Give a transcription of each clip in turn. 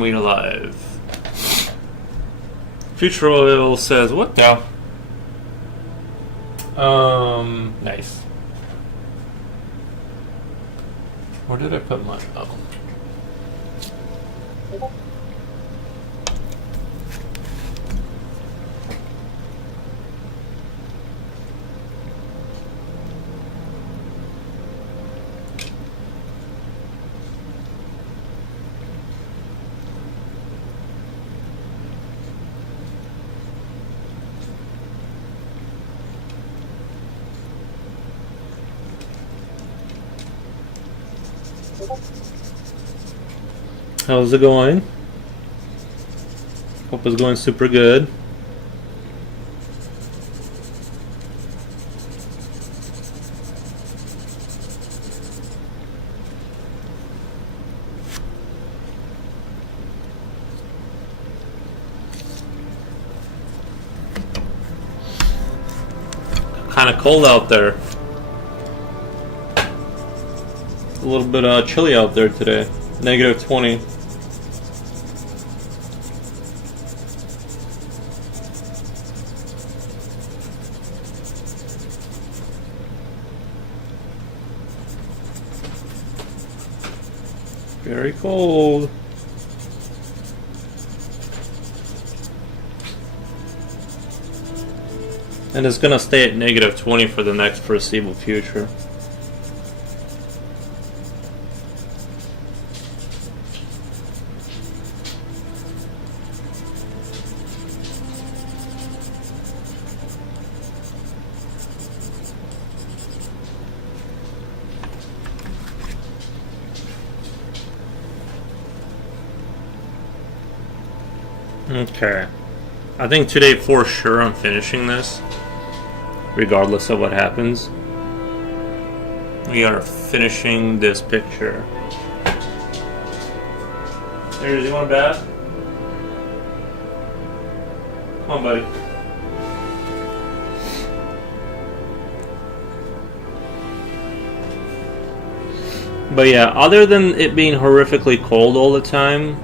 We alive. Future Oil says, what the? Nice. Where did I put my... Oh. How's it going? Hope it's going super good. Kind of cold out there. A little bit chilly out there today. -20. Very cold. And it's gonna stay at -20 for the next foreseeable future. Okay. I think today for sure I'm finishing this, regardless of what happens. We are finishing this picture. Here, you want a bath? Come on, buddy. But yeah, other than it being horrifically cold all the time,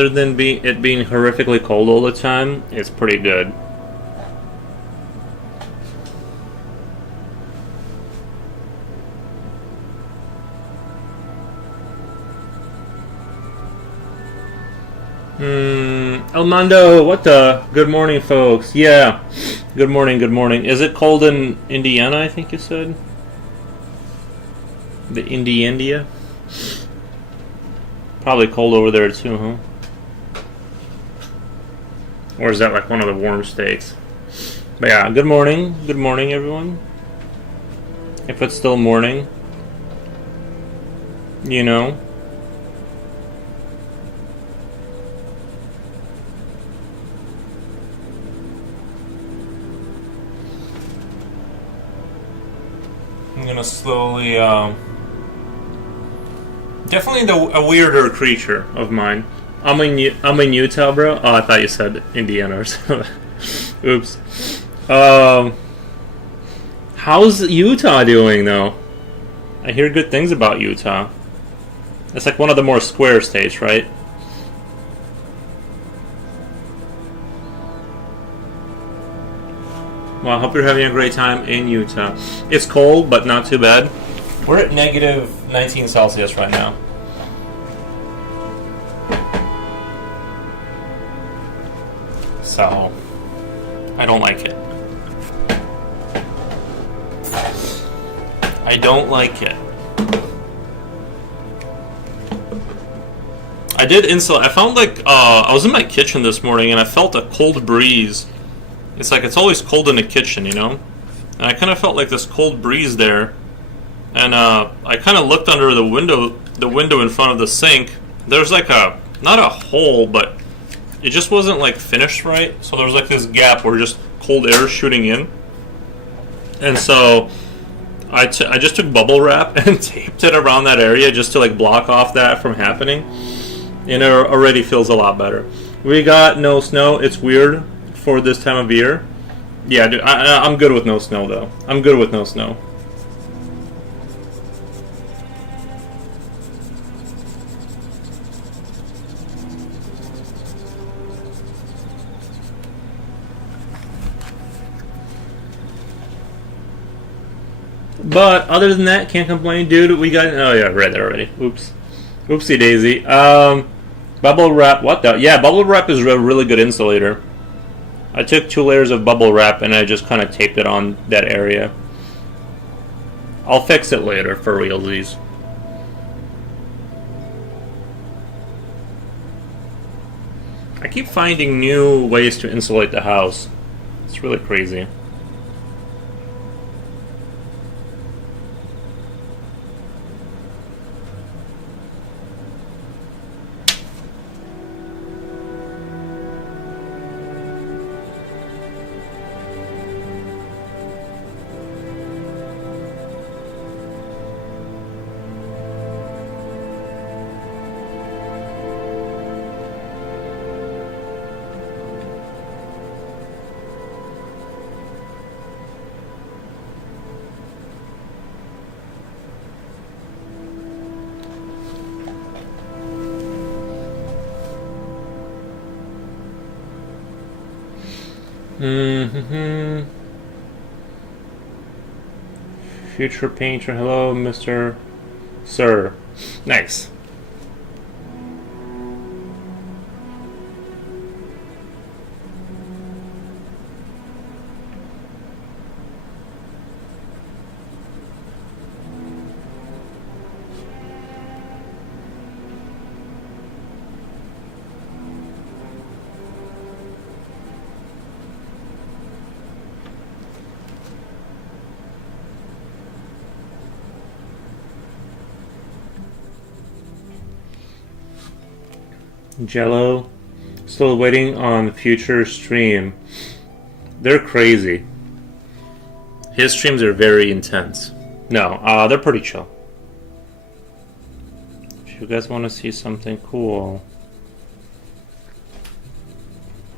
it being horrifically cold all the time, it's pretty good. Elmondo, what the? Good morning, folks. Yeah, good morning, good morning. Is it cold in Indiana, I think you said? The India? Probably cold over there too, huh? Or is that like one of the warm states? But yeah, good morning everyone. If it's still morning, you know. I'm gonna slowly, definitely a weirder creature of mine. I'm in Utah, bro. Oh, I thought you said Indiana or something. Oops. Um, how's Utah doing though? I hear good things about Utah. It's like one of the more square states, right? Well, I hope you're having a great time in Utah. It's cold, but not too bad. We're at negative 19 Celsius right now. So, I don't like it. I don't like it. I did insulate. I found like, I was in my kitchen this morning and I felt a cold breeze. It's like it's always cold in the kitchen, you know? And I kind of felt like this cold breeze there. And I kind of looked under the window in front of the sink. There's like a, not a hole, but it just wasn't like finished right. So there was like this gap where just cold air is shooting in. And so I just took bubble wrap and taped it around that area just to like block off that from happening. And it already feels a lot better. We got no snow. It's weird for this time of year. Yeah, dude, I'm good with no snow though. I'm good with no snow. But other than that, can't complain, dude. We got, oh yeah, read that already. Oops, oopsie daisy. Bubble wrap. What the? Yeah, bubble wrap is a really good insulator. I took 2 layers of bubble wrap and I just kind of taped it on that area. I'll fix it later for realsies. I keep finding new ways to insulate the house. It's really crazy. Future painter, hello, Mr. Sir. Nice. Jello, still waiting on future stream. They're crazy. His streams are very intense. No, they're pretty chill. If you guys want to see something cool.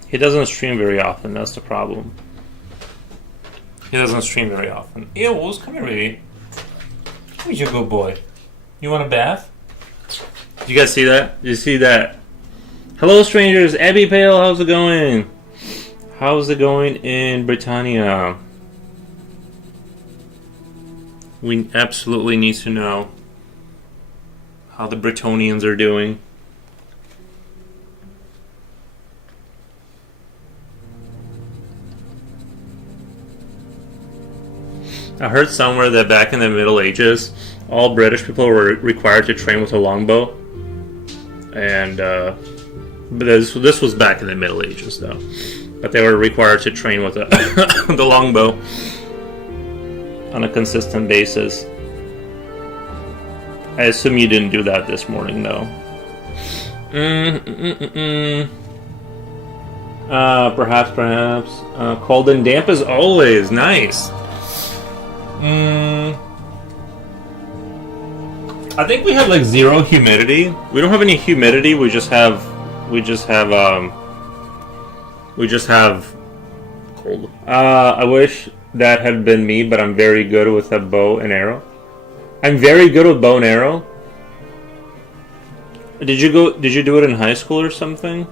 He doesn't stream very often, that's the problem. He doesn't stream very often. Yeah, Wolves, come here, baby. Who's your good boy? You want a bath? Did you guys see that? Did you see that? Hello, strangers. Abby Pale, how's it going? How's it going in Britannia? We absolutely need to know how the Britonians are doing. I heard somewhere that back in the Middle Ages, all British people were required to train with a longbow. And, but this was back in the Middle Ages, though. But they were required to train with the longbow on a consistent basis. I assume you didn't do that this morning, though. Perhaps. Cold and damp as always. Nice. I think we have like zero humidity. We don't have any humidity. We just have Cold. I wish that had been me, but I'm very good with a bow and arrow. I'm very good with bow and arrow. Did you do it in high school or something?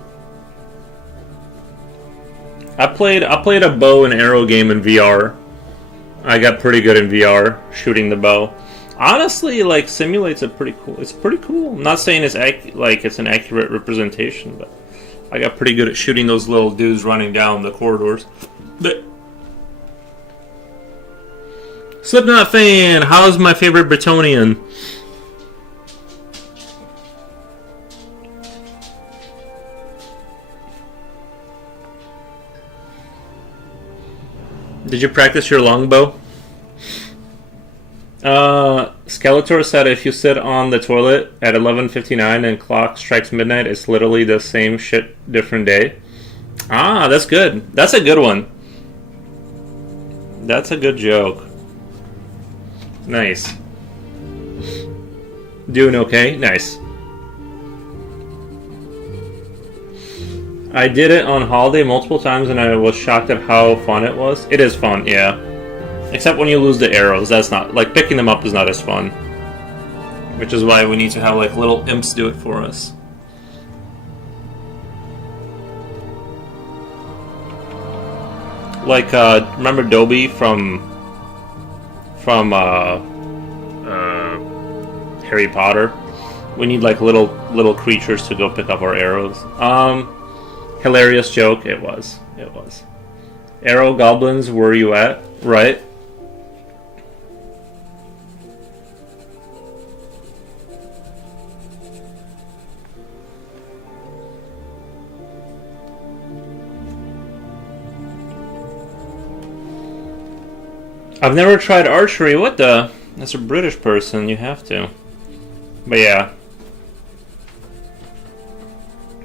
I played a bow and arrow game in VR. I got pretty good in VR shooting the bow. Honestly, like, simulates it pretty cool. It's pretty cool. I'm not saying it's it's an accurate representation, but I got pretty good at shooting those little dudes running down the corridors. But Slipknot fan, how's my favorite Bretonian? Did you practice your longbow? Skeletor said if you sit on the toilet at 11:59 and clock strikes midnight, it's literally the same shit, different day. Ah, that's good. That's a good one. That's a good joke. Nice. Doing okay? Nice. I did it on holiday multiple times and I was shocked at how fun it was. It is fun, yeah. Except when you lose the arrows, that's not, like, picking them up is not as fun. Which is why we need to have, like, little imps do it for us. Like, remember Dobby from Harry Potter? We need, like, little creatures to go pick up our arrows. Hilarious joke, it was. Arrow goblins, where you at? Right. I've never tried archery. What the? That's a British person. You have to. But yeah.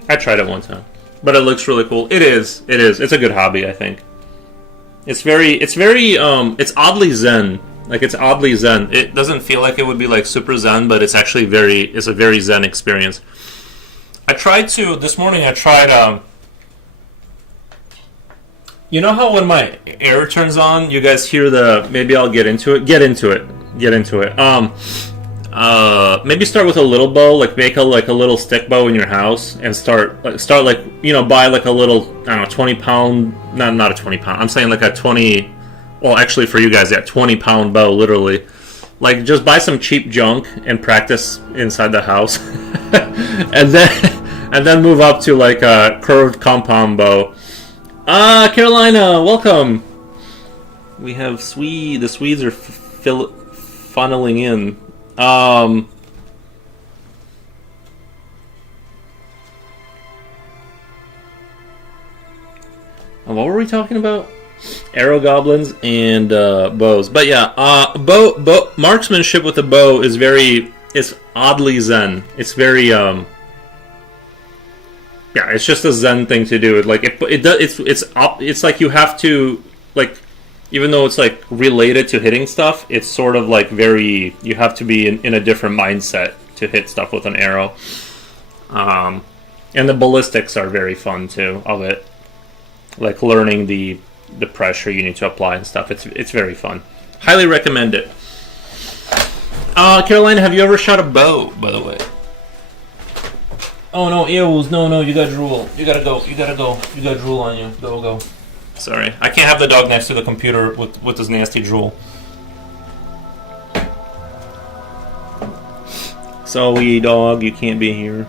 I tried it one time. But it looks really cool. It is. It's a good hobby, I think. It's oddly zen. Like, it's oddly zen. It doesn't feel like it would be, like, super zen, but it's actually it's a very zen experience. This morning I tried, you know how when my air turns on, you guys hear maybe I'll get into it? Get into it. Maybe start with a little bow, like make a little stick bow in your house, and start buy like a little, I don't know, 20 pound, not a 20 pound, I'm saying like a 20, well actually for you guys, yeah, 20 pound bow, literally. Like, just buy some cheap junk and practice inside the house. and then move up to like a curved compound bow. Carolina, welcome! We have the Swedes are funneling in. What were we talking about? Arrow goblins and bows. But yeah, bow marksmanship with a bow is oddly zen. It's very yeah, it's just a zen thing to do. Like it's like you have to, like, even though it's like related to hitting stuff, it's sort of like you have to be in a different mindset to hit stuff with an arrow. And the ballistics are very fun too of it. Like learning the pressure you need to apply and stuff. It's very fun. Highly recommend it. Carolina, have you ever shot a bow, by the way? Oh no, eels, no, you got drool. You gotta go. You got drool on you. Go. Sorry, I can't have the dog next to the computer with this nasty drool. Sorry, dog, you can't be here.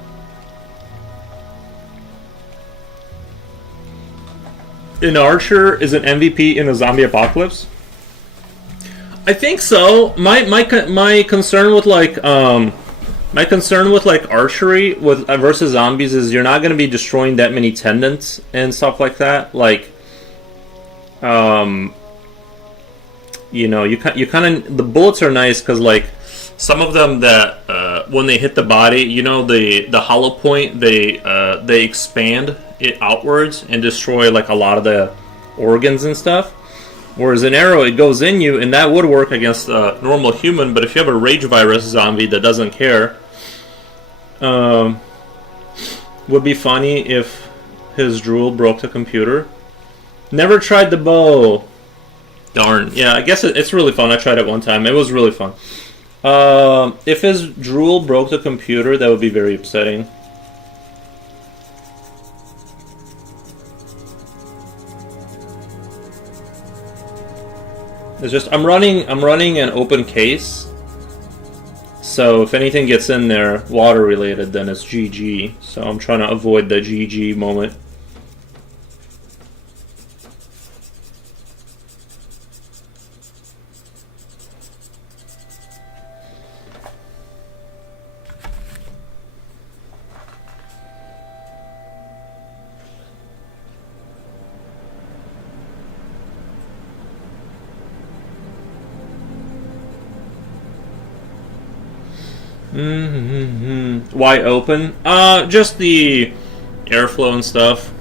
An archer is an MVP in a zombie apocalypse? I think so. My concern with like archery versus zombies is you're not going to be destroying that many tendons and stuff like that. Like, you kind of, the bullets are nice because like some of them that when they hit the body, the hollow point, they expand it outwards and destroy like a lot of the organs and stuff. Whereas an arrow, it goes in you, and that would work against a normal human. But if you have a rage virus zombie that doesn't care, would be funny if his drool broke the computer. Never tried the bow. Darn. Yeah, I guess it's really fun. I tried it one time. It was really fun. If his drool broke the computer, that would be very upsetting. It's just I'm running an open case. So if anything gets in there water related, then it's GG. So I'm trying to avoid the GG moment. Why open? Just the airflow and stuff.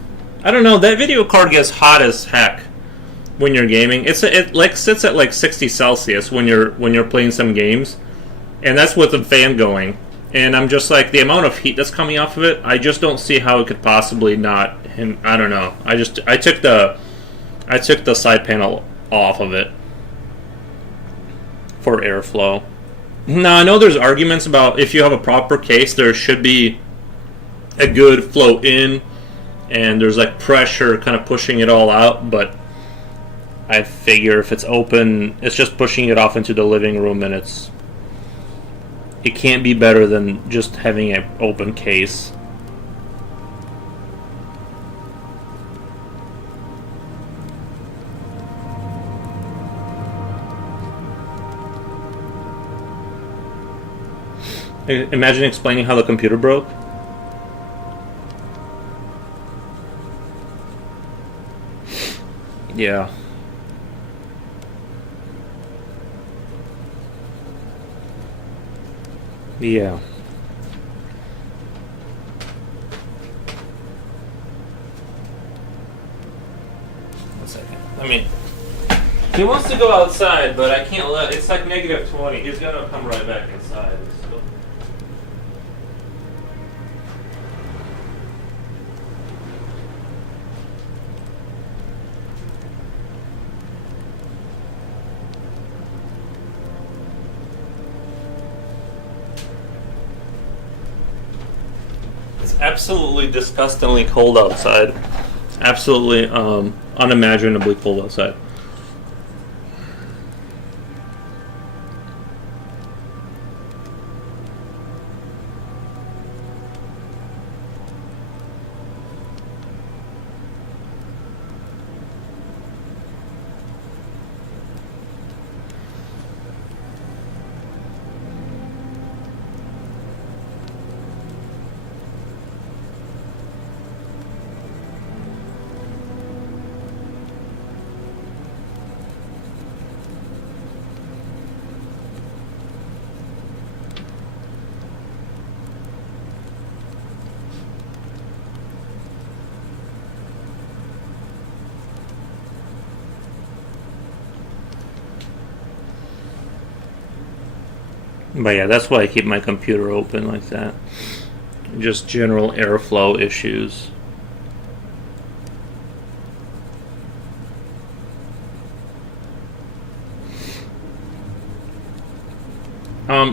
I don't know. That video card gets hot as heck when you're gaming. It like sits at like 60 Celsius when you're playing some games, and that's with the fan going. And I'm just like, the amount of heat that's coming off of it, I just don't see how it could possibly not. I don't know. I took the side panel off of it for airflow. Now, I know there's arguments about if you have a proper case, there should be a good flow in, and there's like pressure kind of pushing it all out, but I figure if it's open, it's just pushing it off into the living room, and it can't be better than just having an open case. Imagine explaining how the computer broke. Yeah. Yeah. One second. I mean, he wants to go outside, but I can't let. It's like -20. He's gonna come right back inside. So. It's absolutely disgustingly cold outside. Absolutely unimaginably cold outside. But yeah, that's why I keep my computer open like that. Just general airflow issues.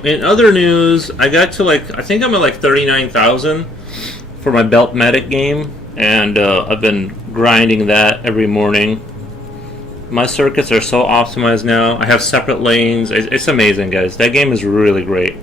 In other news, I got to I think I'm at like 39,000 for my Beltmatic game, and I've been grinding that every morning. My circuits are so optimized now. I have separate lanes. It's amazing, guys. That game is really great.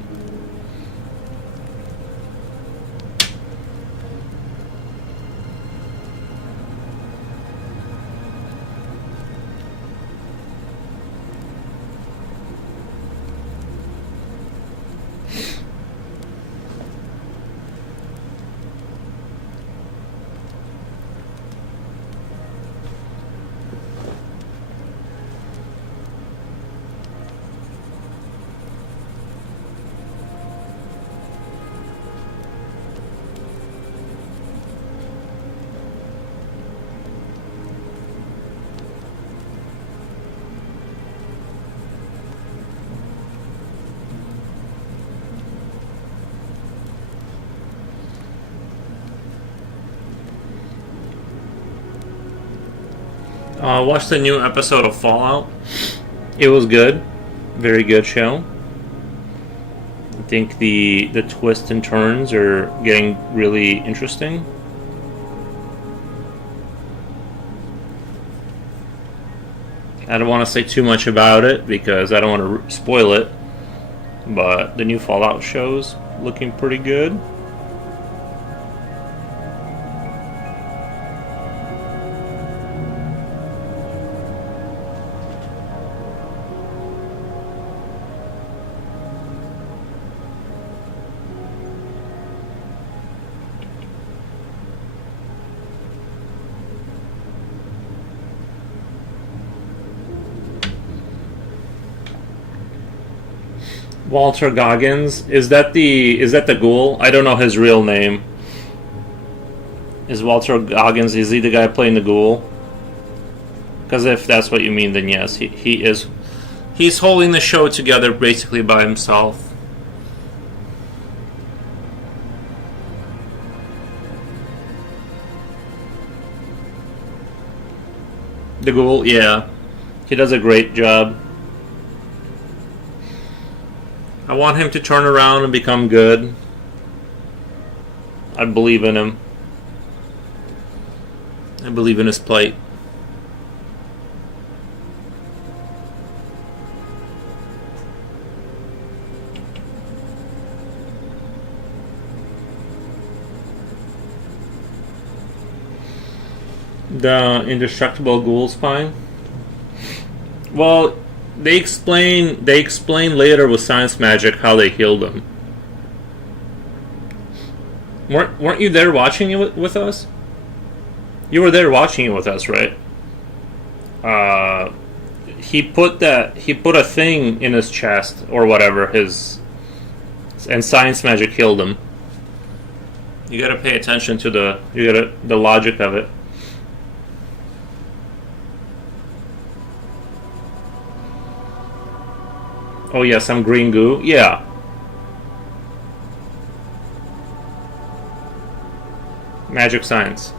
Watched the new episode of Fallout. It was good. Very good show. I think the twists and turns are getting really interesting. I don't want to say too much about it because I don't want to spoil it. But the new Fallout show's looking pretty good. Walter Goggins, is that the ghoul? I don't know his real name. Is Walter Goggins, is he the guy playing the ghoul? Because if that's what you mean, then yes, he is. He's holding the show together basically by himself. The ghoul, yeah. He does a great job. I want him to turn around and become good. I believe in him. I believe in his plight. The indestructible ghoul's fine. Well, they explain later with science magic how they healed him. Weren't you there watching it with us? You were there watching it with us, right? He put a thing in his chest or whatever, and science magic healed him. You gotta pay attention to the logic of it. Oh yes, I'm green goo. Yeah. Magic science.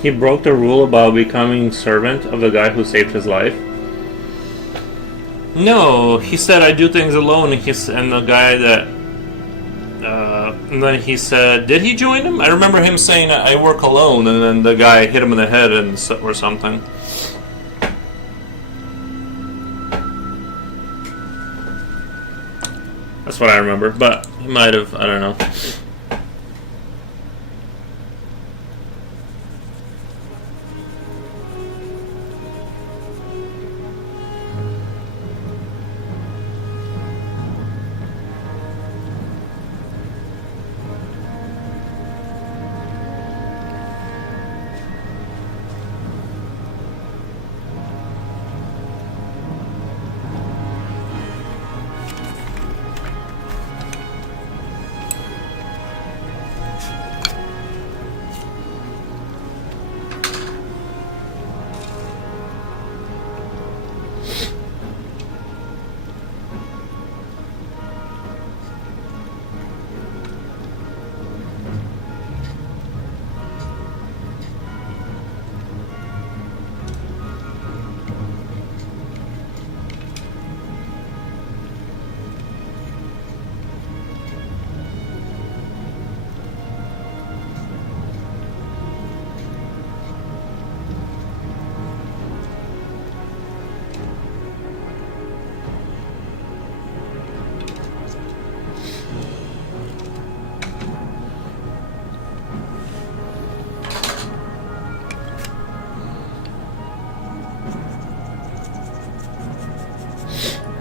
He broke the rule about becoming servant of the guy who saved his life. No, he said I do things alone, and the guy that, and then he said, did he join him? I remember him saying I work alone, and then the guy hit him in the head or something. That's what I remember, but he might have, I don't know.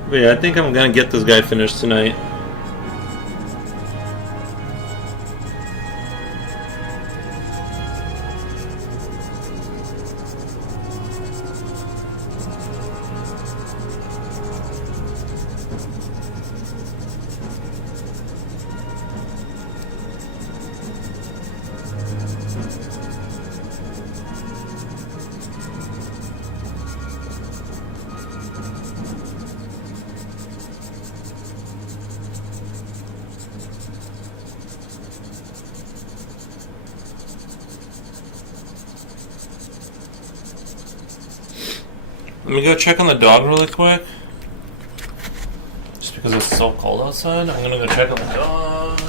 But yeah, I think I'm gonna get this guy finished tonight. Let me go check on the dog really quick. Just because it's so cold outside, I'm gonna go check on the dog.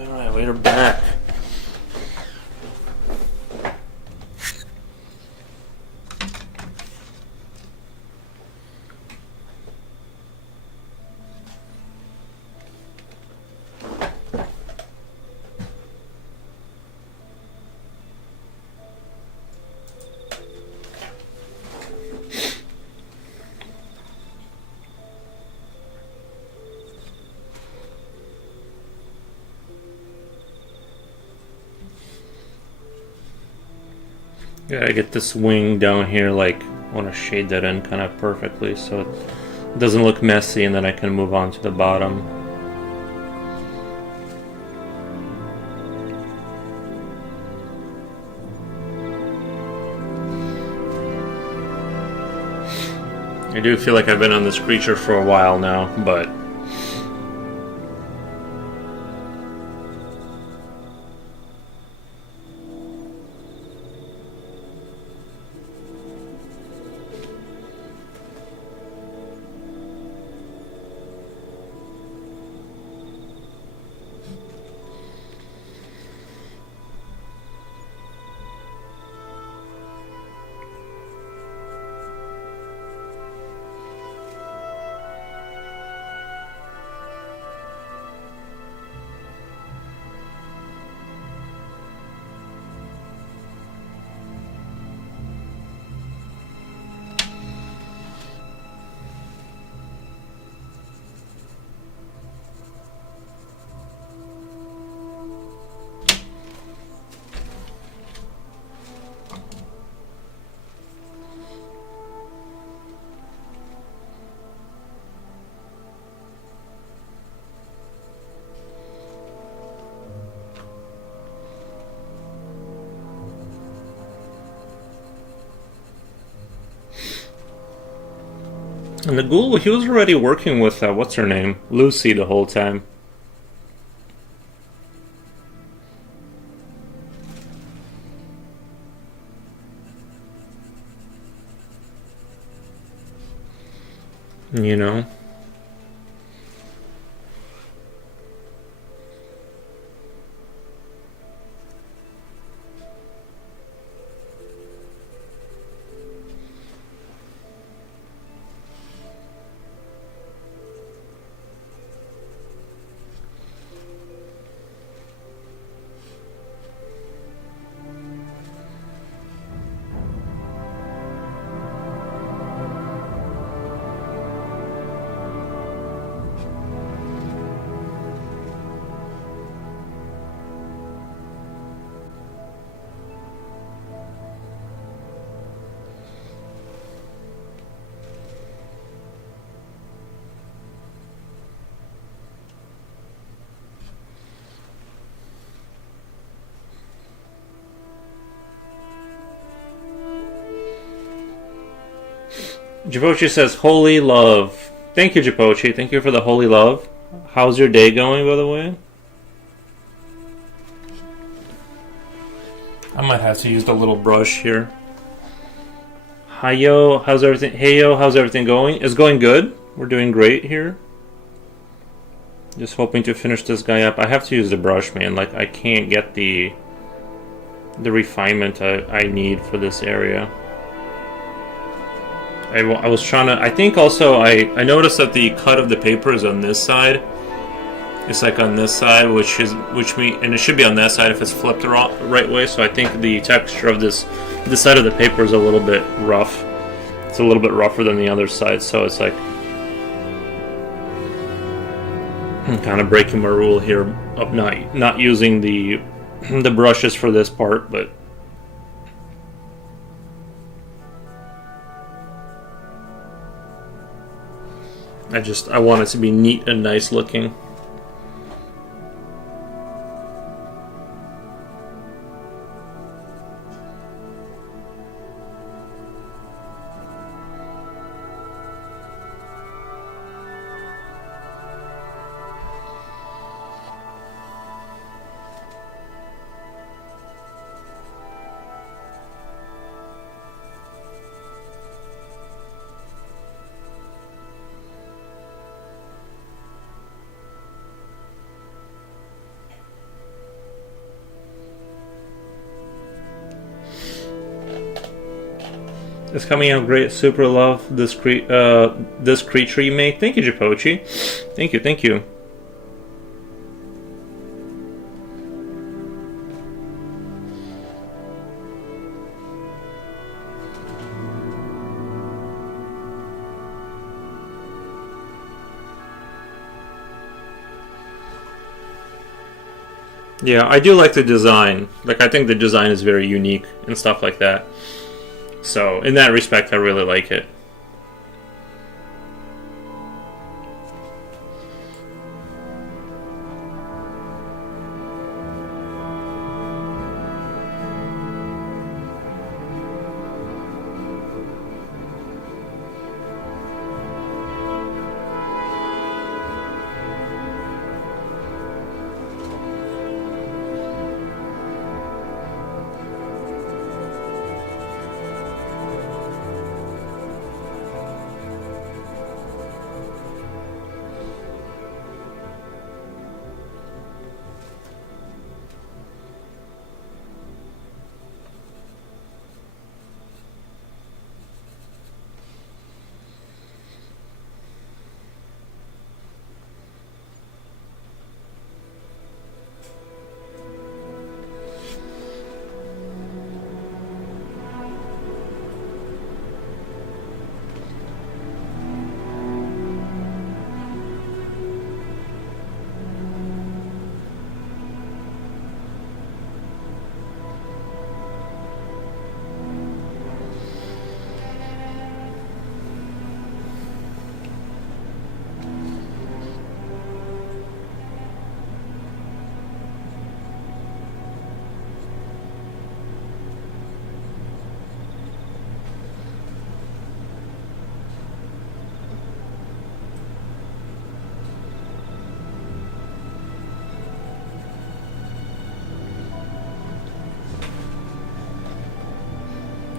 Alright, we're back. Gotta get this wing down here, like, I want to shade that in kind of perfectly so it doesn't look messy, and then I can move on to the bottom. I do feel like I've been on this creature for a while now, but and the ghoul, he was already working with, what's her name? Lucy the whole time. You know? Japochi says, holy love. Thank you, Japochi. Thank you for the holy love. How's your day going, by the way? I might have to use the little brush here. Hi, yo. How's everything? Hey, yo. How's everything going? It's going good. We're doing great here. Just hoping to finish this guy up. I have to use the brush, man. Like, I can't get the refinement I need for this area. I was trying to... I think also I noticed that the cut of the paper is on this side. It's like on this side, and it should be on that side if it's flipped the right way. So I think the texture of this side of the paper is a little bit rough. It's a little bit rougher than the other side, so it's like I'm kind of breaking my rule here of not using the brushes for this part, but I want it to be neat and nice looking. It's coming out great. Super love this creature you made. Thank you, Japochi. Thank you, thank you. Yeah, I do like the design. Like, I think the design is very unique and stuff like that. So, in that respect, I really like it.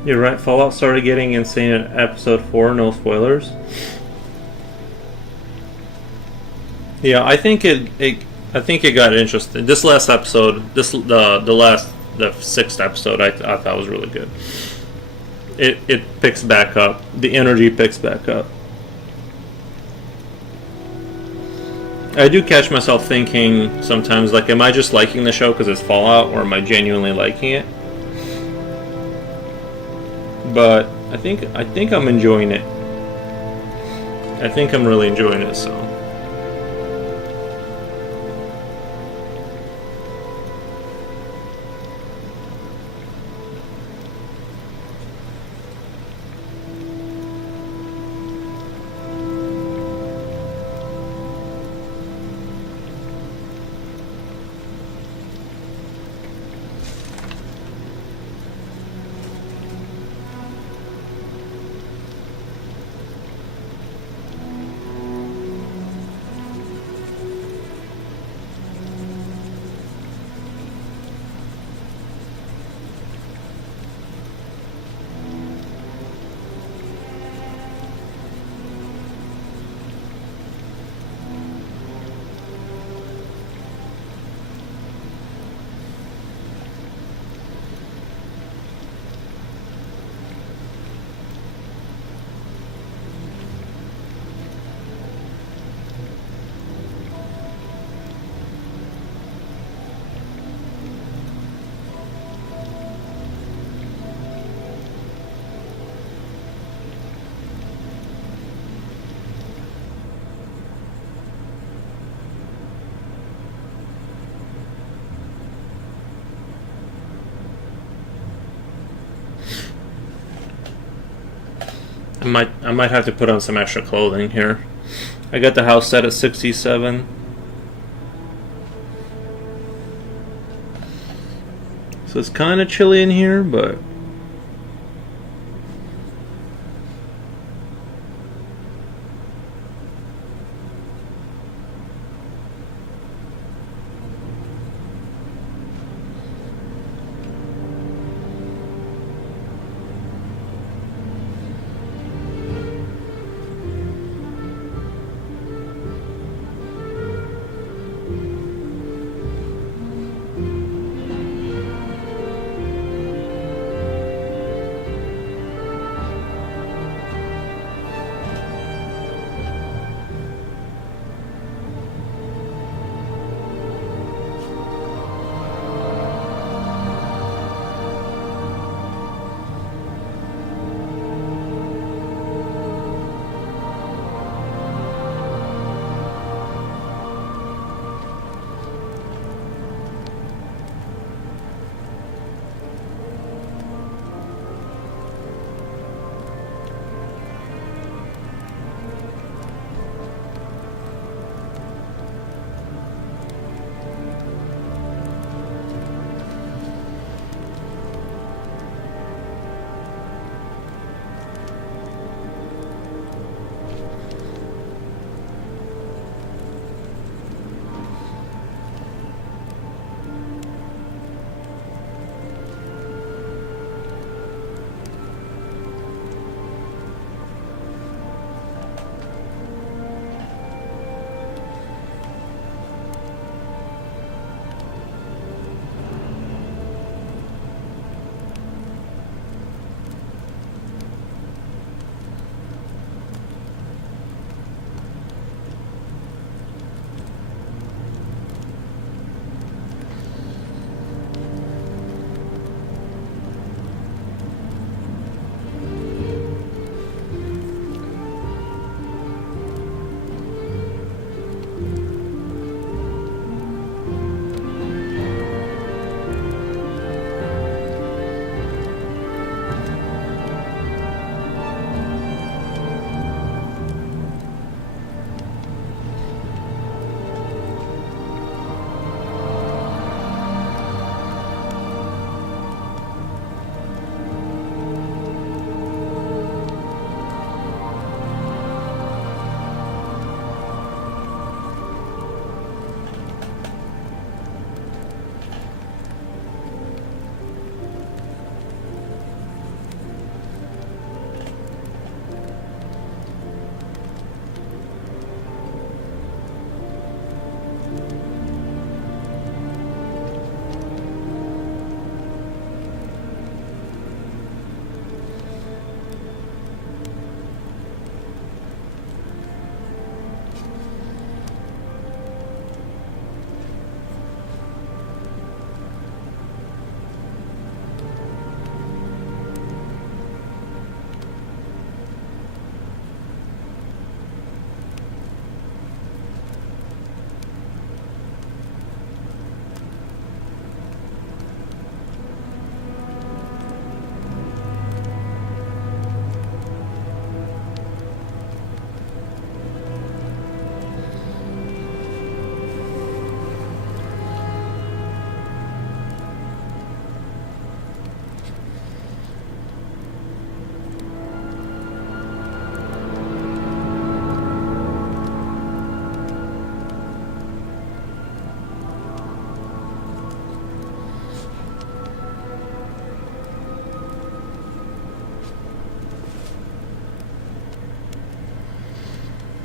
You're right, Fallout started getting insane in episode 4, no spoilers. Yeah, I think it got interesting. This last episode, the sixth episode, I thought was really good. It picks back up. The energy picks back up. I do catch myself thinking sometimes, like, am I just liking the show because it's Fallout, or am I genuinely liking it? But I think I'm enjoying it. I think I'm really enjoying it, so. I might have to put on some extra clothing here. I got the house set at 67. So it's kind of chilly in here, but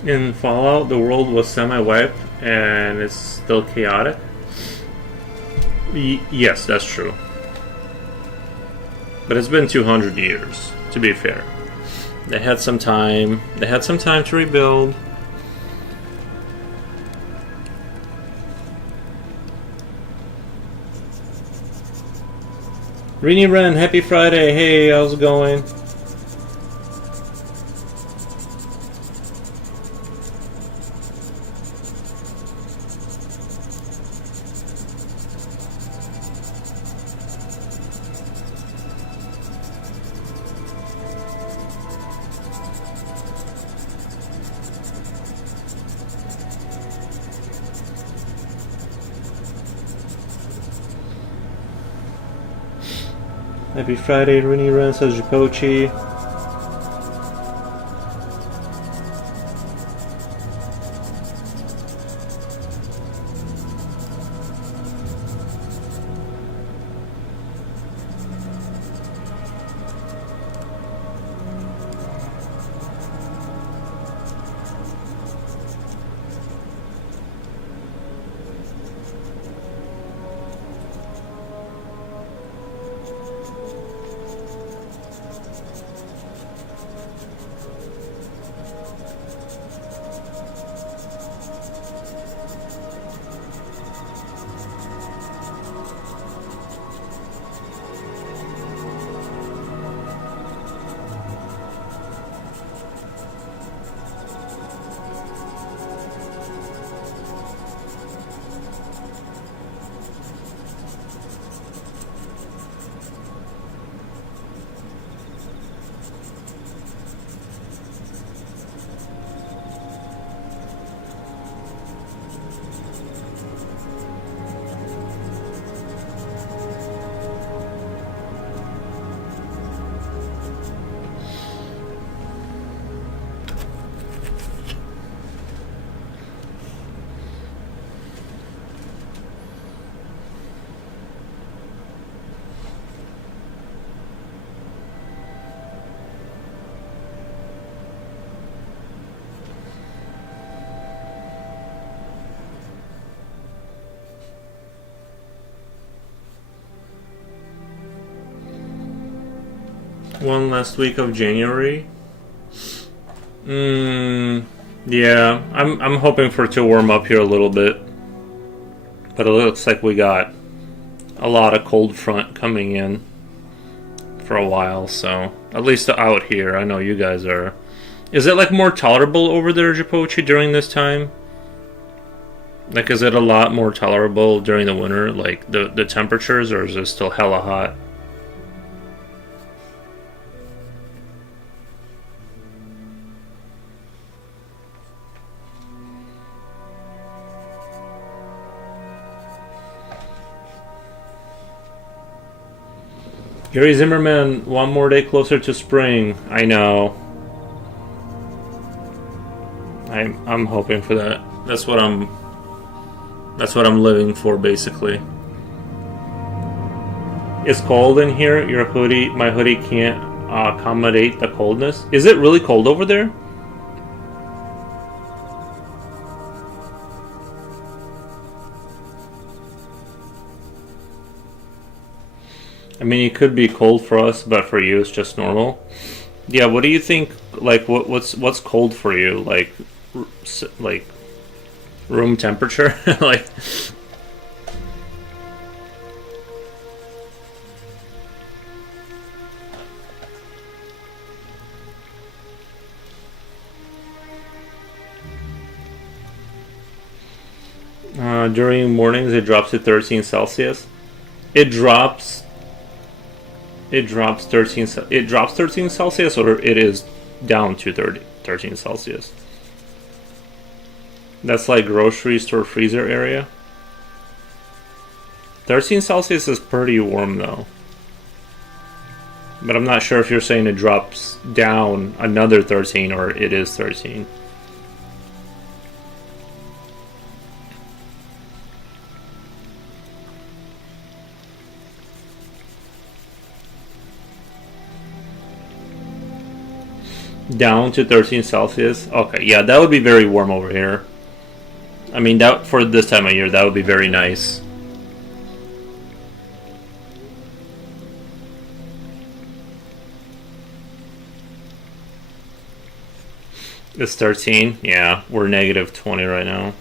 in Fallout, the world was semi-wiped and it's still chaotic. Yes, that's true. But it's been 200 years, to be fair. They had some time. They had some time to rebuild. Rini Ren, happy Friday. Hey, how's it going? Happy Friday, Rooney Run, says Jipochi. One last week of January. Yeah, I'm hoping for it to warm up here a little bit, but it looks like we got a lot of cold front coming in for a while. So at least out here, I know you guys are. Is it like more tolerable over there, Jipochi, during this time? Like, is it a lot more tolerable during the winter, like the temperatures, or is it still hella hot? Gary Zimmerman, one more day closer to spring. I know. I'm hoping for that. That's what I'm living for, basically. It's cold in here. My hoodie can't accommodate the coldness. Is it really cold over there? I mean, it could be cold for us, but for you, it's just normal. Yeah. What do you think? Like, what's cold for you? Like room temperature, like. During mornings, it drops to 13 Celsius. It drops 13. It drops 13 Celsius, or it is down to 13 Celsius. That's like grocery store freezer area. 13 Celsius is pretty warm though. But I'm not sure if you're saying it drops down another 13 or it is 13. Down to 13 Celsius. Okay, yeah, that would be very warm over here. I mean, that for this time of year, that would be very nice. It's 13. Yeah, we're negative 20 right now.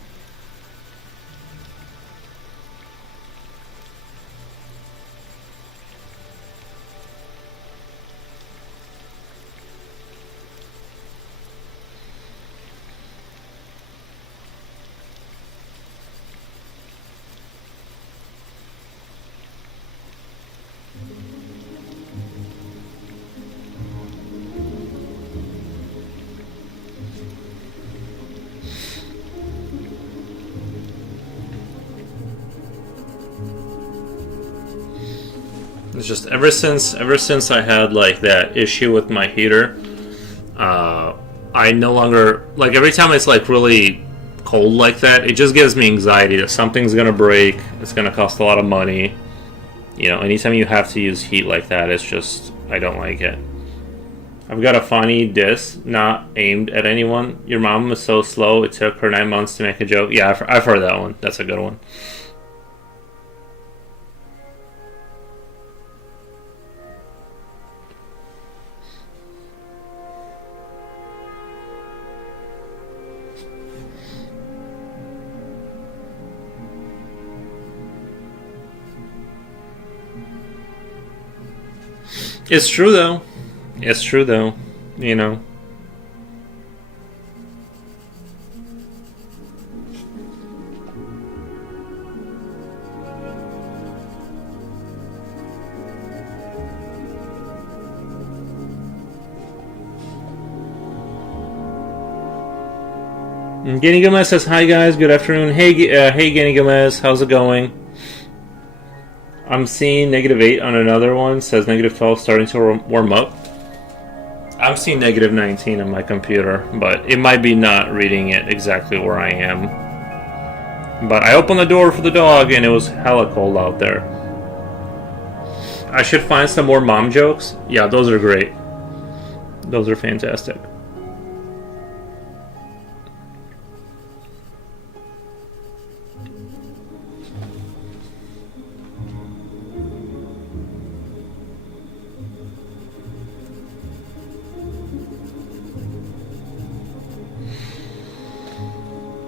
It's just ever since I had like that issue with my heater, I no longer like every time it's like really cold like that, it just gives me anxiety that something's gonna break. It's gonna cost a lot of money. You know, anytime you have to use heat like that, it's just I don't like it. I've got a funny diss, not aimed at anyone. Your mom was so slow, it took her 9 months to make a joke. Yeah, I've heard that one. That's a good one. It's true though. It's true though. You know. And Guinea Gomez says, "Hi guys, good afternoon." Hey, hey Guinea Gomez, how's it going? I'm seeing -8 on another one. Says -12 starting to warm up. I'm seeing -19 on my computer, but it might be not reading it exactly where I am. But I opened the door for the dog and it was hella cold out there. I should find some more mom jokes. Yeah, those are great. Those are fantastic.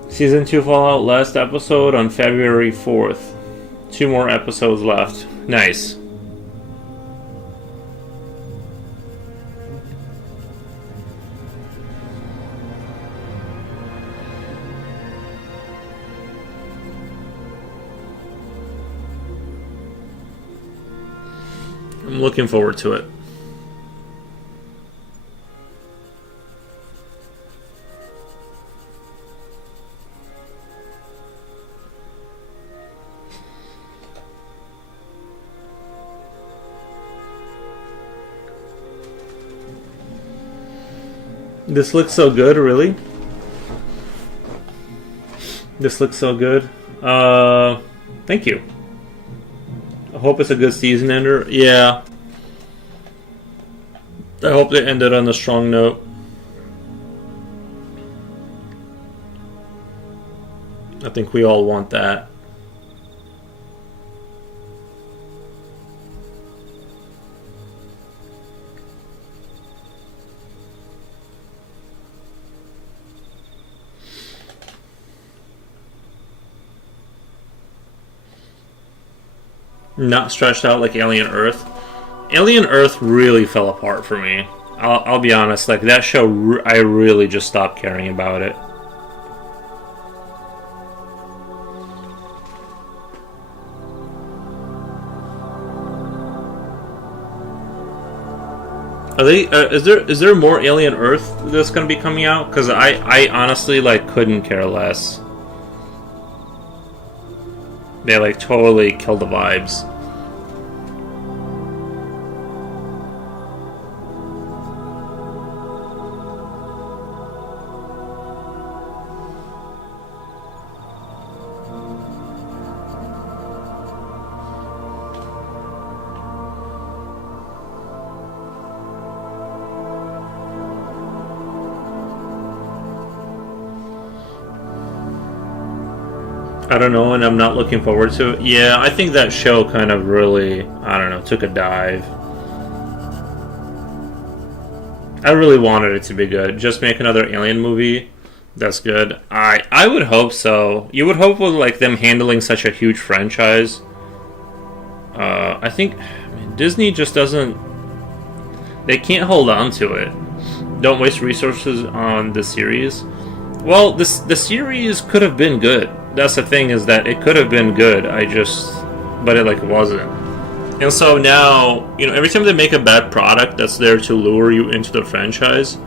Season 2 Fallout, last episode on February 4th. 2 more episodes left. Nice. I'm looking forward to it. This looks so good, really? This looks so good. Thank you. I hope it's a good season ender. Yeah. I hope they ended on a strong note. I think we all want that. Not stretched out like Alien Earth. Alien Earth really fell apart for me. I'll be honest, like that show, I really just stopped caring about it. Are they? Is there more Alien Earth that's gonna be coming out? Because I honestly like couldn't care less. They like totally killed the vibes. I don't know, and I'm not looking forward to it. Yeah, I think that show kind of really, I don't know, took a dive. I really wanted it to be good. Just make another Alien movie. That's good. I would hope so. You would hope with like them handling such a huge franchise. I think Disney just doesn't. They can't hold on to it. Don't waste resources on the series. Well, the series could have been good. That's the thing, is that it could have been good. But it like wasn't. And so now, you know, every time they make a bad product that's there to lure you into the franchise,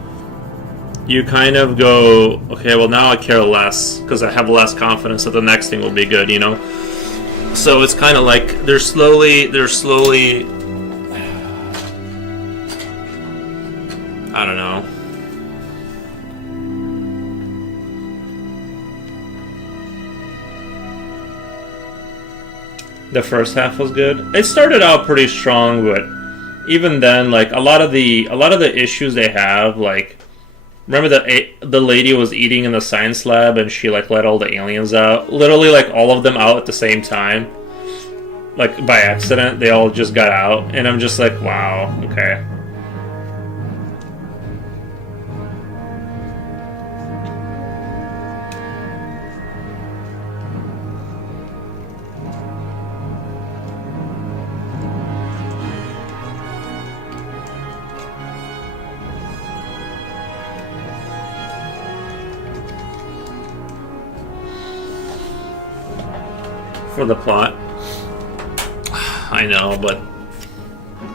you kind of go, okay, well now I care less because I have less confidence that the next thing will be good, you know. So it's kind of like they're slowly I don't know. The first half was good. It started out pretty strong, but even then, like a lot of the issues they have, like remember the lady was eating in the science lab and she like let all the aliens out, literally like all of them out at the same time, like by accident. They all just got out, and I'm just like, wow, okay. For the plot. I know, but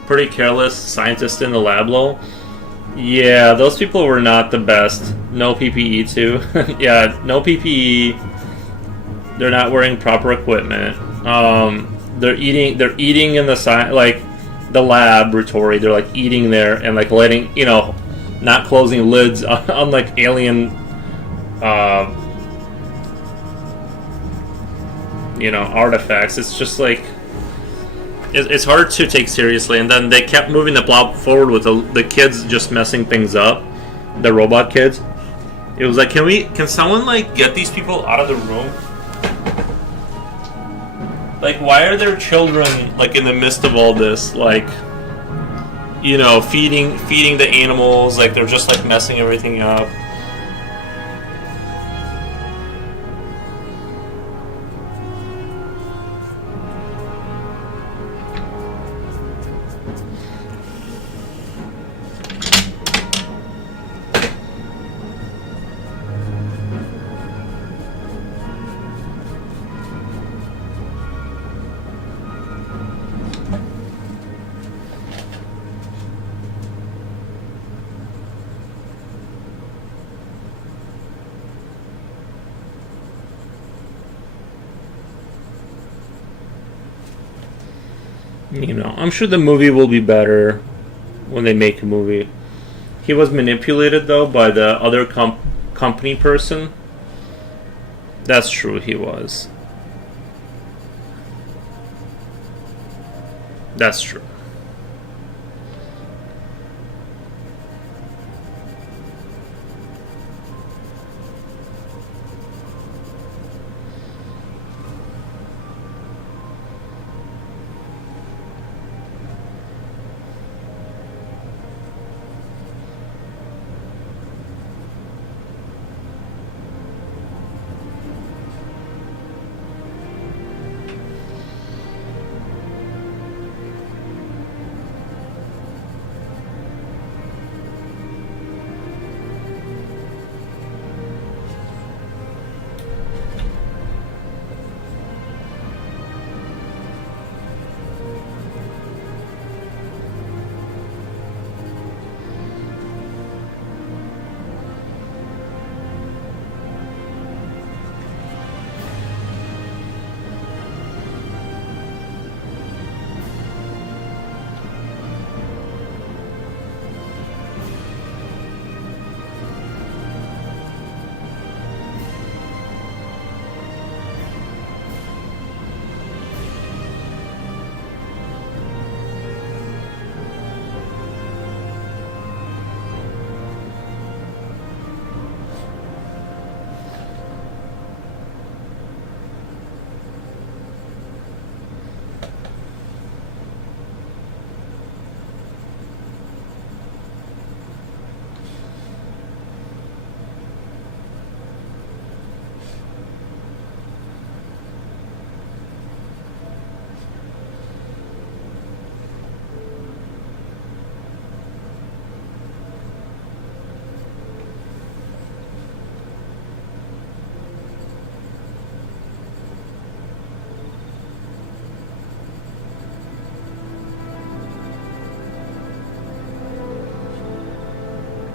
pretty careless scientist in the lab low. Yeah, those people were not the best. No PPE too. Yeah, no PPE. They're not wearing proper equipment. They're eating in the like the laboratory. They're like eating there and like letting, not closing lids on like alien artifacts. It's just like it's hard to take seriously. And then they kept moving the plot forward with the kids just messing things up, the robot kids. It was like, can someone like get these people out of the room? Like, why are there children like in the midst of all this, like, feeding the animals, like they're just like messing everything up. I'm sure the movie will be better when they make a movie. He was manipulated, though, by the other company person. That's true, he was. That's true.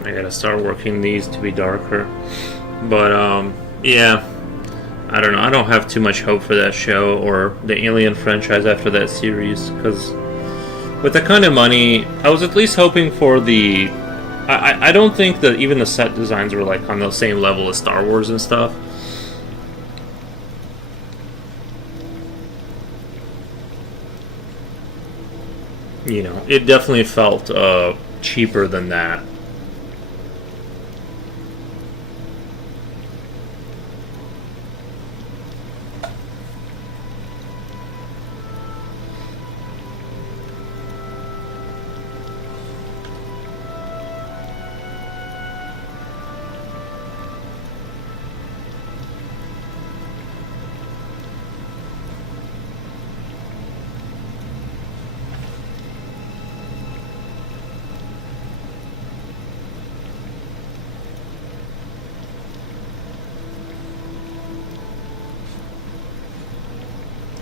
I gotta start working these to be darker. But, yeah. I don't know. I don't have too much hope for that show or the Alien franchise after that series. Because with that kind of money, I was at least hoping for the I don't think that even the set designs were like on the same level as Star Wars and stuff. You know, it definitely felt cheaper than that.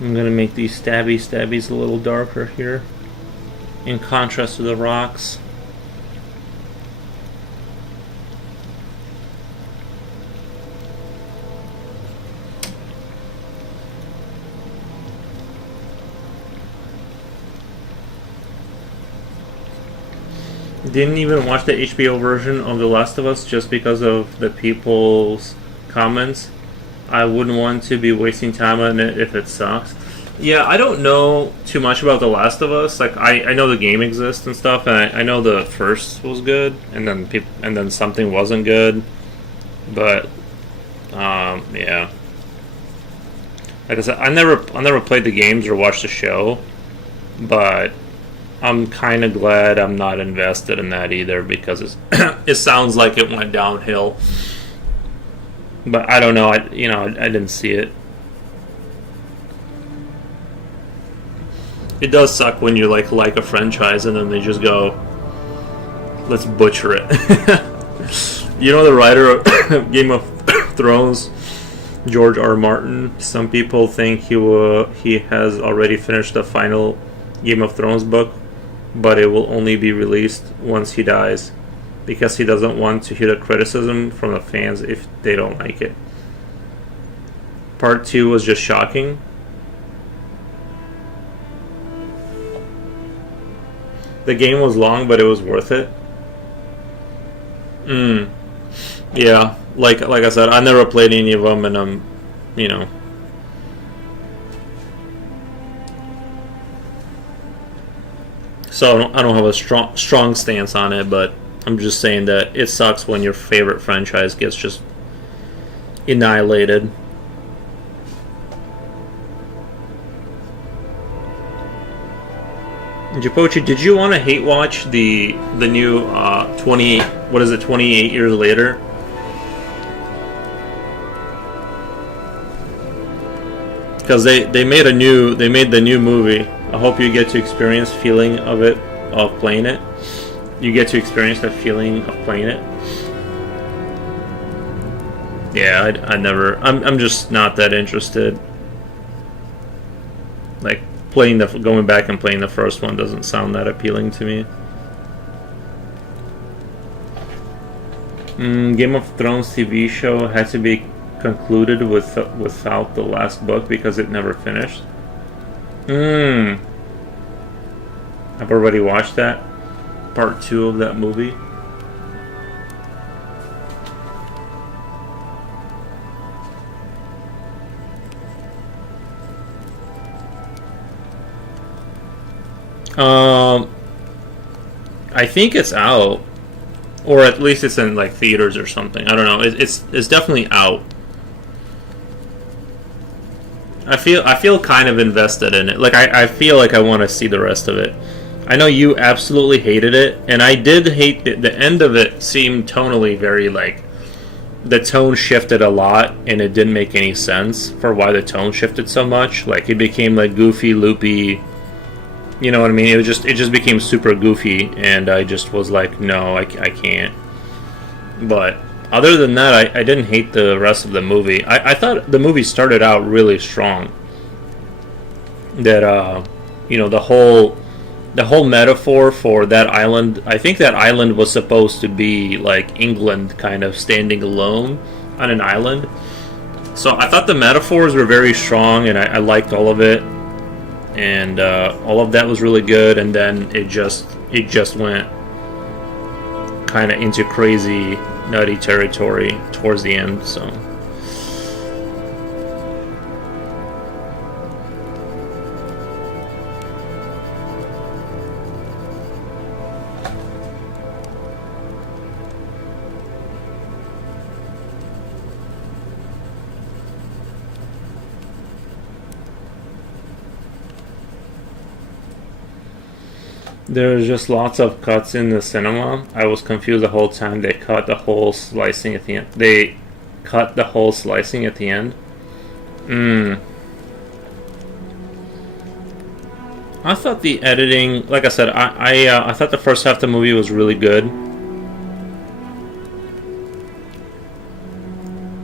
I'm gonna make these stabbies a little darker here, in contrast to the rocks. Didn't even watch the HBO version of The Last of Us just because of the people's comments. I wouldn't want to be wasting time on it if it sucks. Yeah, I don't know too much about The Last of Us. Like, I know the game exists and stuff, and I know the first was good, and then something wasn't good. But yeah. Like I said, I never played the games or watched the show, but I'm kind of glad I'm not invested in that either, because it sounds like it went downhill. But I don't know. I didn't see it. It does suck when you like a franchise and then they just go, let's butcher it. You know the writer of Game of Thrones, George R. Martin. Some people think he has already finished the final Game of Thrones book, but it will only be released once he dies, because he doesn't want to hear the criticism from the fans if they don't like it. Part 2 was just shocking. The game was long, but it was worth it. Yeah, like I said, I never played any of them, and I'm, so I don't have a strong stance on it, but I'm just saying that it sucks when your favorite franchise gets just annihilated. Japochi, did you want to hate watch the new 28 years later? Because they made the new movie. I hope you get to experience feeling of playing it. You get to experience the feeling of playing it. Yeah, I'm just not that interested. Like, going back and playing the first one doesn't sound that appealing to me. Game of Thrones TV show had to be concluded without the last book because it never finished. I've already watched that. Part 2 of that movie. I think it's out, or at least it's in like theaters or something. I don't know. It's definitely out. I feel kind of invested in it. Like I feel like I want to see the rest of it. I know you absolutely hated it, and I did hate the end of it. Seemed tonally very like the tone shifted a lot, and it didn't make any sense for why the tone shifted so much. Like it became like goofy, loopy. You know what I mean? It just became super goofy, and I just was like, no, I can't. But other than that, I didn't hate the rest of the movie. I thought the movie started out really strong. That the whole metaphor for that island. I think that island was supposed to be like England, kind of standing alone on an island. So I thought the metaphors were very strong, and I liked all of it. And all of that was really good, and then it just went kind of into crazy, nutty territory towards the end, so. There's just lots of cuts in the cinema. I was confused the whole time. They cut the whole slicing at the end. They cut the whole slicing at the end. I thought the editing, like I said, I thought the first half of the movie was really good.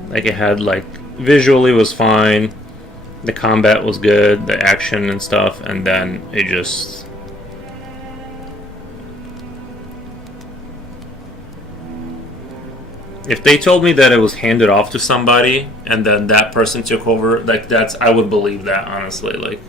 Like it had like visually was fine, the combat was good, the action and stuff, and then it just. If they told me that it was handed off to somebody and then that person took over, like I would believe that, honestly. Like,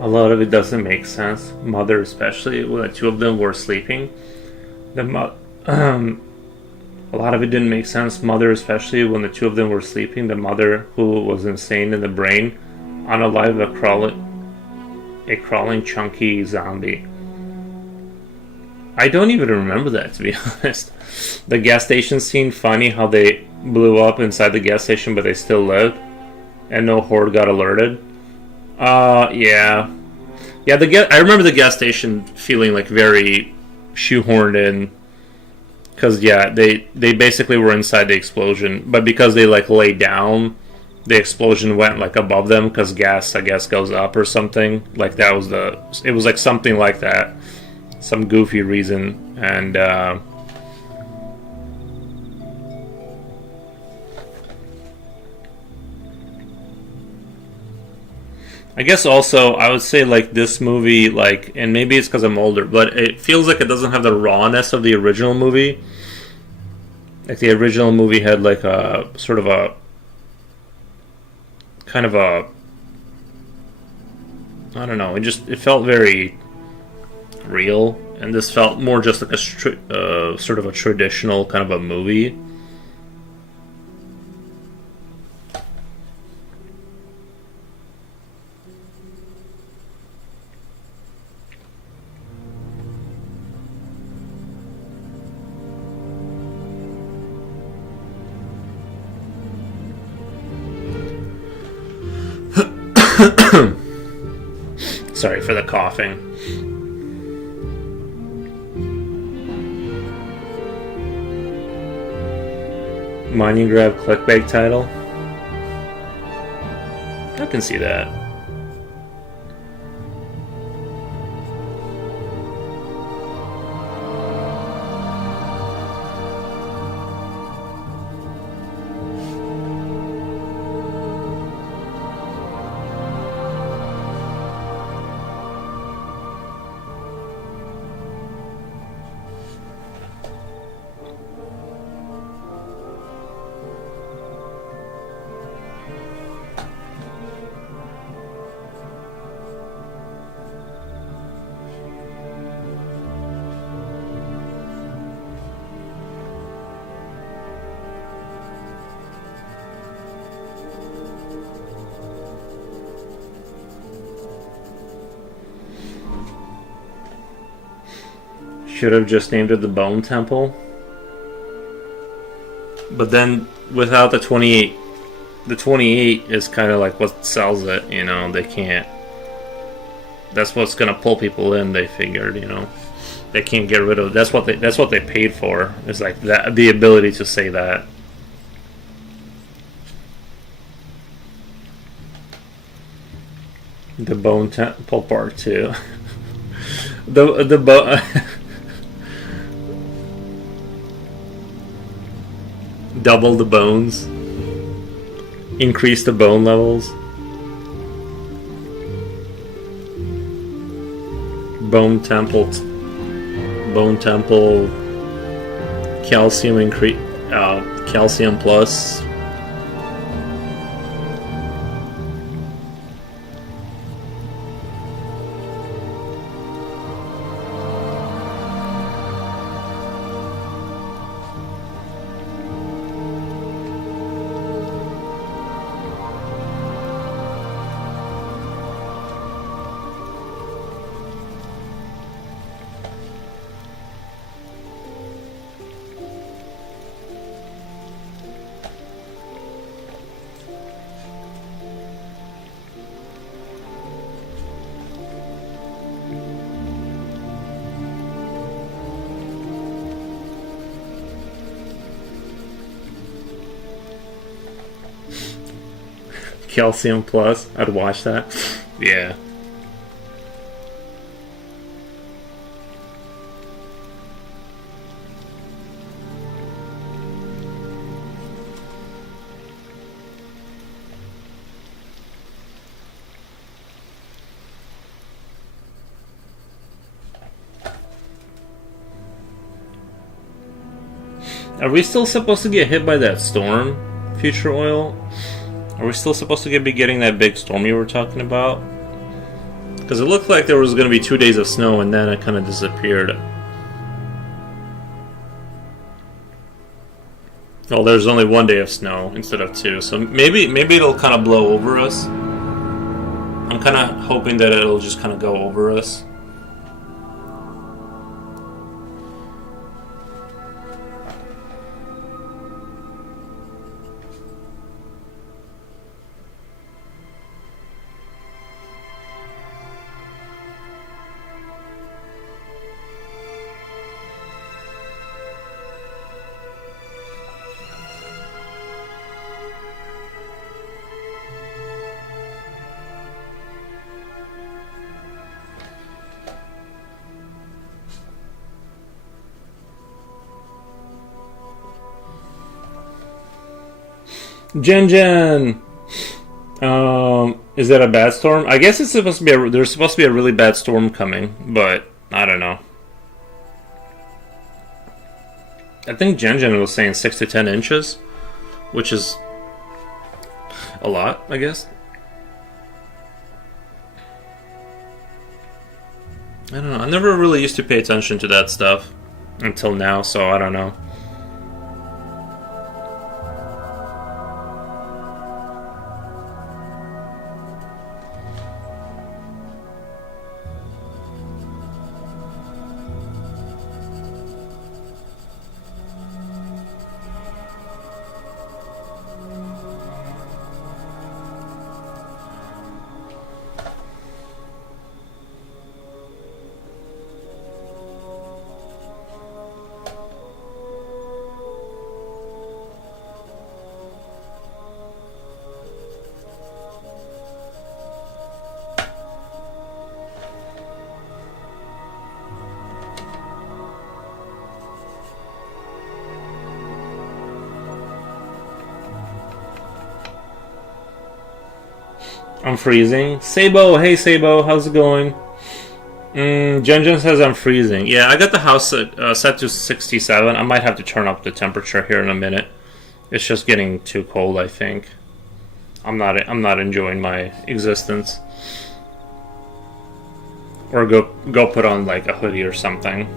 a lot of it doesn't make sense. Mother, especially when the two of them were sleeping, a lot of it didn't make sense. Mother, especially when the two of them were sleeping. The mother, who was insane in the brain, unalive a crawling, chunky zombie. I don't even remember that, to be honest. The gas station scene, funny how they blew up inside the gas station, but they still lived, and no horde got alerted. Yeah. I remember the gas station feeling like very shoehorned in, because they basically were inside the explosion, but because they like lay down, the explosion went like above them because gas, I guess, goes up or something. Like that was it was like something like that, some goofy reason, and I guess also I would say like this movie, like, and maybe it's because I'm older, but it feels like it doesn't have the rawness of the original movie. Like the original movie had like a sort of a kind of a, I don't know, it felt very real, and this felt more just like a sort of a traditional kind of a movie. Sorry for the coughing. Money grab clickbait title. I can see that. should have just named it the Bone Temple. But then without the 28, the 28 is kind of like what sells it, you know. They can't. That's what's gonna pull people in. They figured, you know, they can't get rid of. That's what they paid for. It's like that, the ability to say that. The Bone Temple Part 2. the bone. Double the bones. Increase the bone levels. Bone Temple. Bone Temple. Calcium increase. Calcium plus. Calcium plus. I'd watch that. Yeah. Are we still supposed to get hit by that storm, Future Oil? Are we still supposed to be getting that big storm you were talking about? Because it looked like there was going to be 2 days of snow and then it kind of disappeared. Well, there's only 1 day of snow instead of 2, so maybe it'll kind of blow over us. I'm kind of hoping that it'll just kind of go over us. Jen. Is that a bad storm? I guess it's supposed to be there's supposed to be a really bad storm coming, but I don't know. I think Jen was saying 6 to 10 inches, which is a lot, I guess. I don't know. I never really used to pay attention to that stuff until now, so I don't know. I'm freezing. Sabo, hey Sabo, how's it going? Jen says I'm freezing. Yeah, I got the house set to 67. I might have to turn up the temperature here in a minute. It's just getting too cold, I think. I'm not enjoying my existence. Or go put on like a hoodie or something.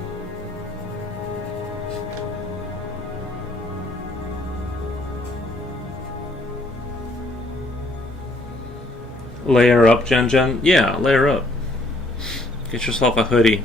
Layer up, Jen? Yeah, layer up. Get yourself a hoodie.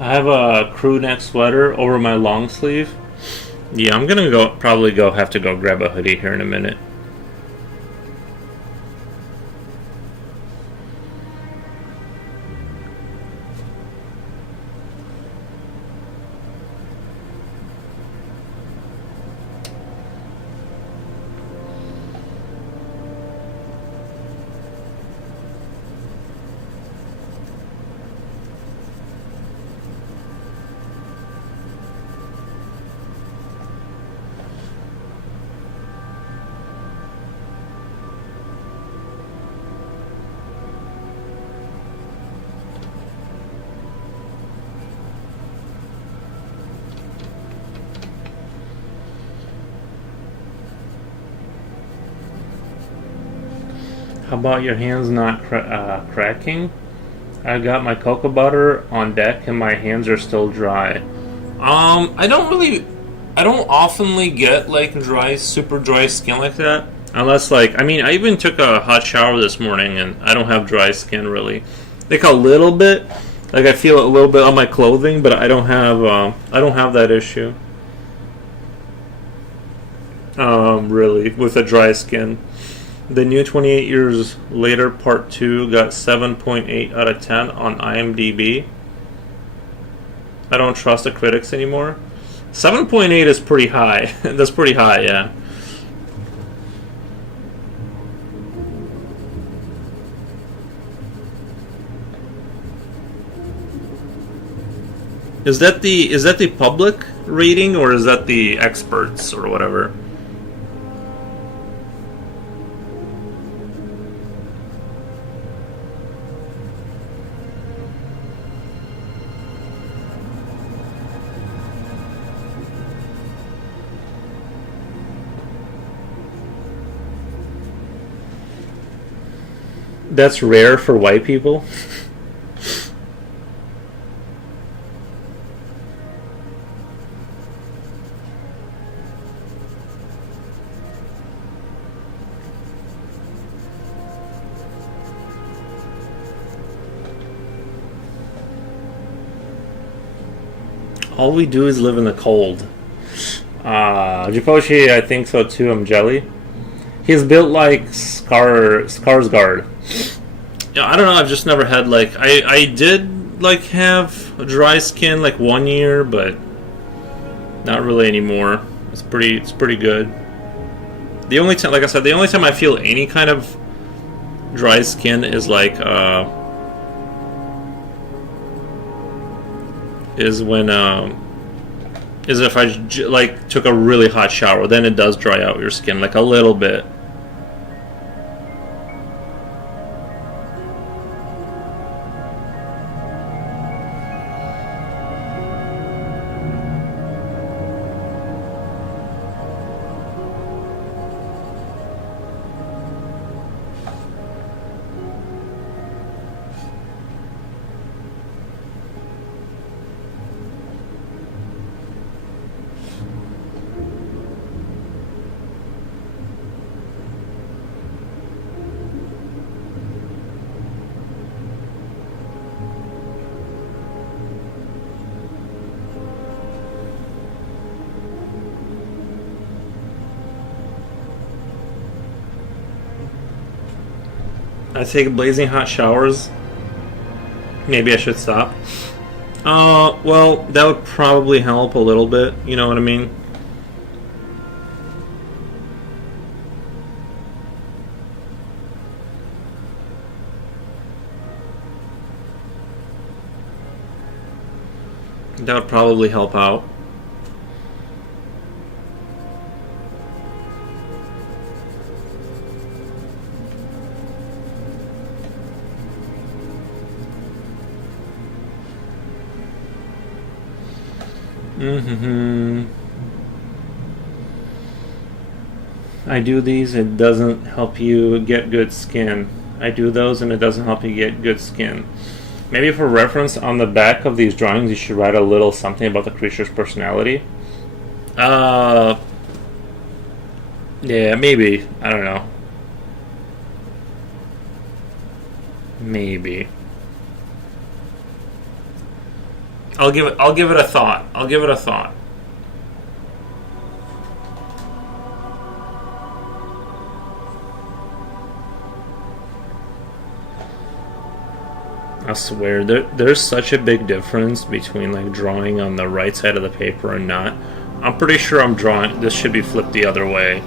I have a crew neck sweater over my long sleeve. Yeah, I'm gonna probably have to go grab a hoodie here in a minute. How about your hands not cracking? I got my cocoa butter on deck and my hands are still dry. I don't oftenly get like super dry skin like that. Unless like, I mean, I even took a hot shower this morning and I don't have dry skin really. Like a little bit, like I feel a little bit on my clothing, but I don't have that issue. Really, with a dry skin. The new 28 Years Later Part 2 got 7.8 out of 10 on IMDb. I don't trust the critics anymore. 7.8 is pretty high. That's pretty high, yeah. Is that the public rating or is that the experts or whatever? That's rare for white people. All we do is live in the cold. Japoshi, I think so too. I'm jelly. He's built like Skarsgård. Yeah, I don't know. I've just never had like I did like have dry skin like 1 year, but not really anymore. It's pretty good. The only time, like I said, the only time I feel any kind of dry skin is like is when is if I like took a really hot shower. Then it does dry out your skin like a little bit. I take blazing hot showers. Maybe I should stop. Well, that would probably help a little bit. You know what I mean? That would probably help out. I do these, it doesn't help you get good skin. I do those and it doesn't help you get good skin. Maybe for reference, on the back of these drawings you should write a little something about the creature's personality. Yeah, maybe. I don't know. Maybe. I'll give it a thought. I'll give it a thought. I swear, there's such a big difference between like drawing on the right side of the paper and not. I'm pretty sure I'm drawing, this should be flipped the other way.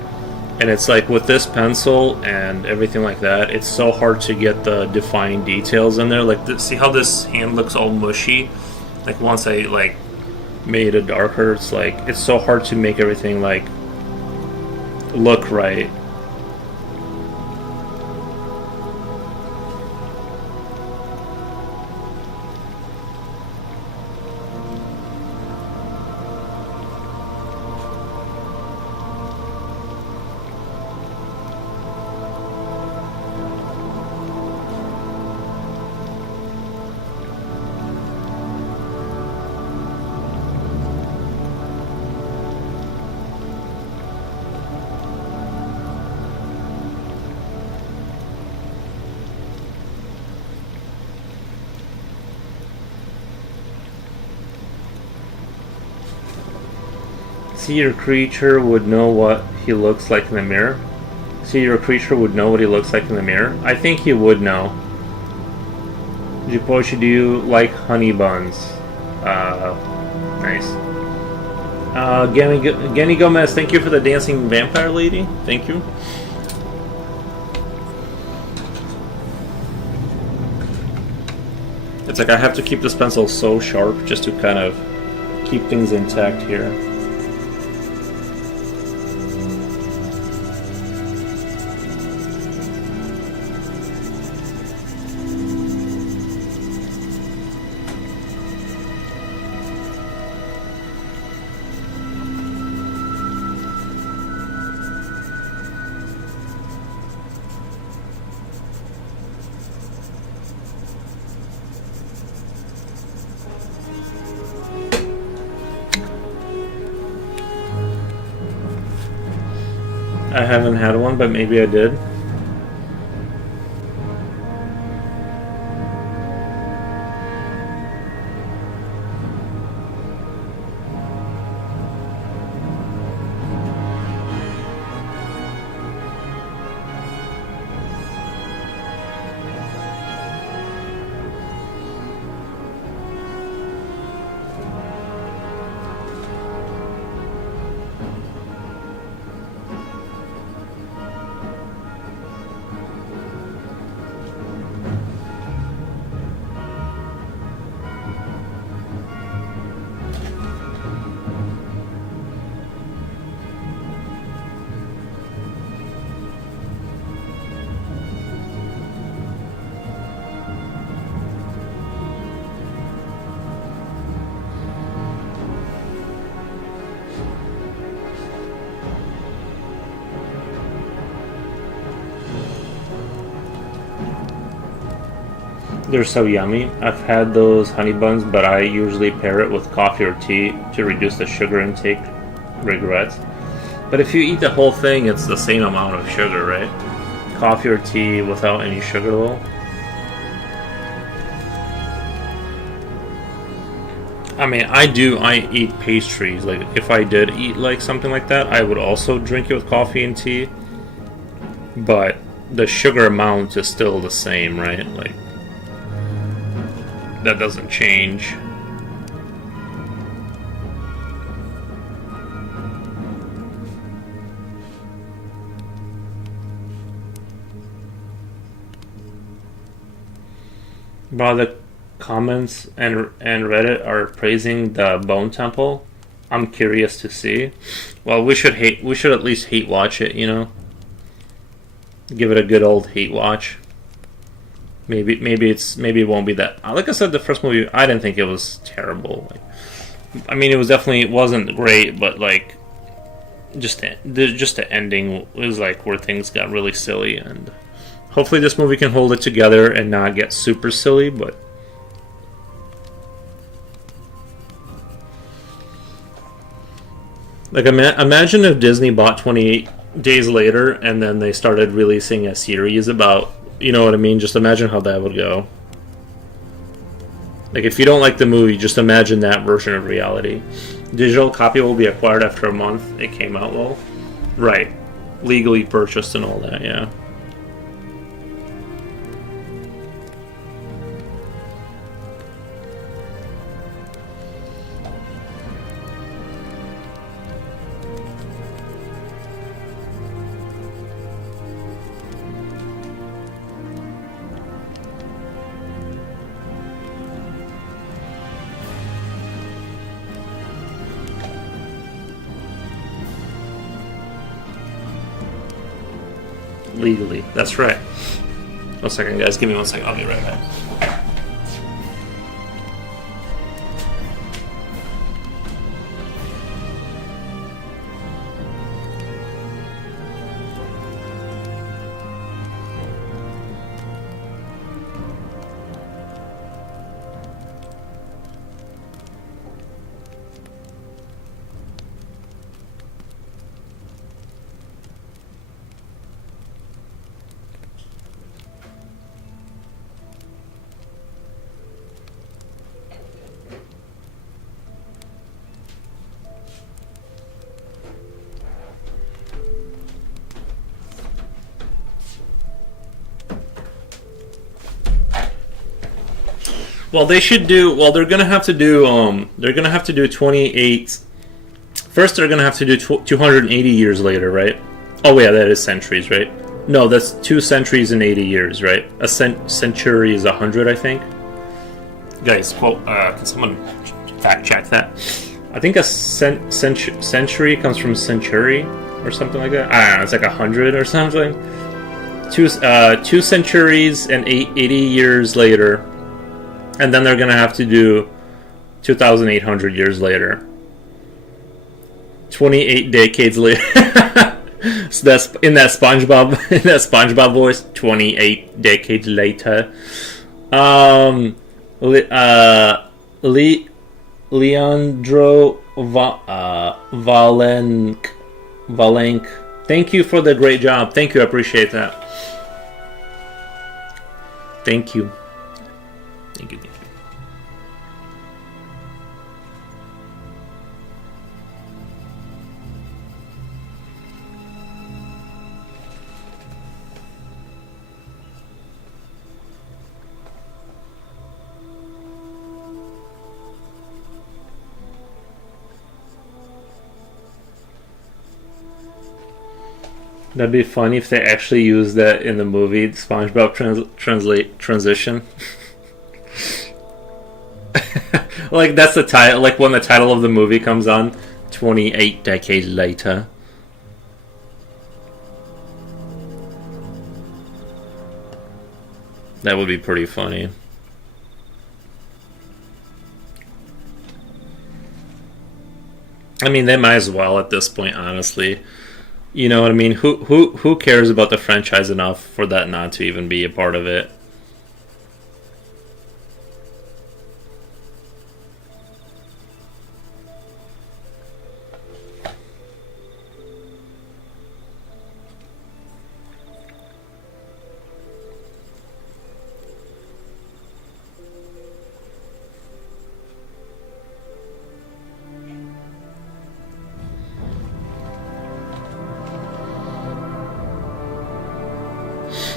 And it's like with this pencil and everything like that, it's so hard to get the defined details in there. Like, see how this hand looks all mushy? Like once I like made it darker, it's like, it's so hard to make everything like look right. See, your creature would know what he looks like in the mirror. See, your creature would know what he looks like in the mirror. I think he would know. Jiposhi, do you like honey buns? Nice. Genny Gomez, thank you for the dancing vampire lady. Thank you. It's like I have to keep this pencil so sharp just to kind of keep things intact here. I haven't had one, but maybe I did. They're so yummy. I've had those honey buns, but I usually pair it with coffee or tea to reduce the sugar intake. Regrets. But if you eat the whole thing, it's the same amount of sugar, right? Coffee or tea without any sugar though. I mean, I eat pastries. Like, if I did eat like something like that, I would also drink it with coffee and tea. But the sugar amount is still the same, right? Like, that doesn't change. But the comments and Reddit are praising the Bone Temple. I'm curious to see. Well, we should at least hate watch it, you know? Give it a good old hate watch. Maybe it won't be that. Like I said, the first movie, I didn't think it was terrible. Like, I mean, it wasn't great, but like, just the ending was like where things got really silly, and hopefully this movie can hold it together and not get super silly. But like, imagine if Disney bought 28 Days Later and then they started releasing a series about. You know what I mean? Just imagine how that would go. Like, if you don't like the movie, just imagine that version of reality. Digital copy will be acquired after a month it came out. Well, right, legally purchased and all that. Yeah. Legally, that's right. 1 second, guys. Give me 1 second. I'll be right back. Well, they should do. Well, they're gonna have to do. They're gonna have to do 28. First, they're gonna have to do 280 years later, right? Oh yeah, that is centuries, right? No, that's 2 centuries and 80 years, right? A century is 100, I think. Guys, quote. Can someone fact check that? I think a century comes from century or something like that. I don't know. It's like 100 or something. 2 centuries and 80 years later. And then they're gonna have to do 2,800 years later. 28 decades later. So that's in that SpongeBob voice. 28 decades later. Leandro Valenk. Thank you for the great job. Thank you. I appreciate that. Thank you. Thank you. That'd be funny if they actually used that in the movie SpongeBob transition. Like, that's the title. Like, when the title of the movie comes on, 28 decades later. That would be pretty funny. I mean, they might as well at this point, honestly. You know what I mean? Who cares about the franchise enough for that not to even be a part of it?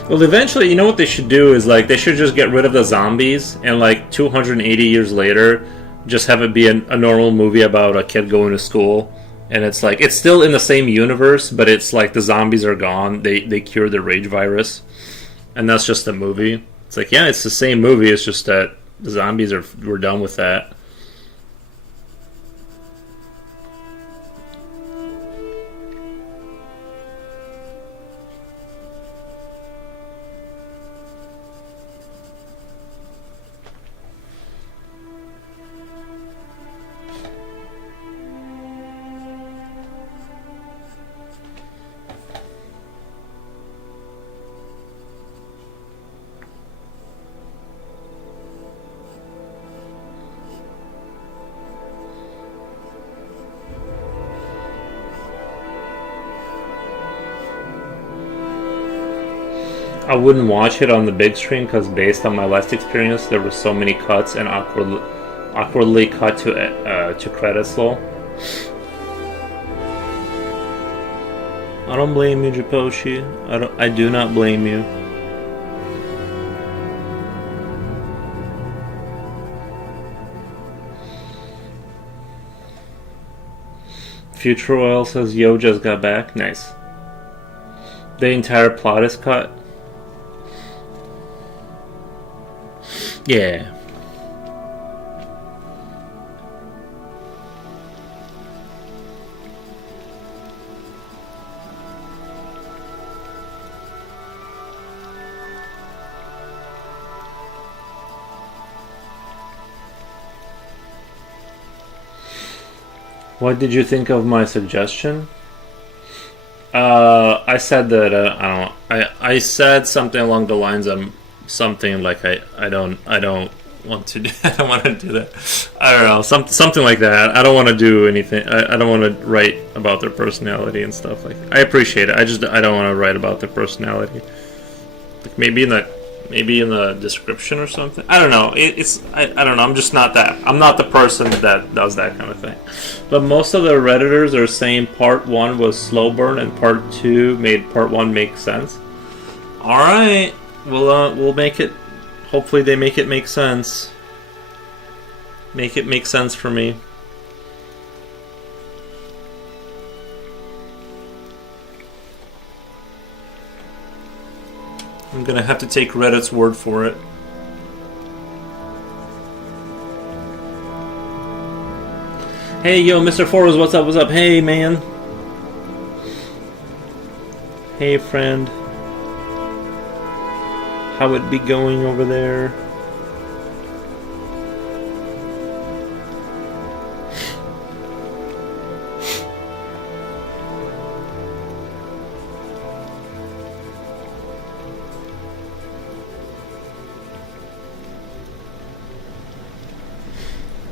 Well, eventually, you know what they should do is, like, they should just get rid of the zombies and, like, 280 years later, just have it be a normal movie about a kid going to school. And it's like, it's still in the same universe, but it's like the zombies are gone. They cured the rage virus. And that's just the movie. It's like, yeah, it's the same movie. It's just that the zombies we're done with that. I wouldn't watch it on the big screen because based on my last experience, there were so many cuts and awkwardly cut to credits low. I don't blame you, Japoshi. I do not blame you. Future Oil says Yo just got back. Nice. The entire plot is cut. Yeah. What did you think of my suggestion? I said that I said something along the lines of something like I don't want to do, I don't want to do that. I don't know, something like that. I don't want to do anything. I don't want to write about their personality and stuff like that. I appreciate it. I don't want to write about their personality. Like maybe in the description or something. I don't know. I don't know. I'm just not that. I'm not the person that does that kind of thing. But most of the Redditors are saying part 1 was slow burn and part 2 made part 1 make sense. All right. We'll make it. Hopefully they make it make sense. Make it make sense for me. I'm gonna have to take Reddit's word for it. Hey, yo, Mr. Forrest, what's up? What's up? Hey, man. Hey, friend. How it be going over there?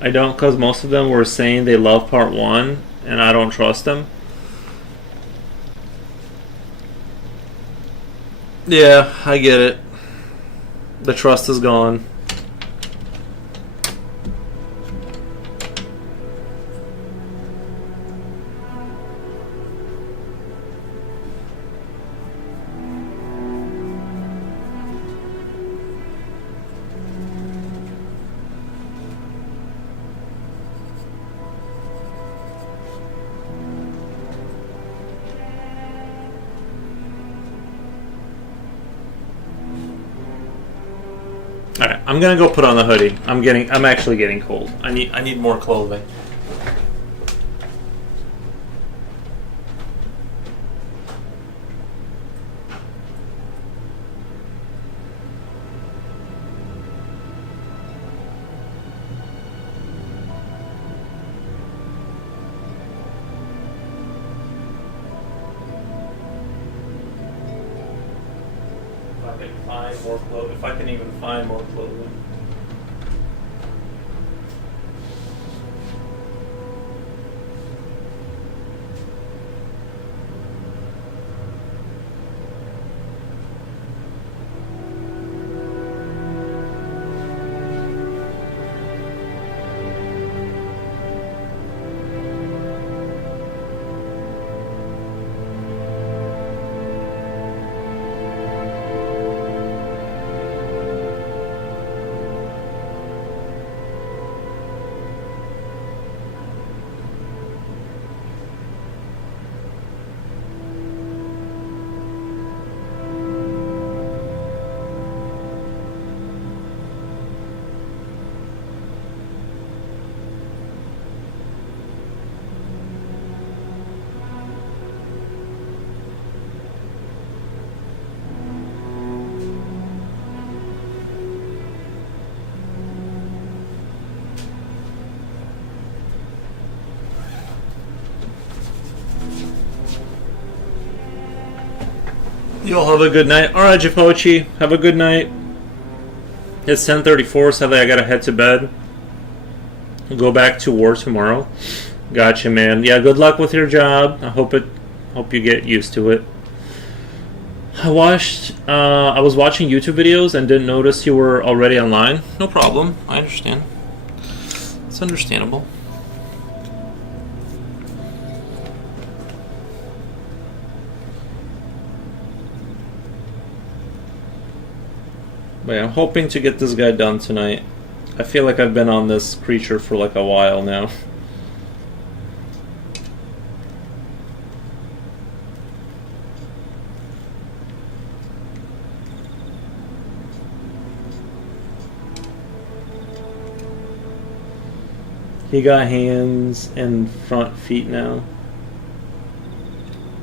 I don't, because most of them were saying they love part 1, and I don't trust them. Yeah, I get it. The trust is gone. Alright, I'm gonna go put on the hoodie. I'm actually getting cold. I need more clothing. If I can even find more clothing. You'll have a good night. Alright, Japochi, have a good night. It's 10:34, sadly I gotta head to bed. Go back to war tomorrow. Gotcha, man. Yeah, good luck with your job. I hope you get used to it. I was watching YouTube videos and didn't notice you were already online. No problem. I understand. It's understandable. But yeah, I'm hoping to get this guy done tonight. I feel like I've been on this creature for like a while now. He got hands and front feet now.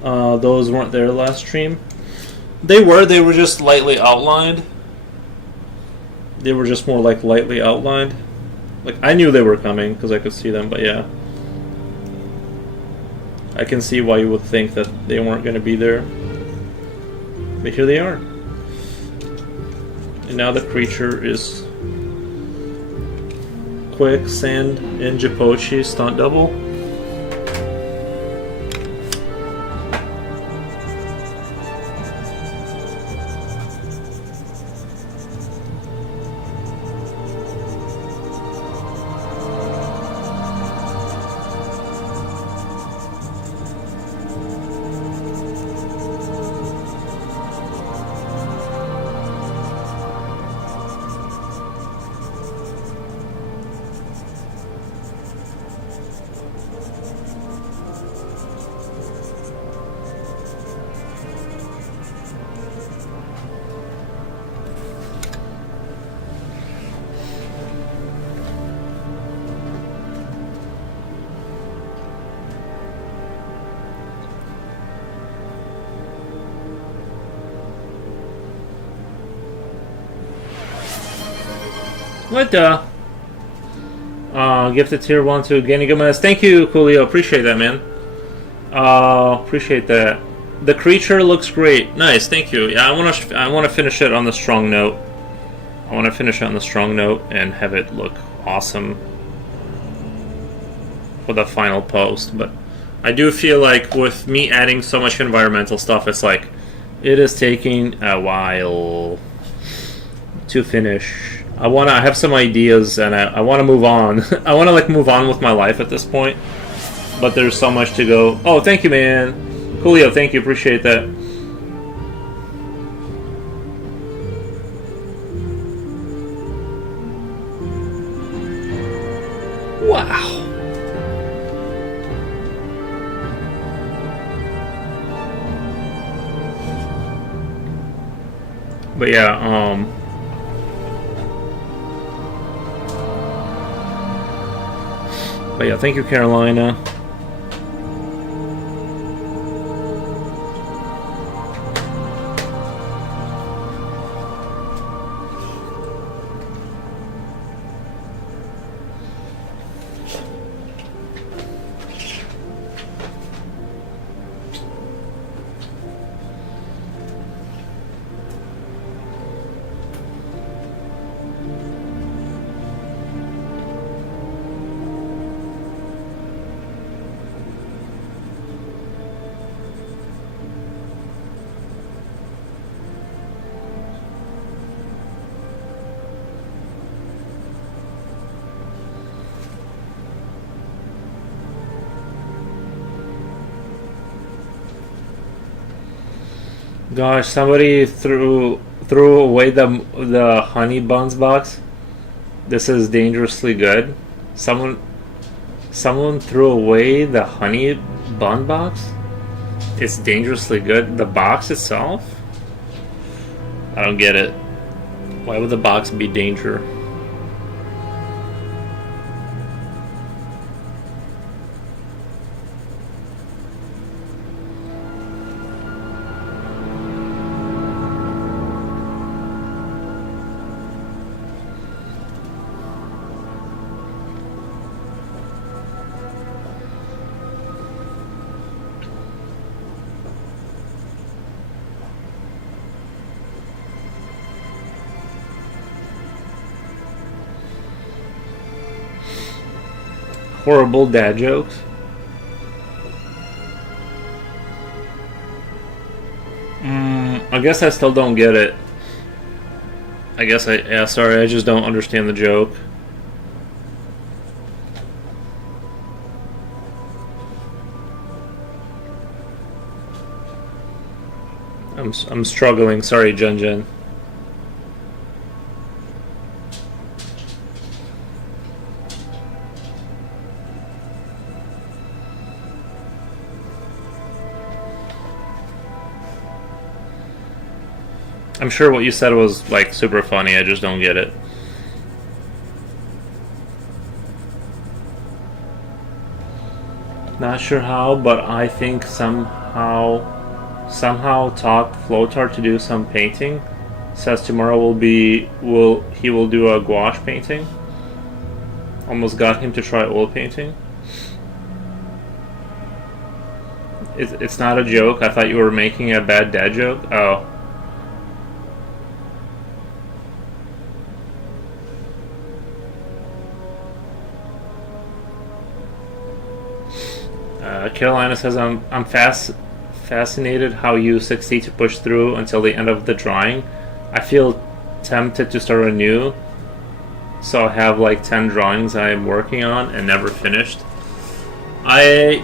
Those weren't there last stream. They were just lightly outlined. They were just more like lightly outlined. Like I knew they were coming because I could see them, but yeah. I can see why you would think that they weren't going to be there. But here they are. And now the creature is Quicksand and Jipochi stunt double. What the? Gifted tier 1 to Genigamas. Thank you, Coolio. Appreciate that, man. Appreciate that. The creature looks great. Nice, thank you. Yeah, I wanna finish it on the strong note. I wanna finish it on the strong note and have it look awesome for the final post. But I do feel like with me adding so much environmental stuff, it's like it is taking a while to finish. I have some ideas and I want to move on. I want to like move on with my life at this point. But there's so much to go. Oh, thank you, man. Coolio, thank you. Appreciate that. Wow. But yeah, But yeah, thank you, Carolina. Gosh, somebody threw away the honey buns box. This is dangerously good. Someone threw away the honey bun box. It's dangerously good. The box itself? I don't get it. Why would the box be danger? Horrible dad jokes. I guess I still don't get it. Yeah, sorry, I just don't understand the joke. I'm struggling. Sorry, Jen Jen. I'm sure what you said was like super funny. I just don't get it. Not sure how, but I think somehow taught Flotar to do some painting. Says tomorrow he will do a gouache painting. Almost got him to try oil painting. It's not a joke. I thought you were making a bad dad joke. Oh. Carolina says I'm fascinated how you succeed to push through until the end of the drawing. I feel tempted to start anew, so I have like 10 drawings I'm working on and never finished. I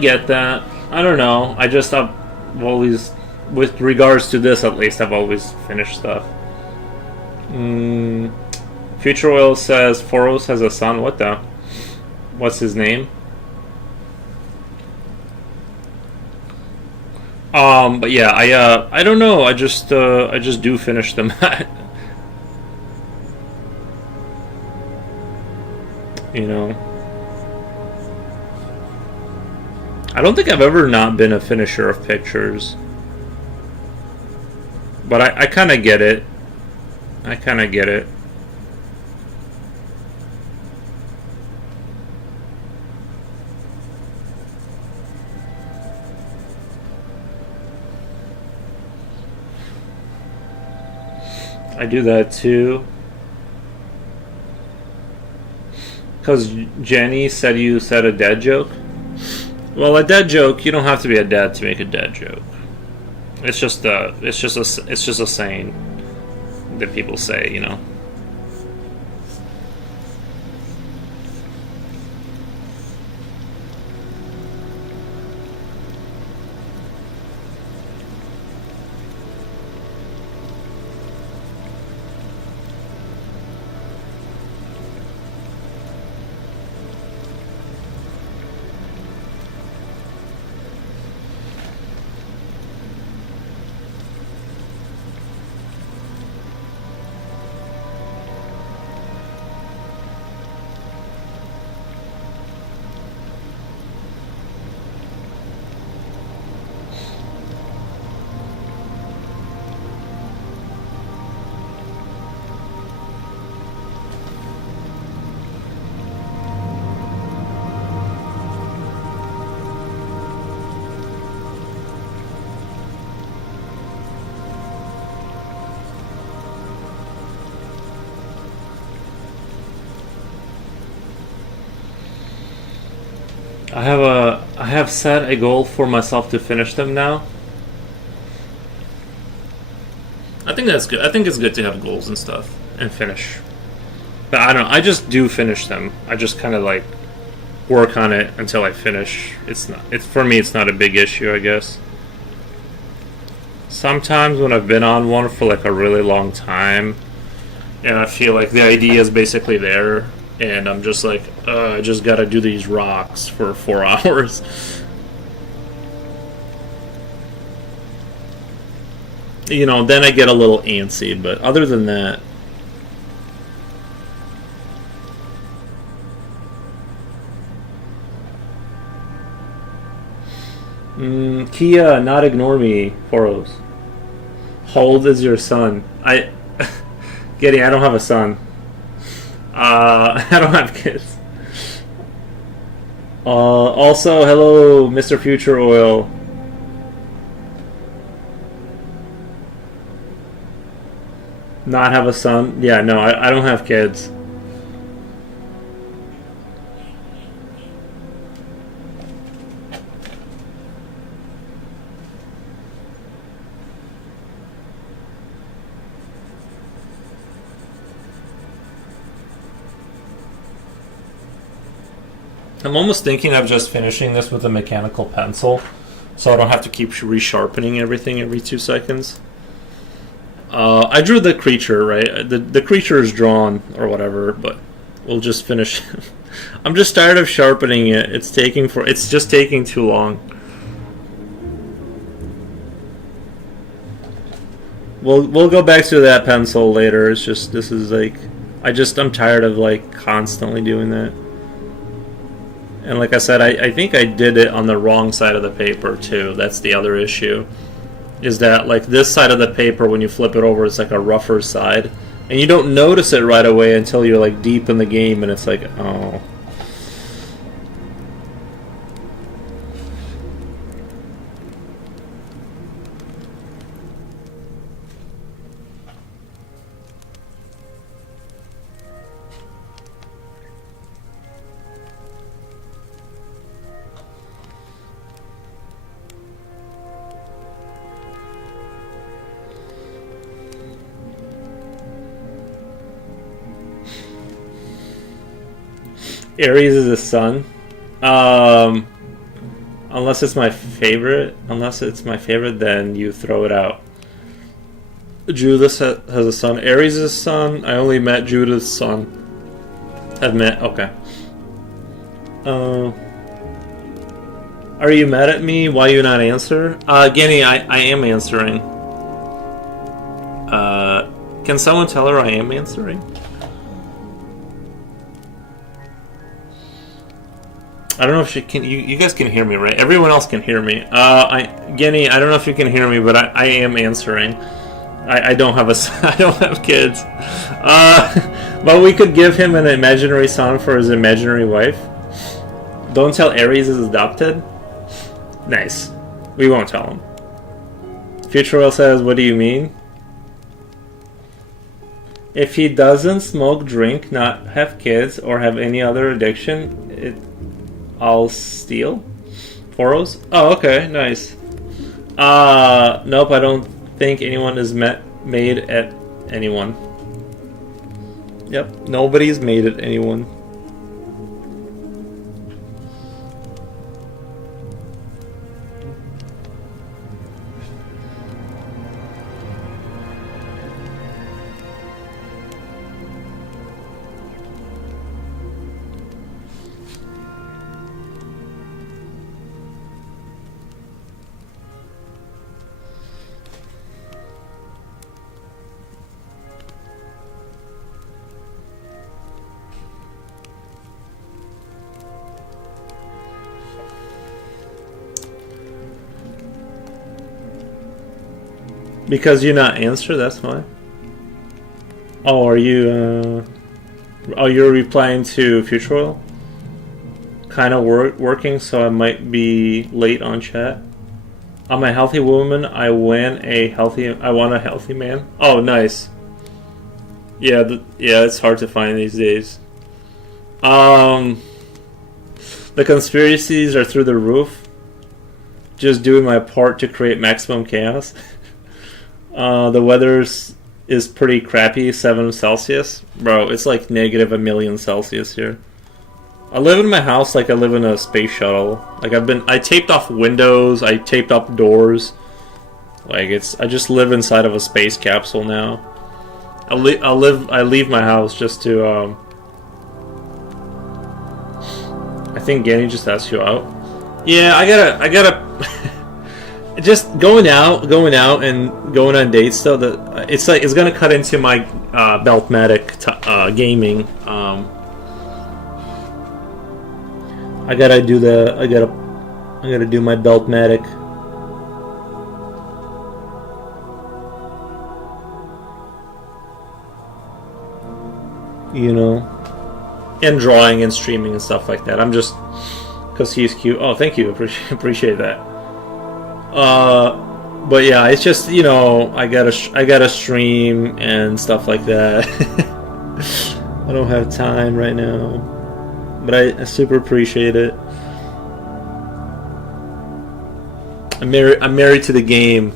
get that. I don't know. I've always, with regards to this at least, I've always finished stuff. Future Oil says Foros has a son. What's his name? But yeah, I don't know. I just do finish them. You know, I don't think I've ever not been a finisher of pictures, but I kind of get it. I kind of get it. I do that too. Because Jenny said you said a dad joke. Well, a dad joke, you don't have to be a dad to make a dad joke. It's just a saying that people say, you know. I have set a goal for myself to finish them now. I think that's good. I think it's good to have goals and stuff and finish. But I don't know. I just do finish them. I just kind of like work on it until I finish. It's for me. It's not a big issue, I guess. Sometimes when I've been on one for like a really long time, and I feel like the idea is basically there, and I'm just like, I just gotta do these rocks for 4 hours. You know, then I get a little antsy, but other than that, Kia, not ignore me, Foros. How old is your son? Getty, I don't have a son. I don't have kids. Also, hello, Mr. Future Oil. Not have a son? Yeah, no, I don't have kids. I'm almost thinking of just finishing this with a mechanical pencil, so I don't have to keep resharpening everything every 2 seconds. I drew the creature, right? The creature is drawn or whatever, but we'll just finish. I'm just tired of sharpening it. It's just taking too long. We'll go back to that pencil later. It's just this is like I'm tired of like constantly doing that. And like I said, I think I did it on the wrong side of the paper too. That's the other issue. Is that like this side of the paper, when you flip it over, it's like a rougher side. And you don't notice it right away until you're like deep in the game and it's like, oh. Aries is the sun. Unless it's my favorite. Unless it's my favorite, then you throw it out. Judith has a son. Aries is a son. I only met Judith's son. I've met. Okay. Are you mad at me? Why you not answer? Genny, I am answering. Can someone tell her I am answering? I don't know if she can. You guys can hear me, right? Everyone else can hear me. Genny, I don't know if you can hear me, but I am answering. I don't have I don't have kids. But we could give him an imaginary son for his imaginary wife. Don't tell Aries is adopted. Nice. We won't tell him. Futurewell says, "What do you mean? If he doesn't smoke, drink, not have kids, or have any other addiction, I'll steal." Poros? Oh, okay, nice. Nope, I don't think anyone is made at anyone. Yep, nobody's made at anyone. Because you not answer, that's why. Oh, are you, oh, you're replying to Futurewell? Kind of working, so I might be late on chat. I'm a healthy woman. I want a healthy man. Oh, nice. Yeah, yeah, it's hard to find these days. The conspiracies are through the roof. Just doing my part to create maximum chaos. The weather is pretty crappy, 7 Celsius. Bro, it's like negative a million Celsius here. I live in my house like I live in a space shuttle. Like I taped off windows, I taped up doors. Like I just live inside of a space capsule now. I leave my house just to, I think Genny just asked you out. Yeah, I gotta just going out and going on dates though. It's gonna cut into my Beltmatic gaming. I gotta do my Beltmatic. You know, and drawing and streaming and stuff like that. I'm just because he's cute. Oh, thank you. Appreciate that. But yeah, it's just, you know, I gotta stream and stuff like that. I don't have time right now, but I super appreciate it. I'm married to the game,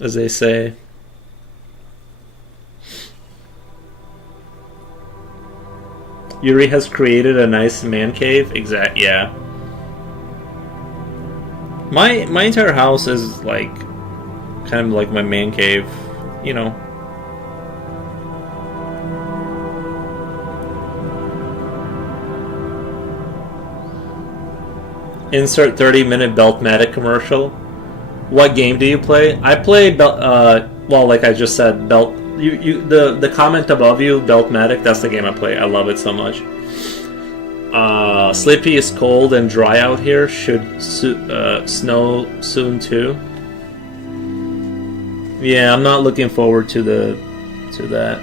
as they say. Yuri has created a nice man cave. Yeah. My entire house is like kind of like my man cave, you know. Insert 30-minute Beltmatic commercial. What game do you play? I play well, like I just said, the comment above you, Beltmatic, that's the game I play. I love it so much. Sleepy is cold and dry out here. Should snow soon too. Yeah, I'm not looking forward to that.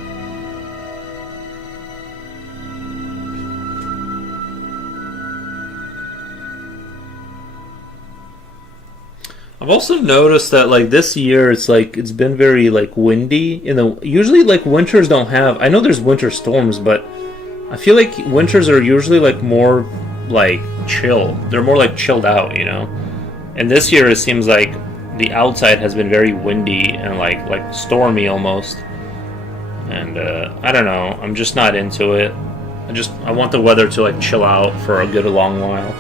I've also noticed that like this year it's been very like windy. Usually like winters don't have. I know there's winter storms, but I feel like winters are usually like more like chill. They're more like chilled out, you know. And this year it seems like the outside has been very windy and like stormy almost. And I don't know. I'm just not into it. I want the weather to like chill out for a good long while.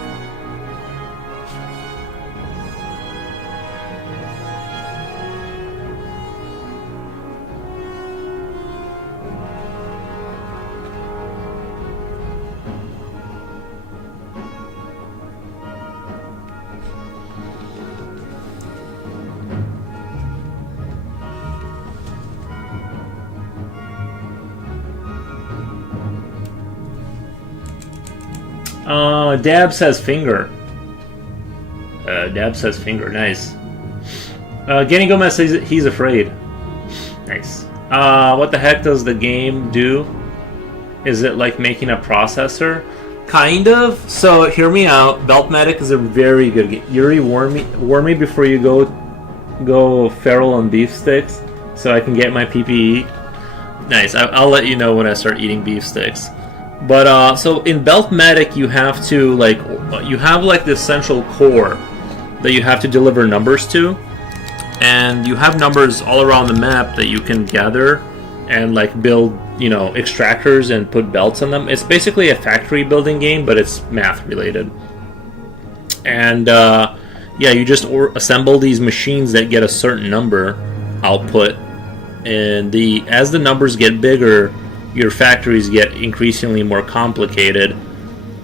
Dab says finger. Dab says finger. Nice. Genny Gomez says he's afraid. Nice. What the heck does the game do? Is it like making a processor? Kind of. So hear me out. Beltmatic is a very good game. Yuri, warn me before you go feral on beef sticks, so I can get my PPE. Nice. I'll let you know when I start eating beef sticks. But so in Beltmatic you have to you have this central core that you have to deliver numbers to, and you have numbers all around the map that you can gather and build extractors and put belts on them. It's basically a factory building game, but it's math related. And yeah, you just assemble these machines that get a certain number output, and as the numbers get bigger, your factories get increasingly more complicated.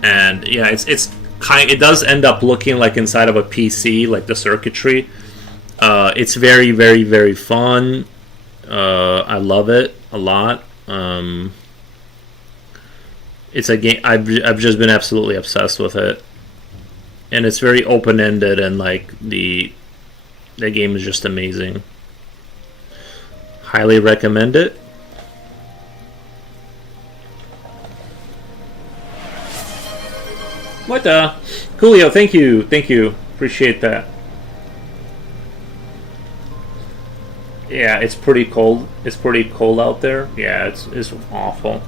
And yeah, it does end up looking like inside of a PC, like the circuitry. It's very, very, very fun. I love it a lot. It's a game I've just been absolutely obsessed with it, and it's very open-ended, and the game is just amazing. Highly recommend it. What the? Coolio, thank you. Appreciate that. Yeah, it's pretty cold. It's pretty cold out there. Yeah, it's awful.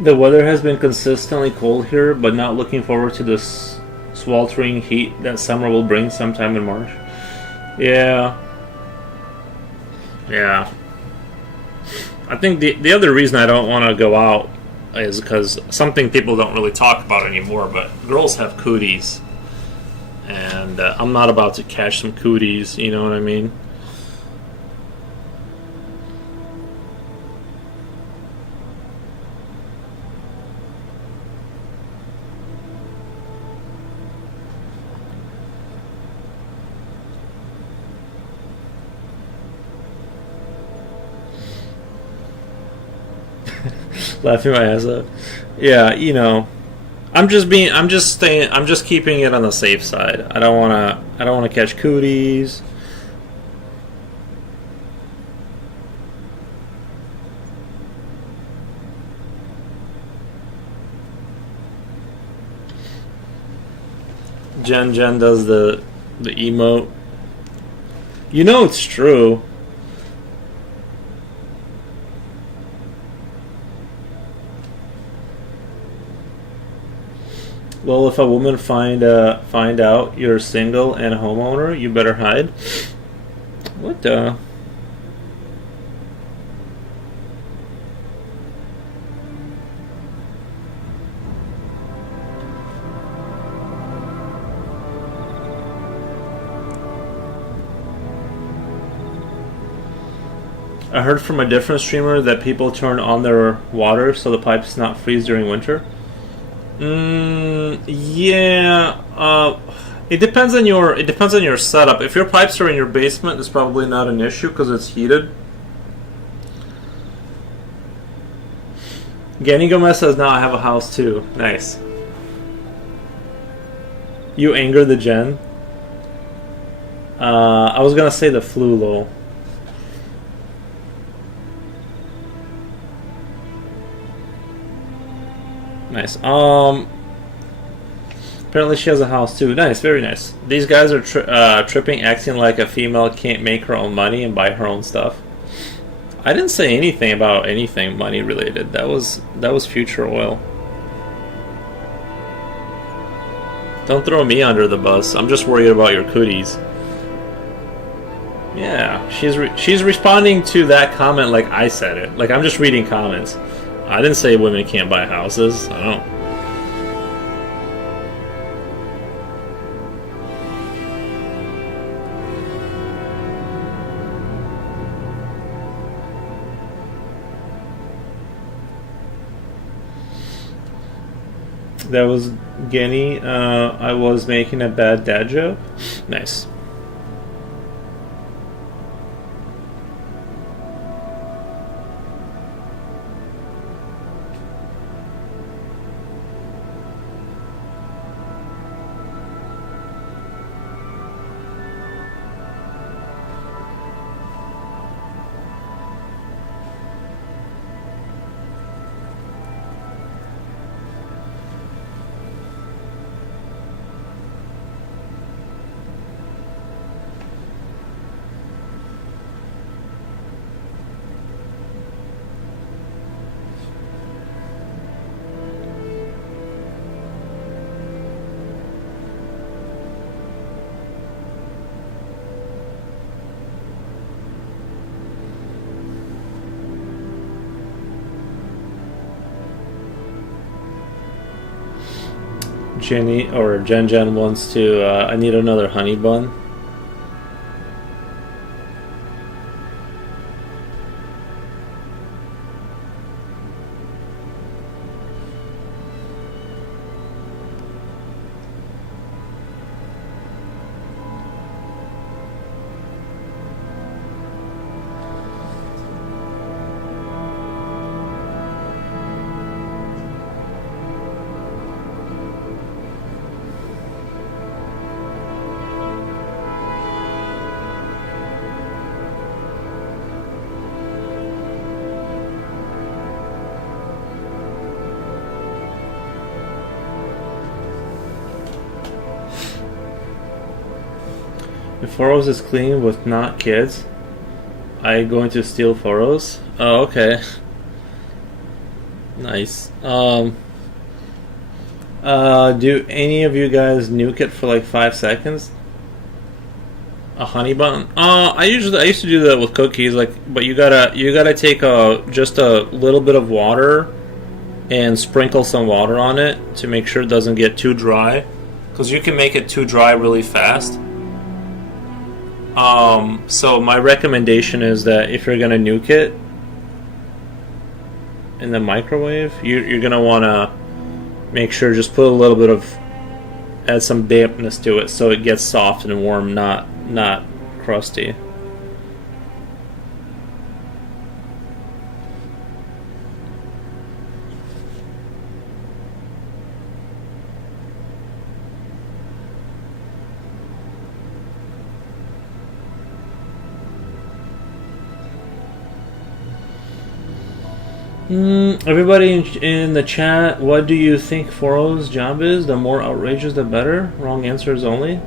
The weather has been consistently cold here, but not looking forward to this sweltering heat that summer will bring sometime in March. Yeah. Yeah. I think the other reason I don't want to go out is because something people don't really talk about anymore, but girls have cooties. And I'm not about to catch some cooties, you know what I mean? Laughing my ass off. Yeah, you know, I'm just keeping it on the safe side. I don't wanna catch cooties. Jen does the emote. You know it's true. Well, if a woman find out you're single and a homeowner, you better hide. What the? I heard from a different streamer that people turn on their water so the pipes not freeze during winter. Yeah. It depends on your setup. If your pipes are in your basement, it's probably not an issue because it's heated. Genny Gomez says, "Now I have a house too." Nice. You anger the Gen. I was gonna say the flu, lol. Nice. Apparently she has a house too. Nice, very nice. These guys are tripping, acting like a female can't make her own money and buy her own stuff. I didn't say anything about anything money related. That was Future Oil. Don't throw me under the bus. I'm just worried about your cooties. Yeah, she's responding to that comment like I said it. Like I'm just reading comments. I didn't say women can't buy houses. I don't. That was Genny. I was making a bad dad joke. Nice. Jenny or Jen wants to. I need another honey bun. If Foros is clean with not kids, I going to steal Foros? Oh, okay. Nice. Do any of you guys nuke it for like 5 seconds? A honey bun? I used to do that with cookies. Like, but you gotta take just a little bit of water and sprinkle some water on it to make sure it doesn't get too dry, because you can make it too dry really fast. So my recommendation is that if you're gonna nuke it in the microwave, you're gonna wanna make sure just put a little bit of add some dampness to it so it gets soft and warm, not crusty. Everybody in the chat, what do you think Foro's job is? The more outrageous, the better. Wrong answers only.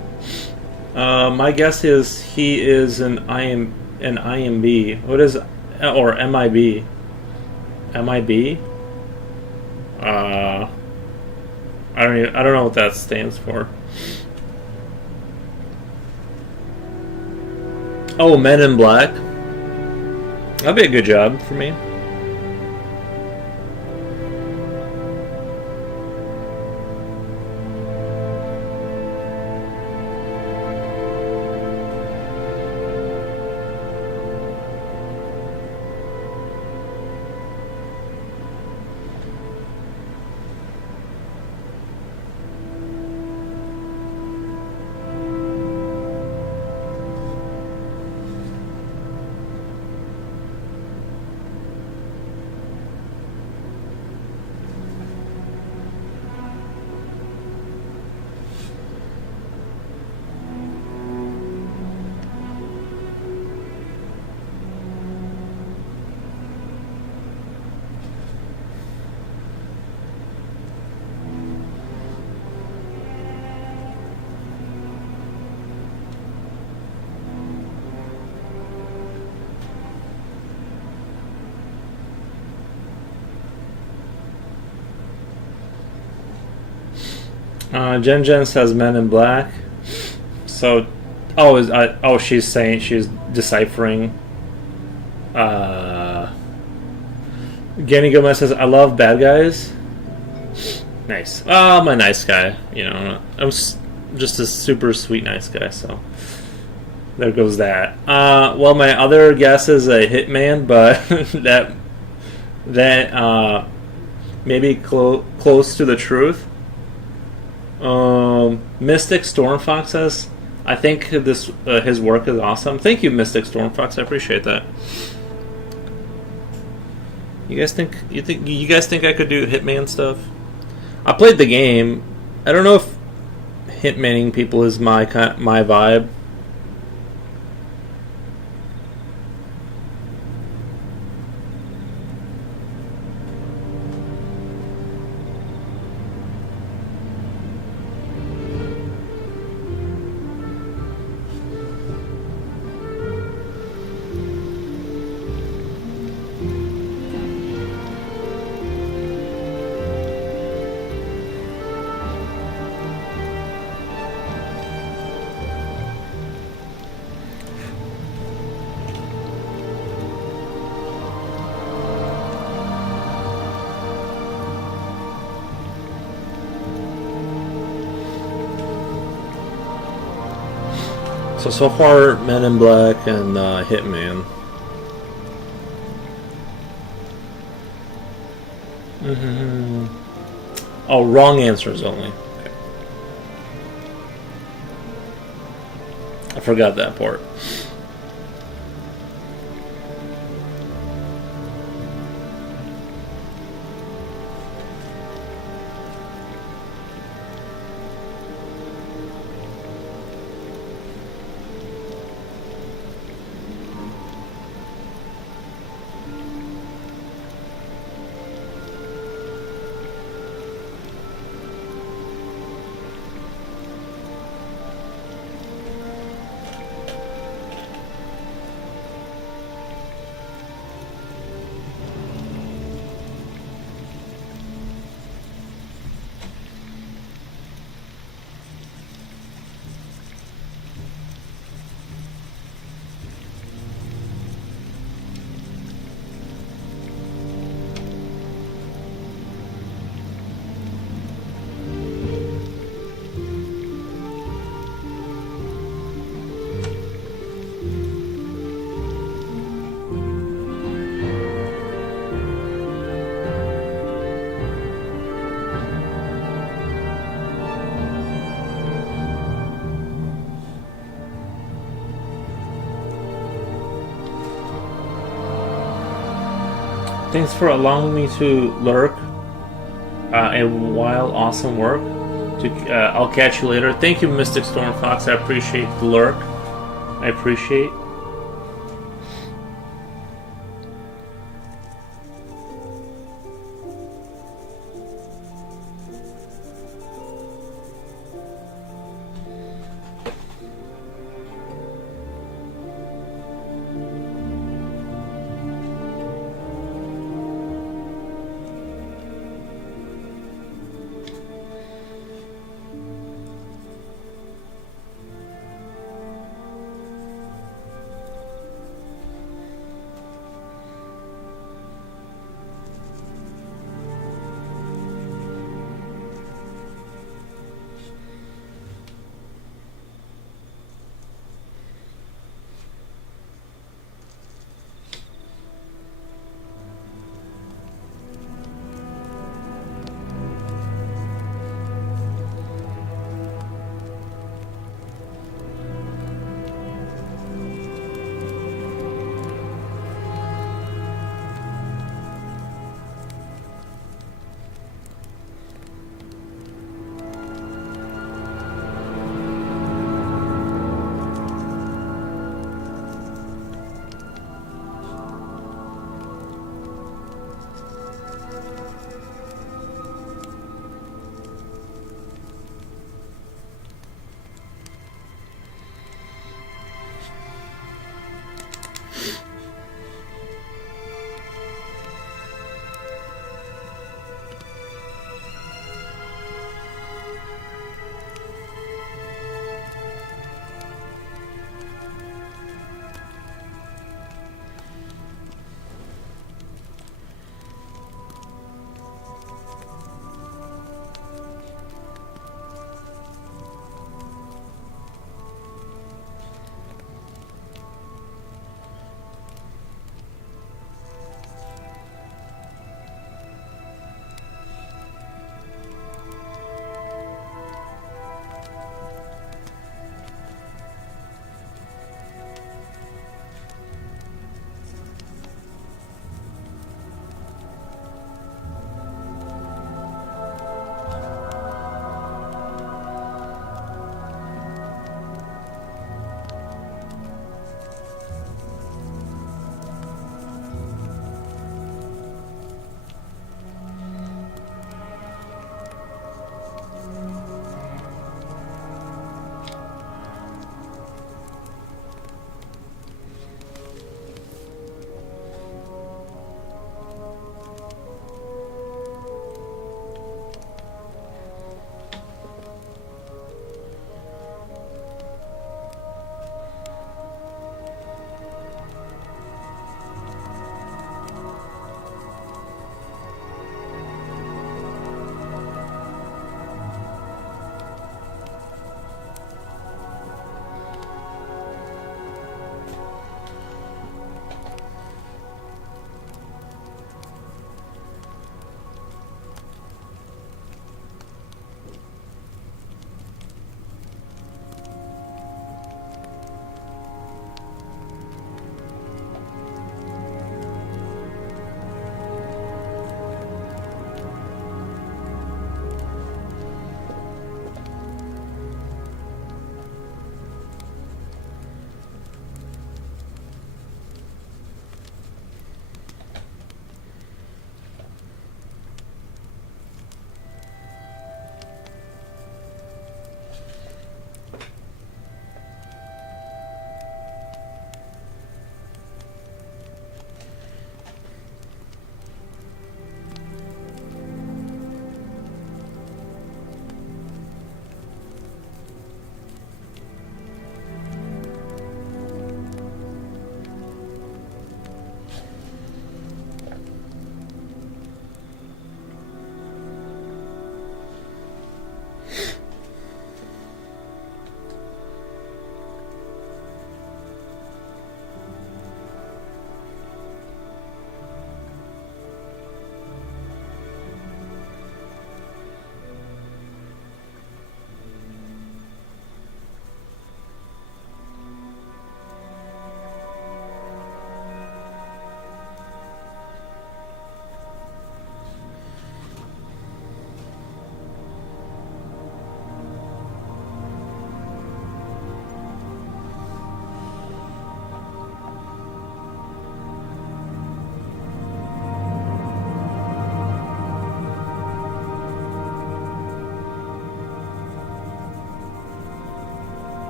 My guess is he is an IMB. What is or MIB? MIB? I don't know what that stands for. Oh, Men in Black. That'd be a good job for me. Jen says Men in Black. So, she's saying she's deciphering. Genny Gomez says, I love bad guys. Nice. Oh, I'm a nice guy. You know, I'm just a super sweet nice guy. So there goes that. Well, my other guess is a Hitman, but that maybe close to the truth. Mystic Stormfox says, I think his work is awesome. Thank you, Mystic Stormfox. I appreciate that. You guys think I could do Hitman stuff? I played the game. I don't know if hitmaning people is my vibe. So far, Men in Black and Hitman. Oh, wrong answers only. Okay. I forgot that part. thanks for allowing me to lurk. And while awesome work. I'll catch you later. Thank you, Mystic Stormfox. I appreciate the lurk. I appreciate.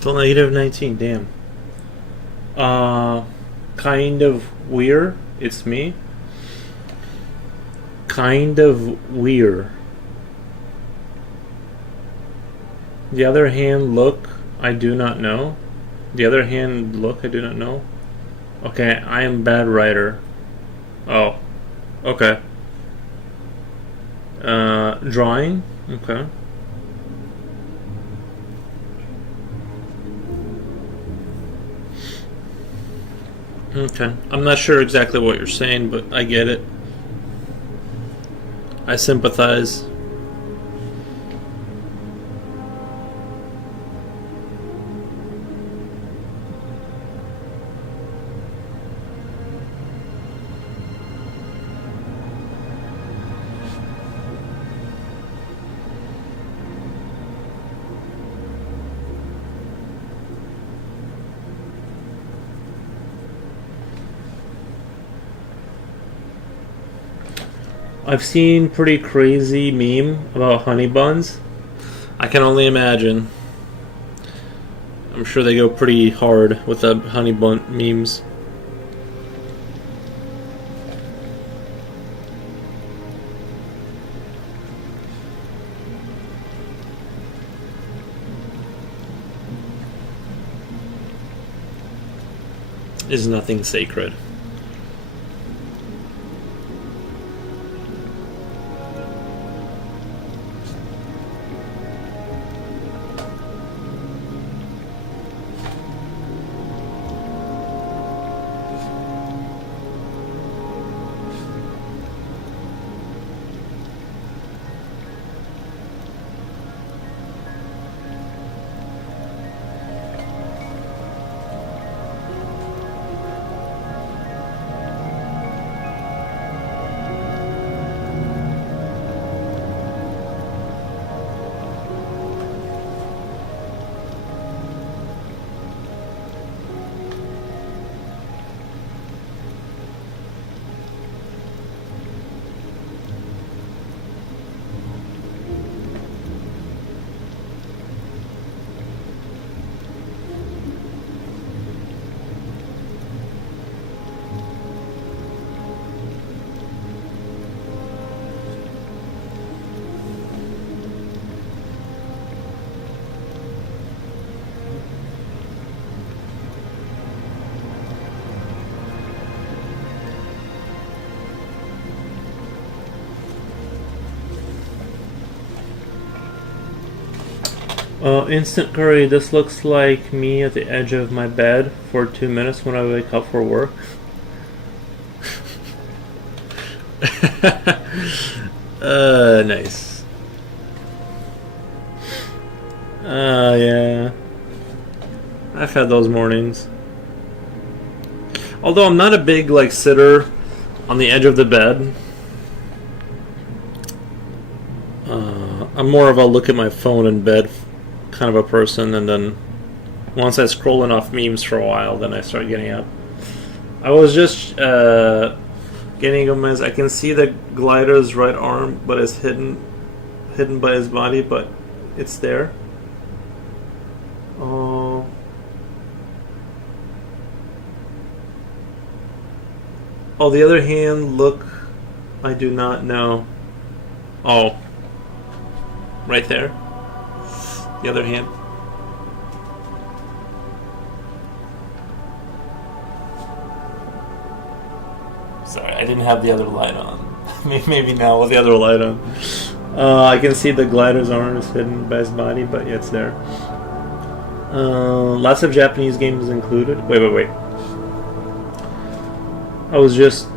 Still negative 19, damn. Kind of weird. It's me. Kind of weird. The other hand, look, I do not know. The other hand, look, I do not know. Okay, I am bad writer. Oh. Okay. Drawing? Okay. Okay. I'm not sure exactly what you're saying, but I get it. I sympathize. I've seen pretty crazy meme about honey buns. I can only imagine. I'm sure they go pretty hard with the honey bun memes. Is nothing sacred. Instant curry, this looks like me at the edge of my bed for 2 minutes when I wake up for work. Nice. Yeah. I've had those mornings. Although I'm not a big, like, sitter on the edge of the bed. I'm more of a look at my phone in bed kind of a person, and then once I scroll enough memes for a while, then I start getting up. I was just getting him as I can see the glider's right arm, but it's hidden by his body, but it's there. Oh. Oh, the other hand, look, I do not know. Oh. Right there. The other hand. Sorry, I didn't have the other light on. Maybe now with the other light on. I can see the glider's arm is hidden by his body, but yeah, it's there. Lots of Japanese games included. Wait. I was just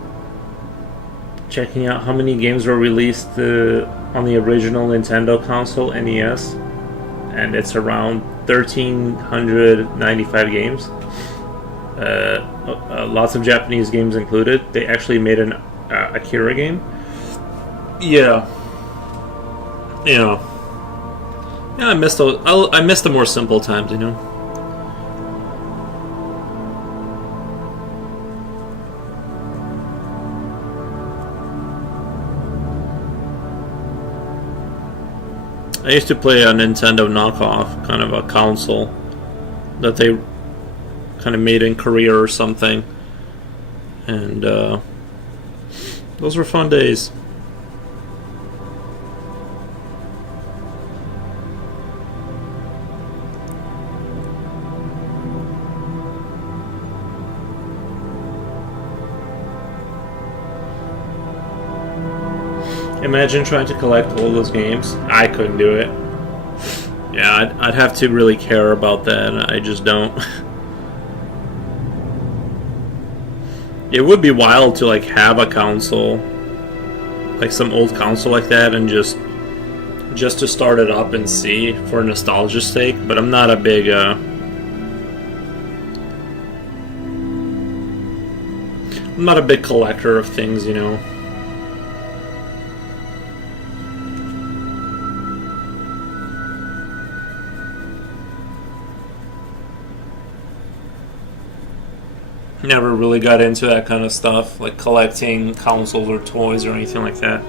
checking out how many games were released on the original Nintendo console, NES, and it's around 1,395 games. Lots of Japanese games included. They actually made an Akira game. Yeah, I miss those. I miss the more simple times, I used to play a Nintendo knockoff, kind of a console, that they kind of made in Korea or something. And those were fun days. Imagine trying to collect all those games. I couldn't do it. Yeah, I'd have to really care about that. I just don't. It would be wild to like have a console, like some old console like that, and just to start it up and see for nostalgia's sake. But I'm not a big collector of things, you know. Never really got into that kind of stuff, like collecting consoles or toys or anything like that.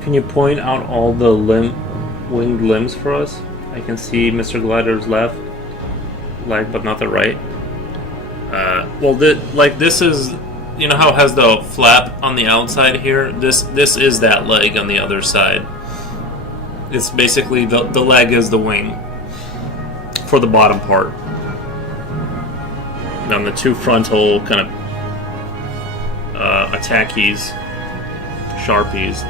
Can you point out all the winged limbs for us? I can see Mr. Glider's left leg, but not the right. Well, this is, you know how it has the flap on the outside here? This is that leg on the other side. It's basically the leg is the wing for the bottom part. And then the two frontal kind of attackies. Sharpies,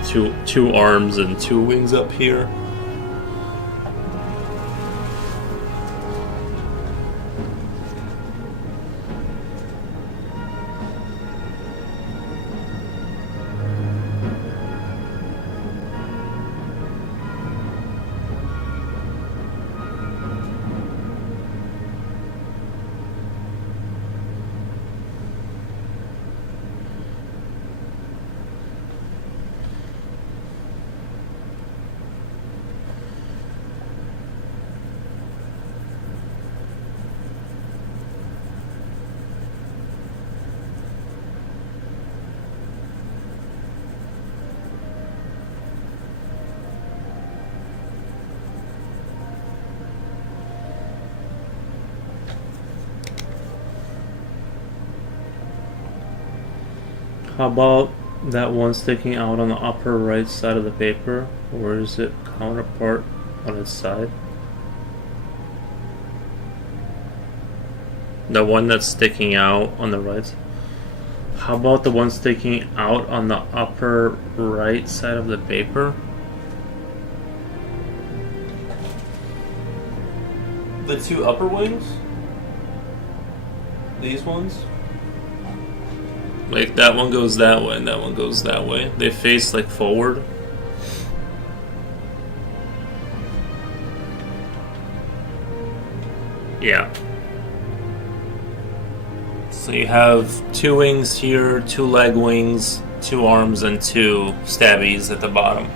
two arms and two wings up here. How about that one sticking out on the upper right side of the paper? Or is it counterpart on its side? The one that's sticking out on the right. How about the one sticking out on the upper right side of the paper? The two upper wings? These ones? Like that one goes that way and that one goes that way. They face like forward. Yeah. So you have two wings here, two leg wings, two arms, and two stabbies at the bottom.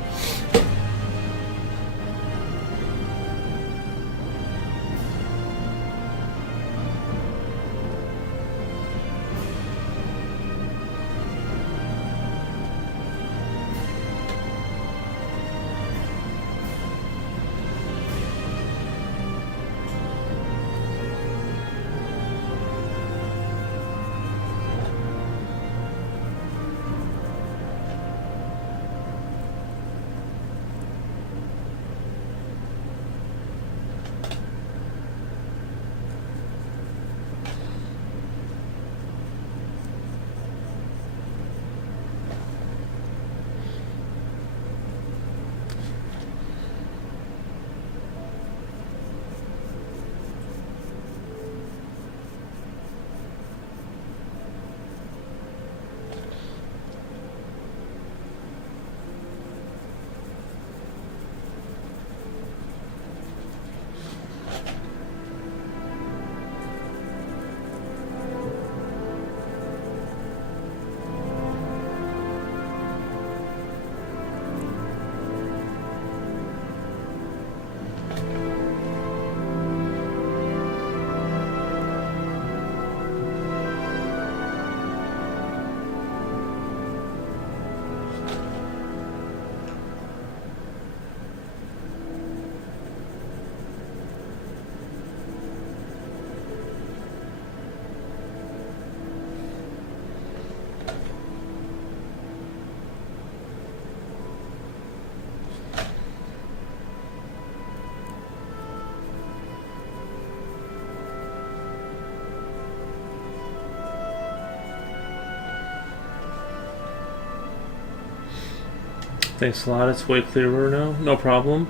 Thanks a lot. It's way clearer now. No problem.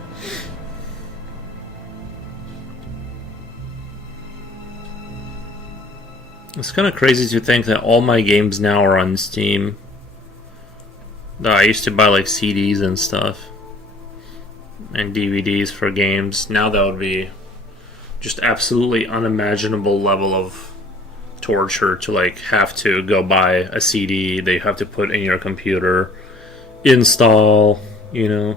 It's kind of crazy to think that all my games now are on Steam. I used to buy like CDs and stuff and DVDs for games. Now that would be just absolutely unimaginable level of torture to like have to go buy a CD that you have to put in your computer, install, you know.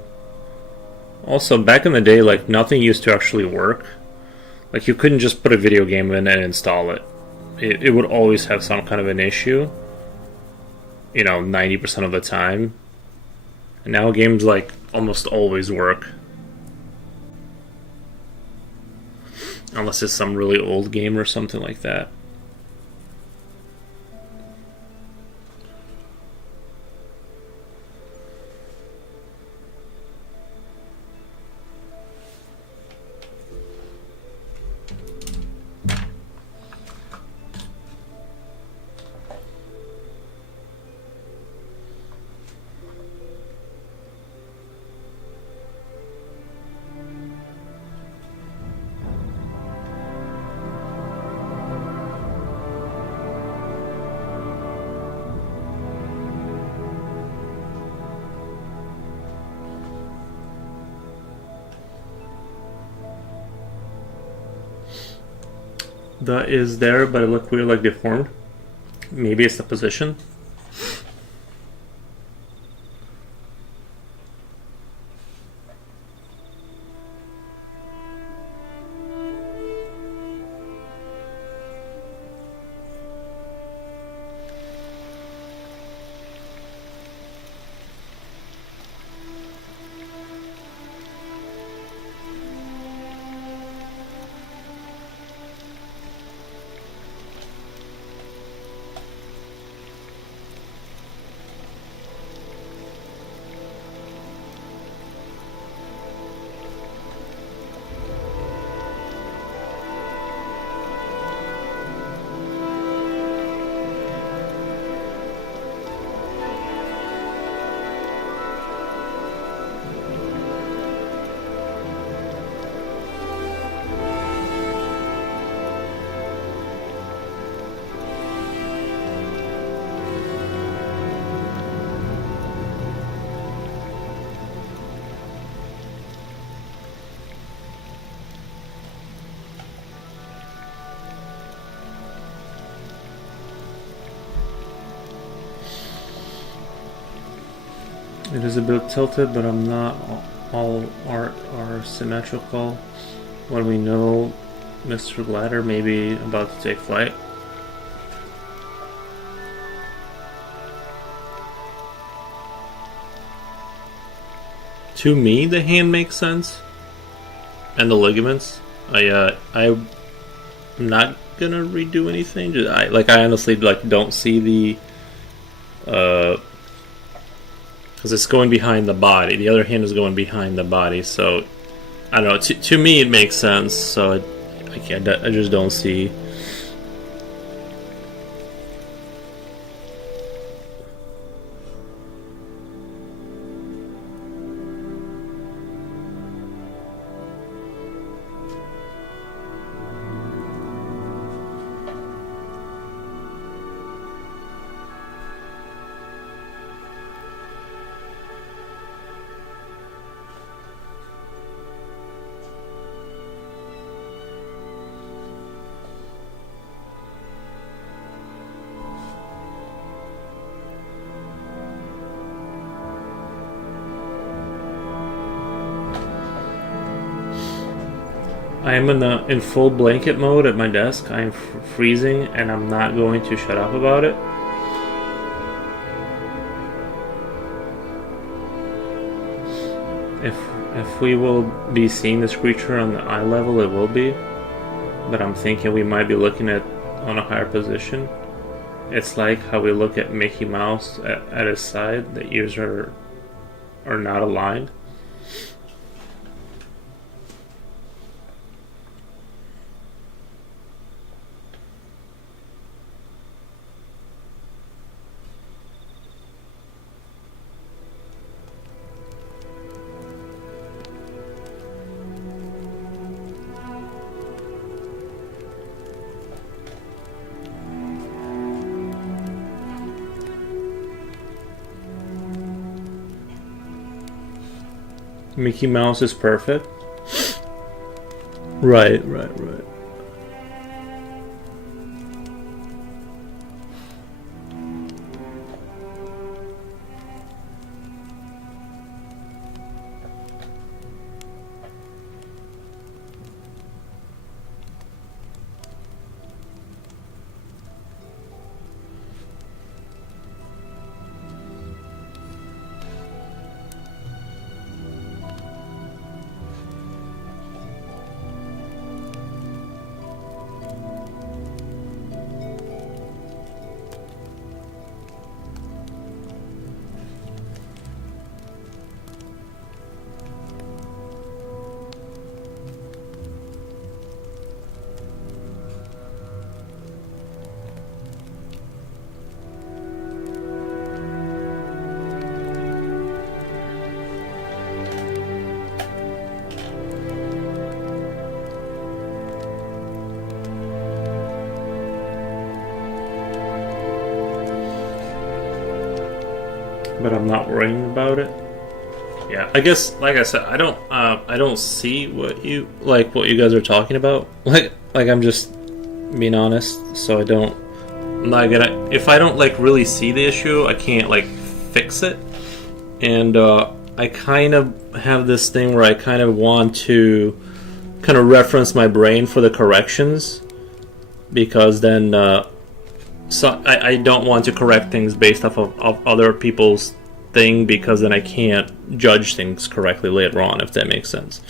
Also, back in the day, like nothing used to actually work. Like you couldn't just put a video game in and install it. It would always have some kind of an issue, 90% of the time. And now games like almost always work. Unless it's some really old game or something like that. That is there, but it looked weird, like deformed. Maybe it's the position. It is a bit tilted, but I'm not all art are symmetrical. When we know Mr. Gladder may be about to take flight. To me, the hand makes sense, and the ligaments. I'm not gonna redo anything. I honestly don't see the because it's going behind the body. The other hand is going behind the body, so I don't know. To me, it makes sense. So I just don't see. I am in full blanket mode at my desk. I am freezing, and I'm not going to shut up about it. If we will be seeing this creature on the eye level, it will be. But I'm thinking we might be looking at on a higher position. It's like how we look at Mickey Mouse at his side. The ears are not aligned. Mickey Mouse is perfect. Right. But I'm not worrying about it. Yeah, I guess, like I said, I don't see what you guys are talking about. Like I'm just being honest. So I'm not gonna. If I don't like really see the issue, I can't like fix it. And I kind of have this thing where I kind of want to kind of reference my brain for the corrections, because then so I don't want to correct things based off of other people's thing, because then I can't judge things correctly later on, if that makes sense.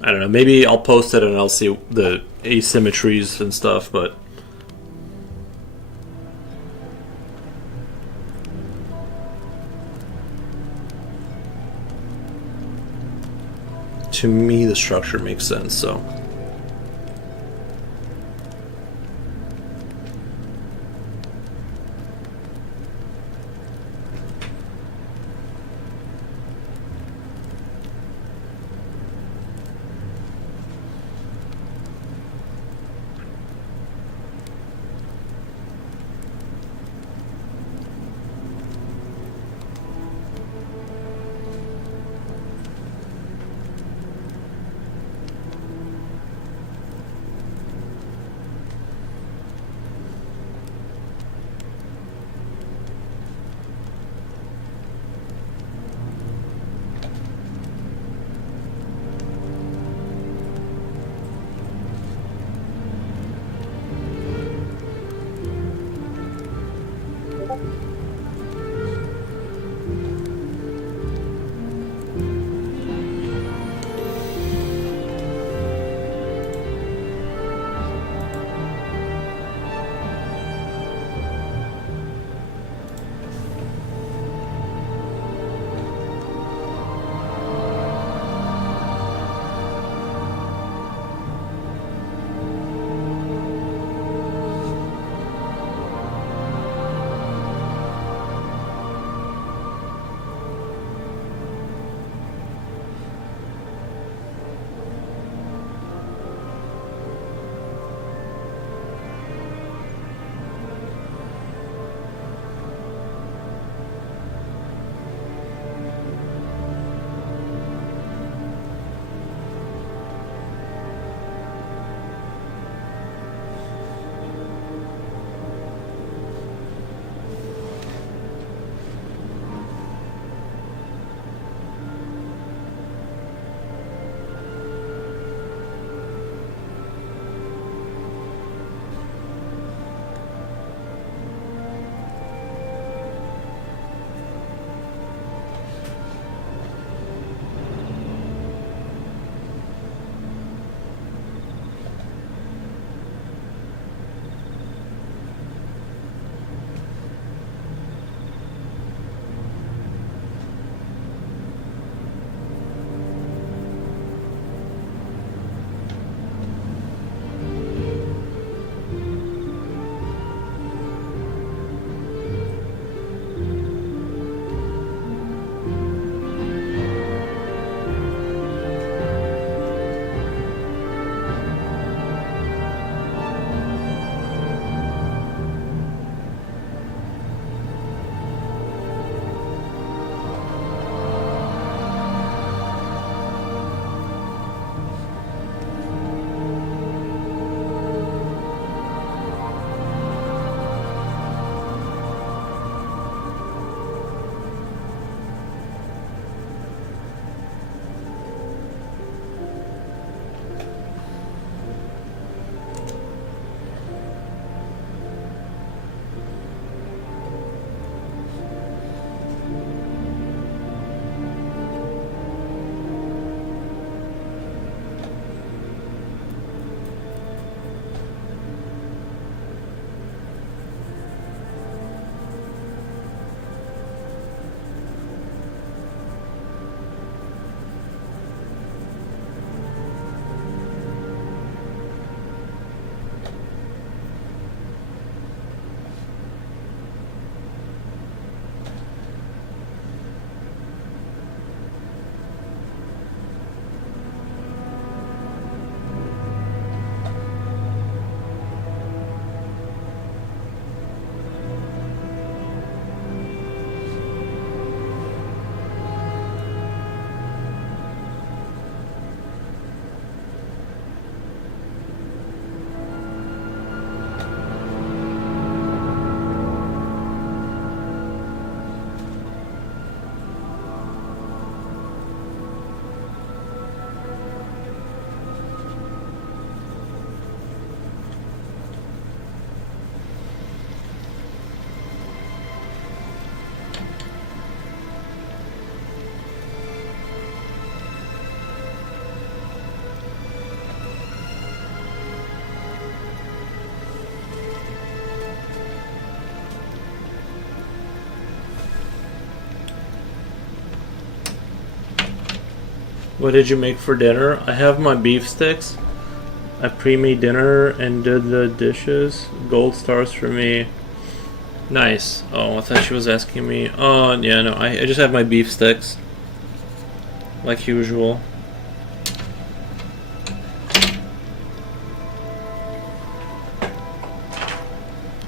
I don't know, maybe I'll post it and I'll see the asymmetries and stuff, but to me the structure makes sense. So What did you make for dinner? I have my beef sticks. I pre-made dinner and did the dishes. Gold stars for me. Nice. Oh, I thought she was asking me. Oh, yeah, no. I just have my beef sticks. Like usual.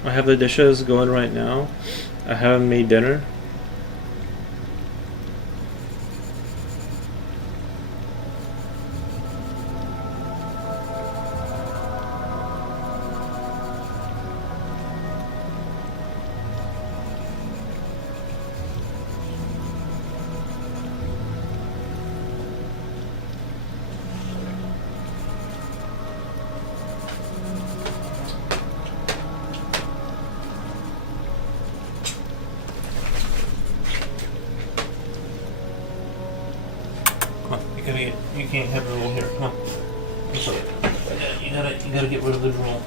I have the dishes going right now. I haven't made dinner. You can't have drool here. Come on. You gotta get rid of the drool.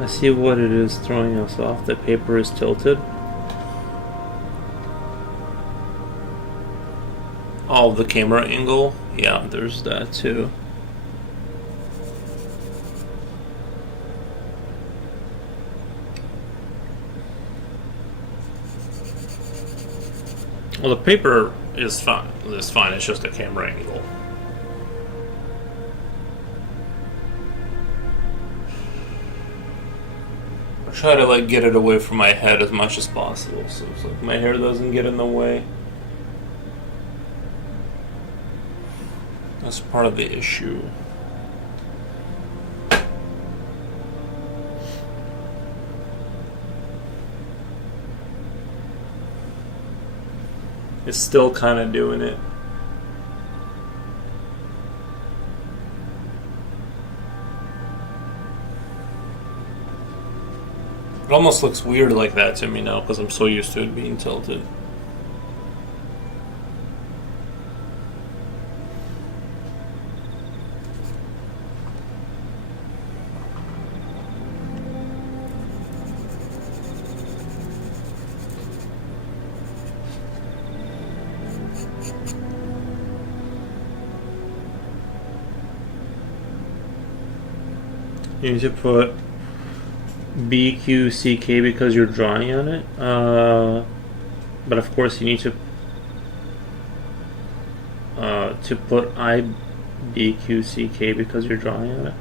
I see what it is throwing us off. The paper is tilted. Oh, the camera angle? Yeah, there's that too. Well, the paper is fine. It's fine. It's just a camera angle. Try to like get it away from my head as much as possible, so it's like my hair doesn't get in the way. That's part of the issue. It's still kind of doing it. It almost looks weird like that to me now because I'm so used to it being tilted. You need to put BQCK because you're drawing on it. But of course you need to put BQCK because you're drawing on it.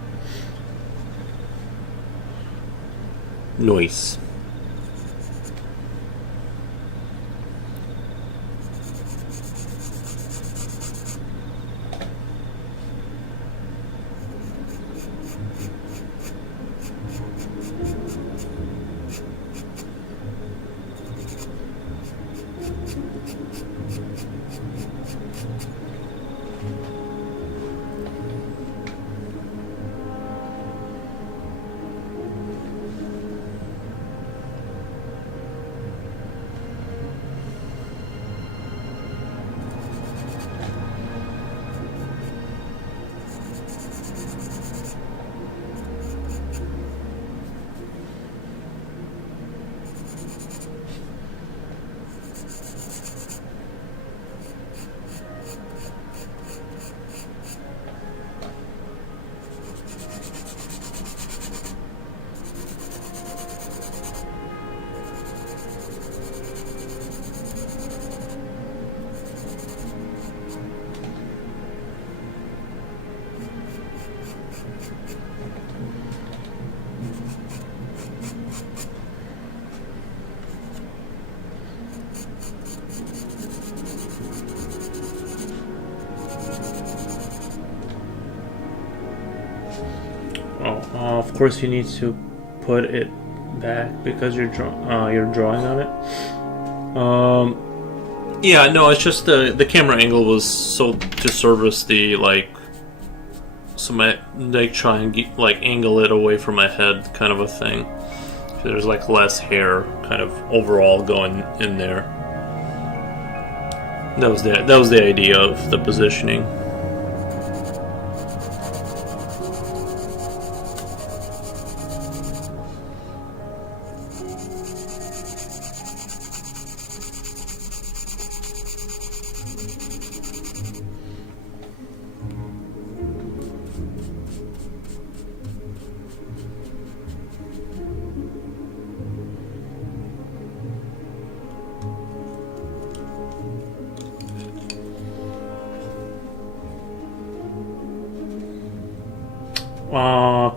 Noise. Of course, you need to put it back because you're drawing on it. Yeah, no, it's just the camera angle was so to service the so try and angle it away from my head, kind of a thing. So there's less hair, kind of overall going in there. That was the idea of the positioning.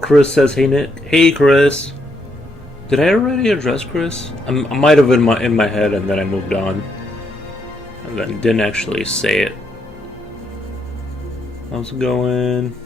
Chris says, "Hey Nick, hey Chris." Did I already address Chris? I might have in my head, and then I moved on, and then didn't actually say it. How's it going?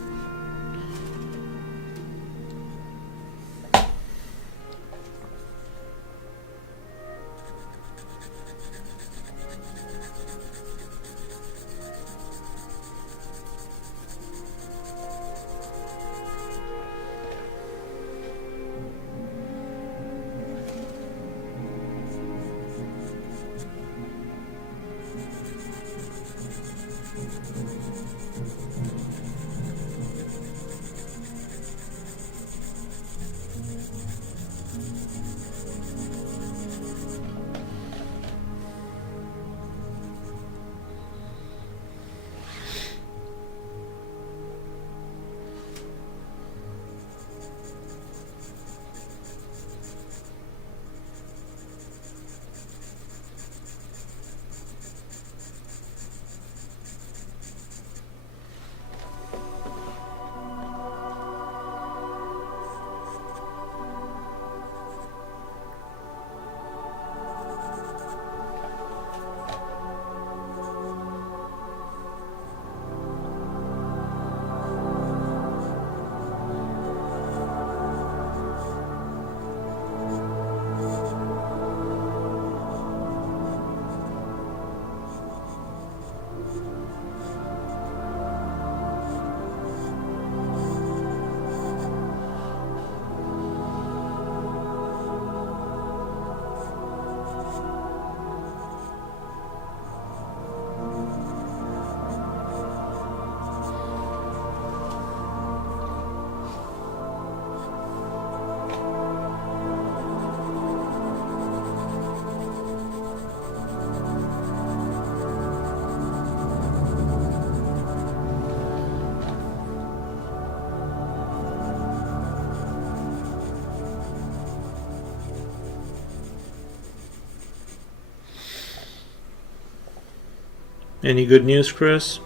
Any good news, Chris?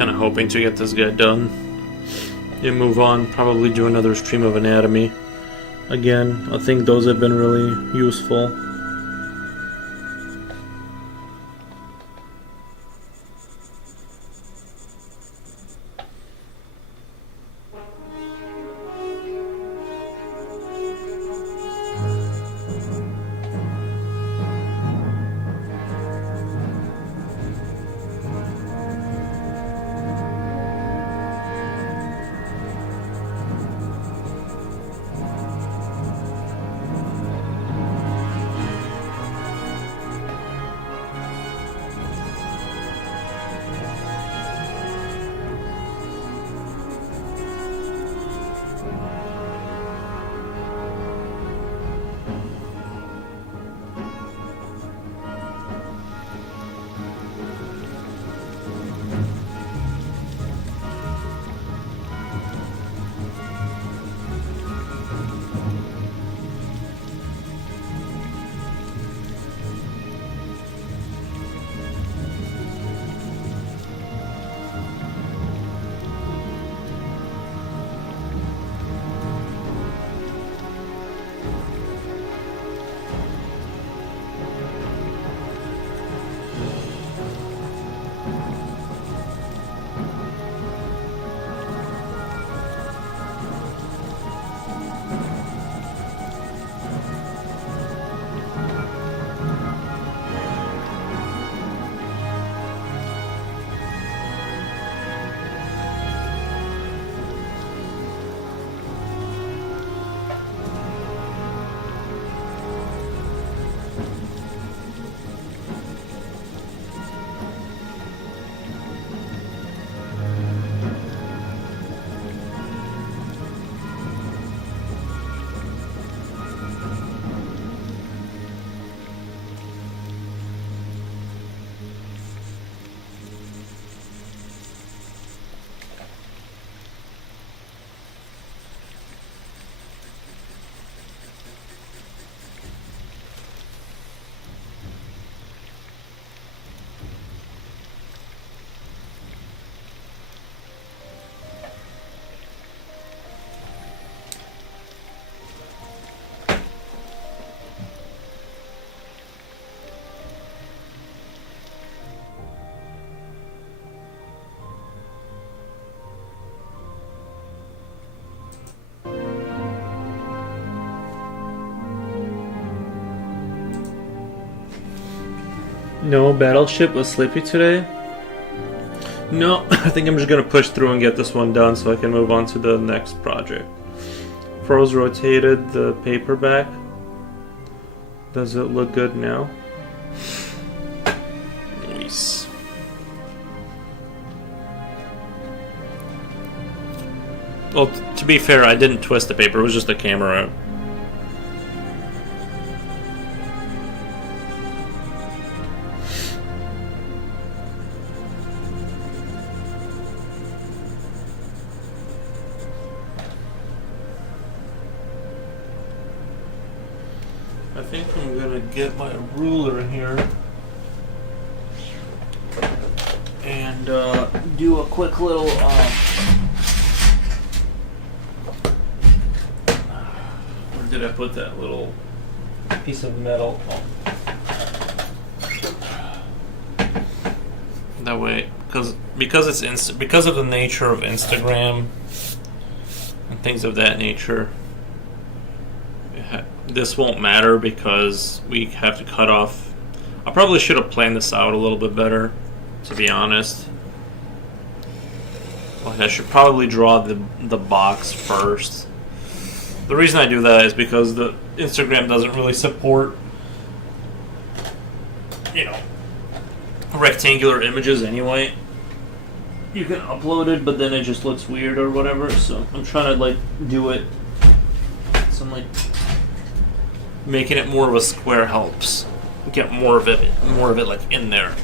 kind of hoping to get this guy done and move on. Probably do another stream of anatomy. Again, I think those have been really useful. No, Battleship was sleepy today. No, I think I'm just gonna push through and get this one done so I can move on to the next project. Froze rotated the paperback. Does it look good now? Nice. Well, to be fair, I didn't twist the paper, it was just the camera. I think I'm gonna get my ruler here and do a quick little where did I put that little piece of metal? Oh. That way, because it's because of the nature of Instagram and things of that nature. This won't matter because we have to cut off. I probably should have planned this out a little bit better, to be honest. Like I should probably draw the box first. The reason I do that is because the Instagram doesn't really support, you know, rectangular images anyway. You can upload it, but then it just looks weird or whatever. So I'm trying to like do it. So I'm like. Making it more of a square helps get more of it like in there.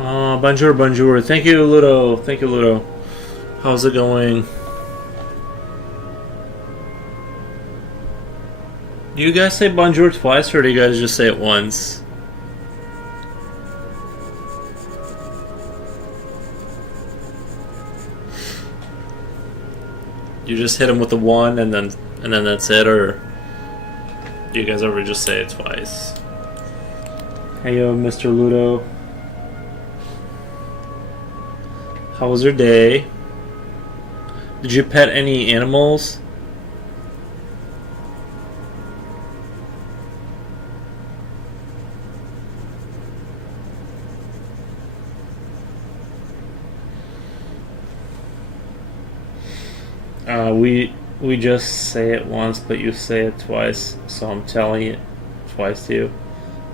Bonjour, bonjour. Thank you, Ludo. Thank you, Ludo. How's it going? Do you guys say bonjour twice, or do you guys just say it once? You just hit him with the one, and then that's it, or do you guys ever just say it twice? Hey, yo, Mr. Ludo. How was your day? Did you pet any animals? We just say it once, but you say it twice, so I'm telling it twice to you.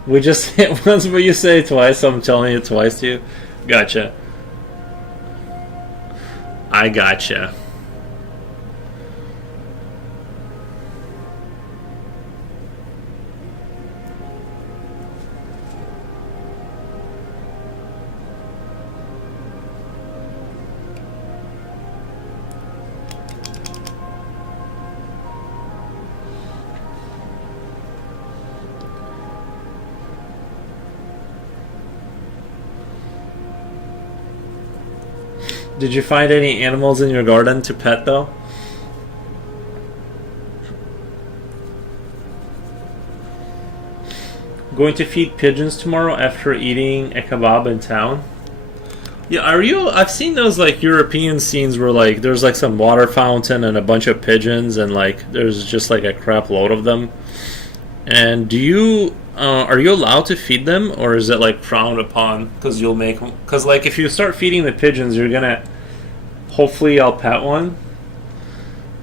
We just say it once, but you say it twice, so I'm telling it twice to you. Gotcha. I gotcha. Did you find any animals in your garden to pet, though? Going to feed pigeons tomorrow after eating a kebab in town? Yeah, are you? I've seen those like European scenes where like there's like some water fountain and a bunch of pigeons, and like there's just like a crap load of them. And do you are you allowed to feed them, or is it like frowned upon? Because you'll make because like if you start feeding the pigeons, you're gonna hopefully I'll pet one.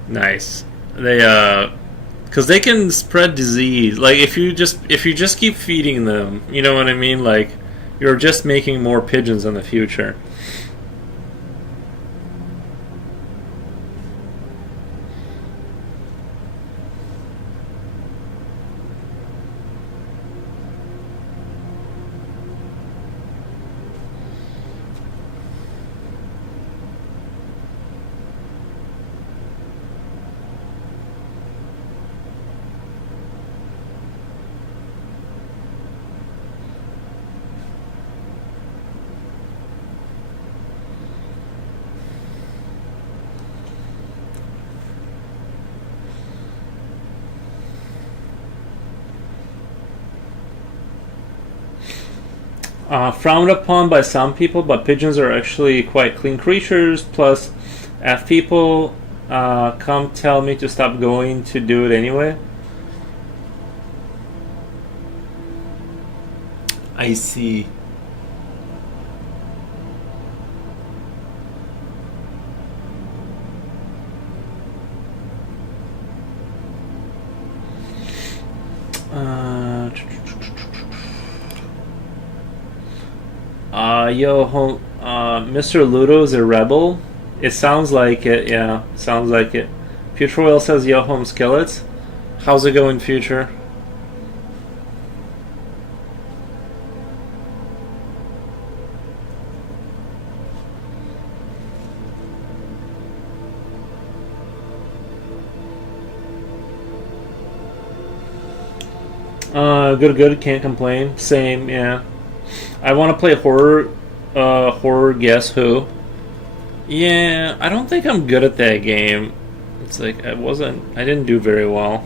Nice. They because they can spread disease. Like if you just keep feeding them, you know what I mean? Like you're just making more pigeons in the future. Frowned upon by some people, but pigeons are actually quite clean creatures. Plus, if people come tell me to stop going to do it anyway. I see. Mr. Ludo's a rebel. It sounds like it, yeah. Sounds like it. Future Whale says, yo, home skillets. How's it going, Future? Good, can't complain. Same, yeah. I want to play horror Guess Who. Yeah, I don't think I'm good at that game. It's like I didn't do very well.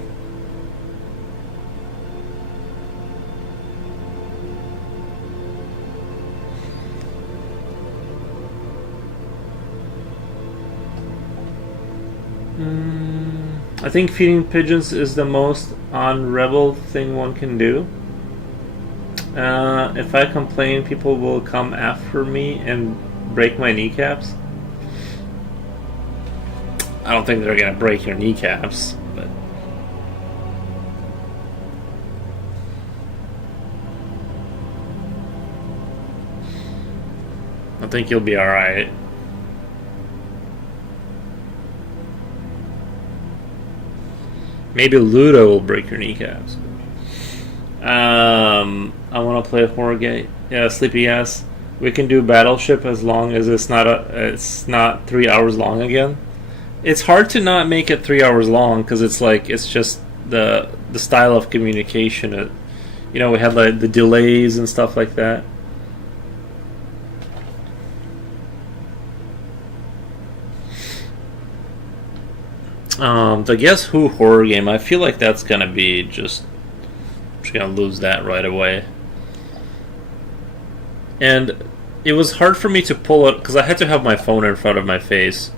I think feeding pigeons is the most on-rebel thing one can do. If I complain, people will come after me and break my kneecaps. I don't think they're gonna break your kneecaps, but I think you'll be alright. Maybe Ludo will break your kneecaps. I want to play a horror game. Yeah, Sleepy Ass. We can do Battleship as long as it's not 3 hours long again. It's hard to not make it 3 hours long because it's like it's just the style of communication. We had like the delays and stuff like that. The Guess Who horror game. I feel like that's gonna be just. I'm just gonna lose that right away. And it was hard for me to pull it because I had to have my phone in front of my face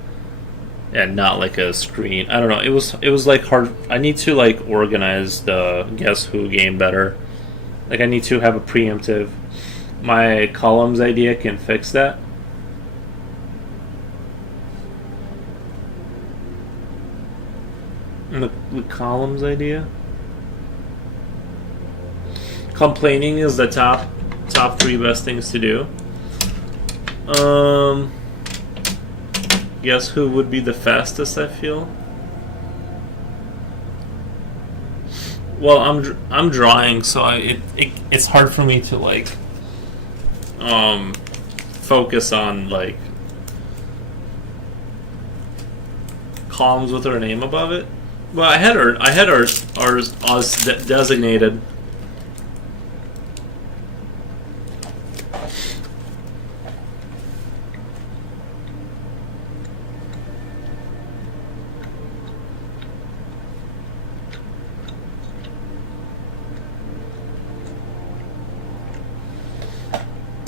and not like a screen. I don't know. It was like hard. I need to like organize the Guess Who game better. Like I need to have a preemptive. My columns idea can fix that. And the columns idea. Complaining is the top 3 best things to do. Guess who would be the fastest? I feel. Well, I'm drawing, so it's hard for me to like focus on like columns with her name above it. Well, I had ours designated.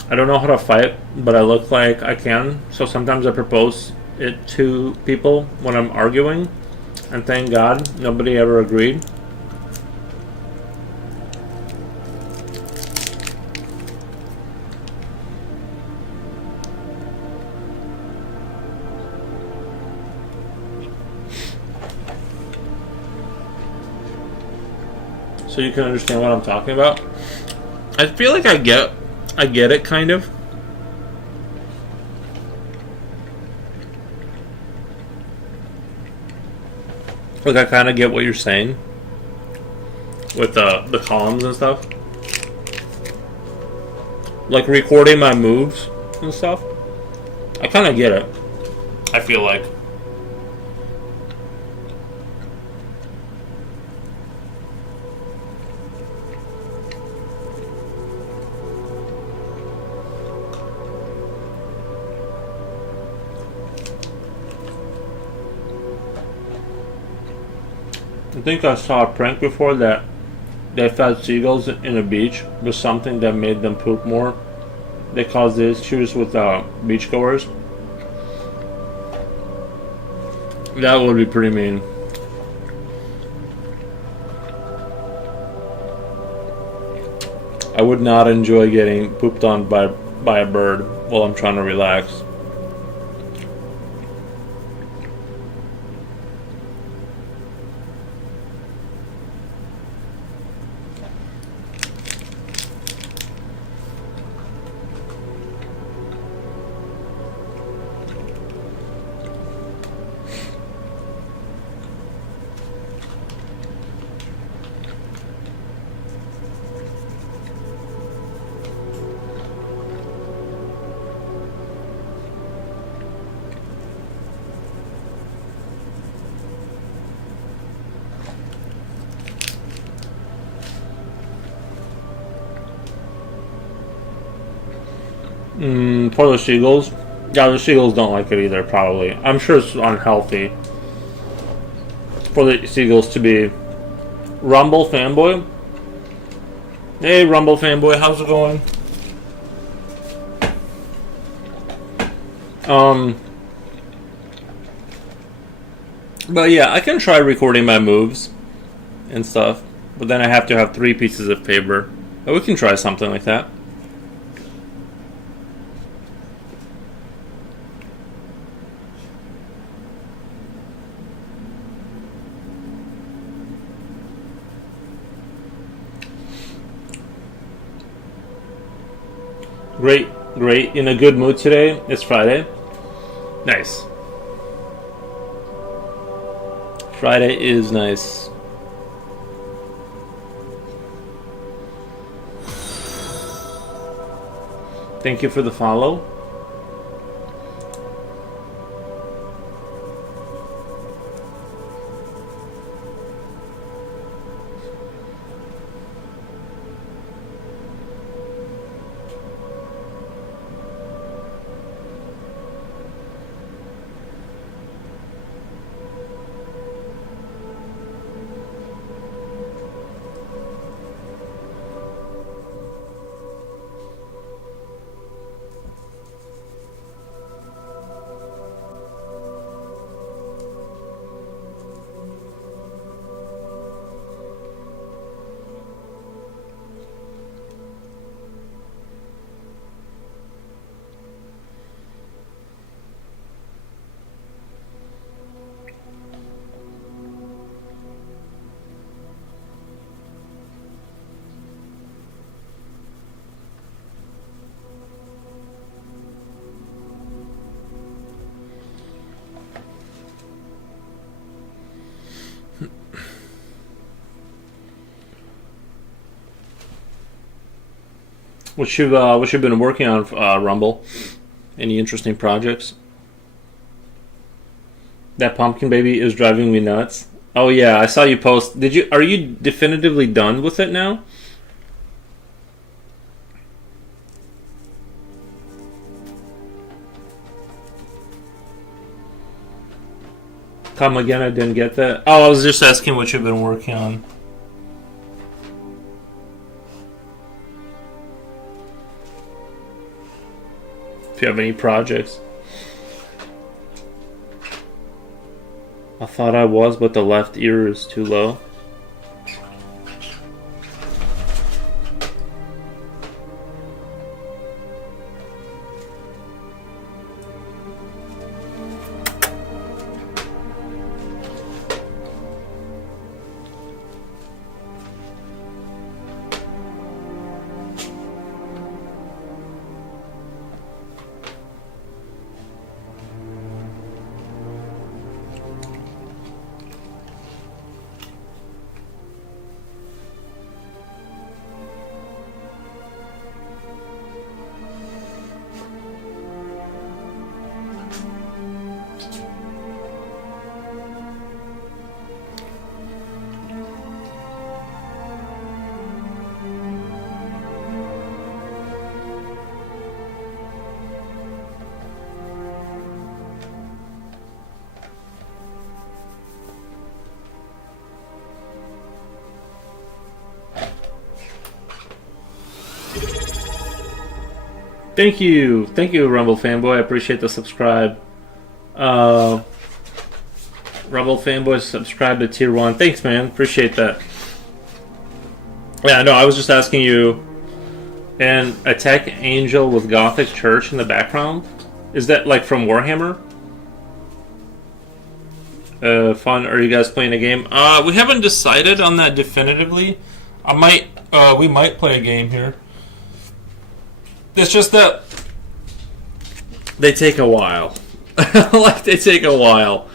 I don't know how to fight, but I look like I can. So sometimes I propose it to people when I'm arguing, and thank God nobody ever agreed. So you can understand what I'm talking about. I feel like I get it, kind of. Like, I kind of get what you're saying with the columns and stuff. Like, recording my moves and stuff. I kind of get it. I feel like. I think I saw a prank before that they fed seagulls in a beach with something that made them poop more. They caused issues with beachgoers. That would be pretty mean. I would not enjoy getting pooped on by a bird while I'm trying to relax. For the seagulls, yeah, the seagulls don't like it either. Probably, I'm sure it's unhealthy for the seagulls to be. Rumble fanboy. Hey, Rumble fanboy, how's it going? But yeah, I can try recording my moves and stuff, but then I have to have 3 pieces of paper. But we can try something like that. Great. In a good mood today. It's Friday. Nice. Friday is nice. Thank you for the follow. What you've been working on, Rumble? Any interesting projects? That pumpkin baby is driving me nuts. Oh yeah, I saw you post. Are you definitively done with it now? Come again, I didn't get that. Oh, I was just asking what you've been working on. If you have any projects. I thought I was, but the left ear is too low. Thank you, Rumble fanboy. I appreciate the subscribe. Rumble fanboy subscribe to tier 1. Thanks, man. Appreciate that. Yeah, no, I was just asking you. And Attack Angel with Gothic Church in the background, is that like from Warhammer? Fun. Are you guys playing a game? We haven't decided on that definitively. We might play a game here. It's just that they take a while. They take a while.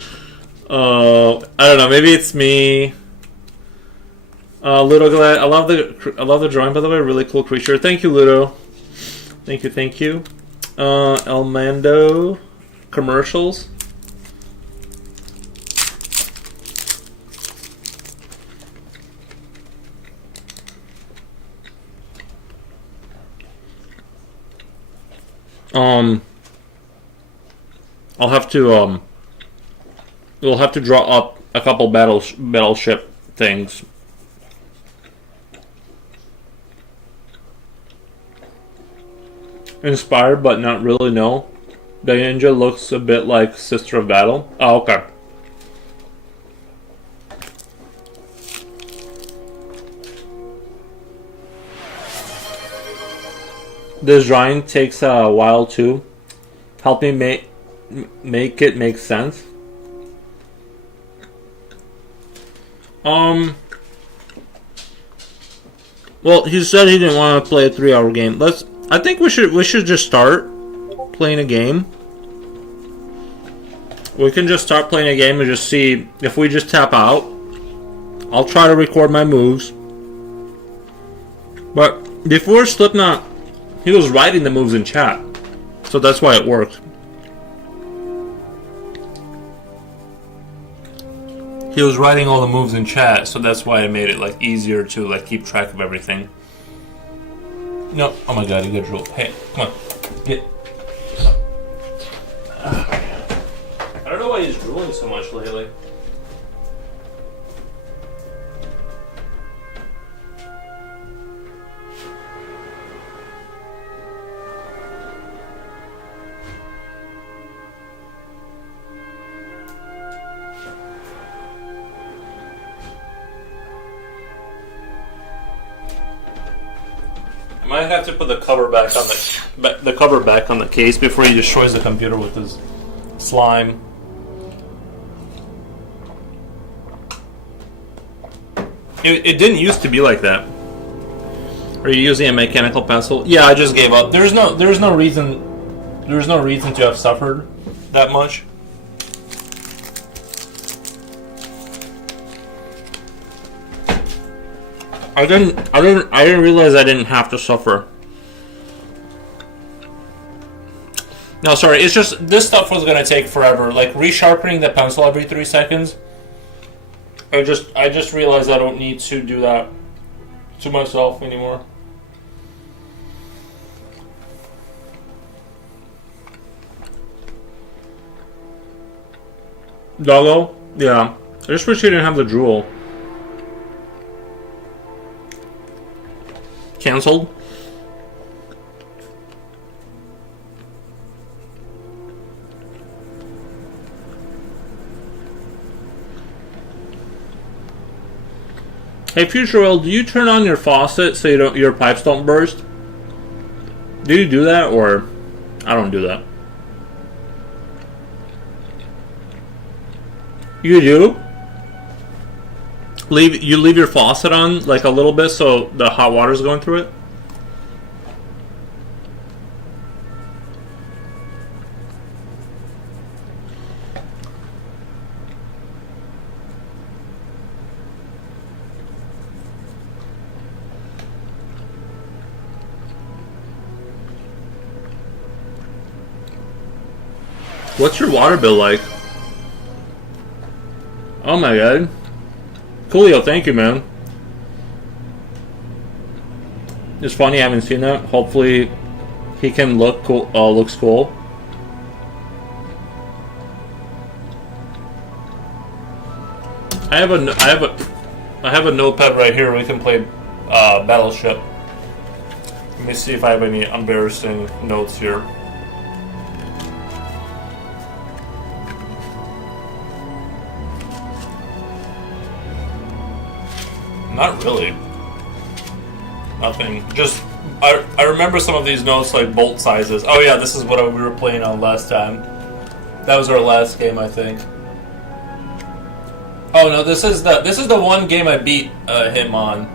I don't know. Maybe it's me. Ludo Glad. I love the drawing, by the way. Really cool creature. Thank you, Ludo. Thank you. Elmando commercials. We'll have to draw up a couple battleship things. Inspired, but not really, no. The ninja looks a bit like Sister of Battle. Oh, okay. This drawing takes a while too. Help me make it make sense. Well, he said he didn't want to play a 3-hour game. I think we should just start playing a game. We can just start playing a game and just see if we just tap out. I'll try to record my moves. But before Slipknot He was writing the moves in chat, so that's why it worked. He was writing all the moves in chat, so that's why it made it like easier to like keep track of everything. No, oh my god, you got drool. Hey, come on, get. I don't know why he's drooling so much lately. I might have to put the cover back on the cover back on the case before he destroys the computer with his slime. It didn't used to be like that. Are you using a mechanical pencil? Yeah, I just gave up. There's no reason to have suffered that much. I didn't realize I didn't have to suffer. No, sorry, it's just this stuff was gonna take forever. Like resharpening the pencil every 3 seconds. I just realized I don't need to do that to myself anymore. Doggo? Yeah. I just wish you didn't have the drool. Cancelled? Hey Future World, do you turn on your faucet so your pipes don't burst? Do you do that, or I don't do that? You do? You leave your faucet on like a little bit so the hot water's going through it? What's your water bill like? Oh my god. Coolio, thank you, man. It's funny, I haven't seen that. Hopefully, he can look cool. Looks cool. I have a notepad right here. We can play Battleship. Let me see if I have any embarrassing notes here. Not really. Nothing. Just, I remember some of these notes, like bolt sizes. Oh yeah, this is what we were playing on last time. That was our last game, I think. Oh no, this is the one game I beat him on.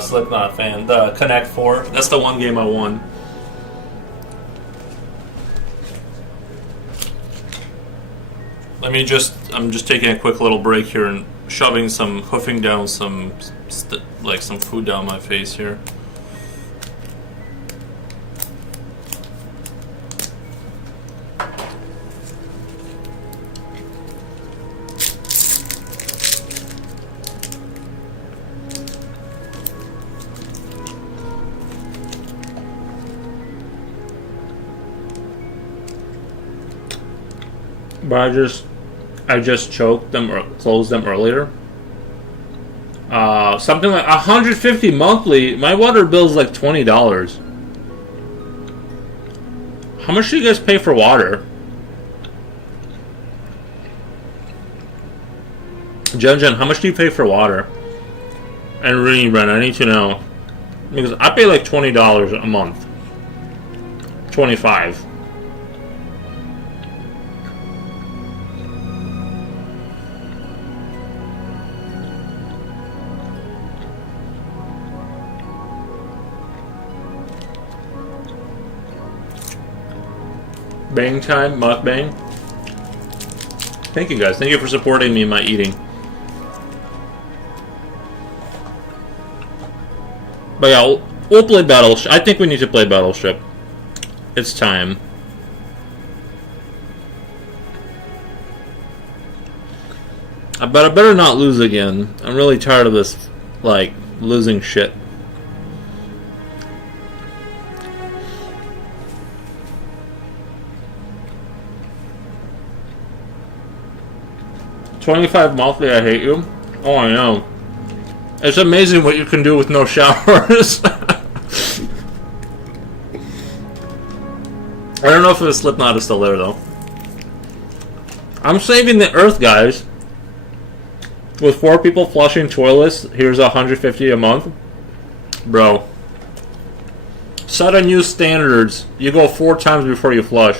Slipknot fan, the Connect 4. That's the one game I won. I'm just taking a quick little break here and hoofing down some food down my face here. But I just choked them or closed them earlier. Something like $150 monthly. My water bill is like $20. How much do you guys pay for water? Jen, how much do you pay for water? And really, Brent, I need to know. Because I pay like $20 a month. $25. Bang time, mukbang. Thank you guys. Thank you for supporting me in my eating. But yeah, we'll play Battleship. I think we need to play Battleship. It's time. But I better not lose again. I'm really tired of this, like, losing shit. $25 monthly, I hate you. Oh, I know. It's amazing what you can do with no showers. I don't know if the Slipknot is still there, though. I'm saving the earth, guys. With 4 people flushing toilets, here's $150 a month. Bro. Set a new standards. You go 4 times before you flush.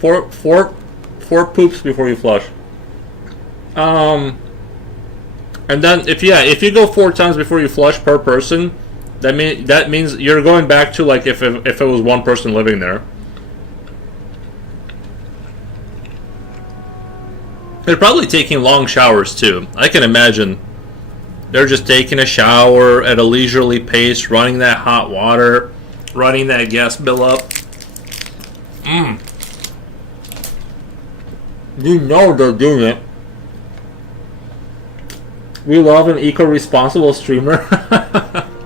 Four poops before you flush. And then if you go 4 times before you flush per person, that means you're going back to like if it was 1 person living there. They're probably taking long showers too. I can imagine they're just taking a shower at a leisurely pace, running that hot water, running that gas bill up. You know they're doing it. We love an eco-responsible streamer.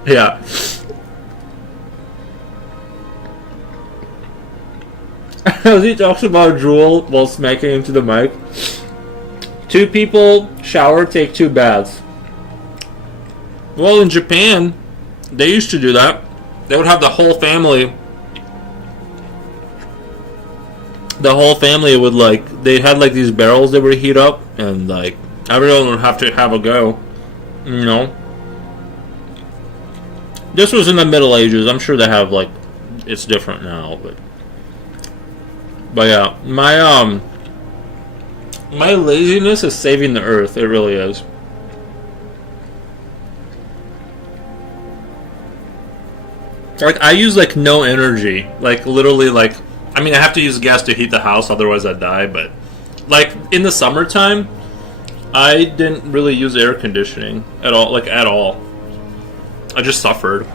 Yeah. As he talks about Drool while smacking into the mic. 2 people shower, take 2 baths. Well, in Japan, they used to do that. They would have the whole family. The whole family would they had like these barrels they would heat up, and like everyone would have to have a go. You know. This was in the Middle Ages. I'm sure they have like, it's different now, but yeah, my laziness is saving the earth. It really is. Like, I use like no energy. Like literally, like, I mean, I have to use gas to heat the house, otherwise I'd die. But like in the summertime, I didn't really use air conditioning at all. Like at all. I just suffered.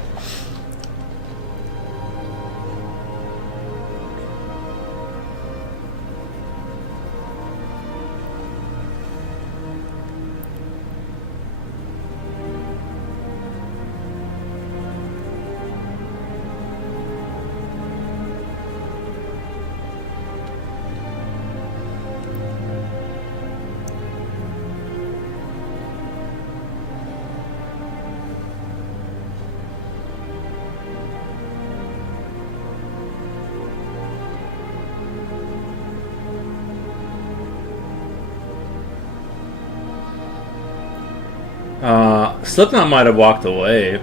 Slipknot might have walked away.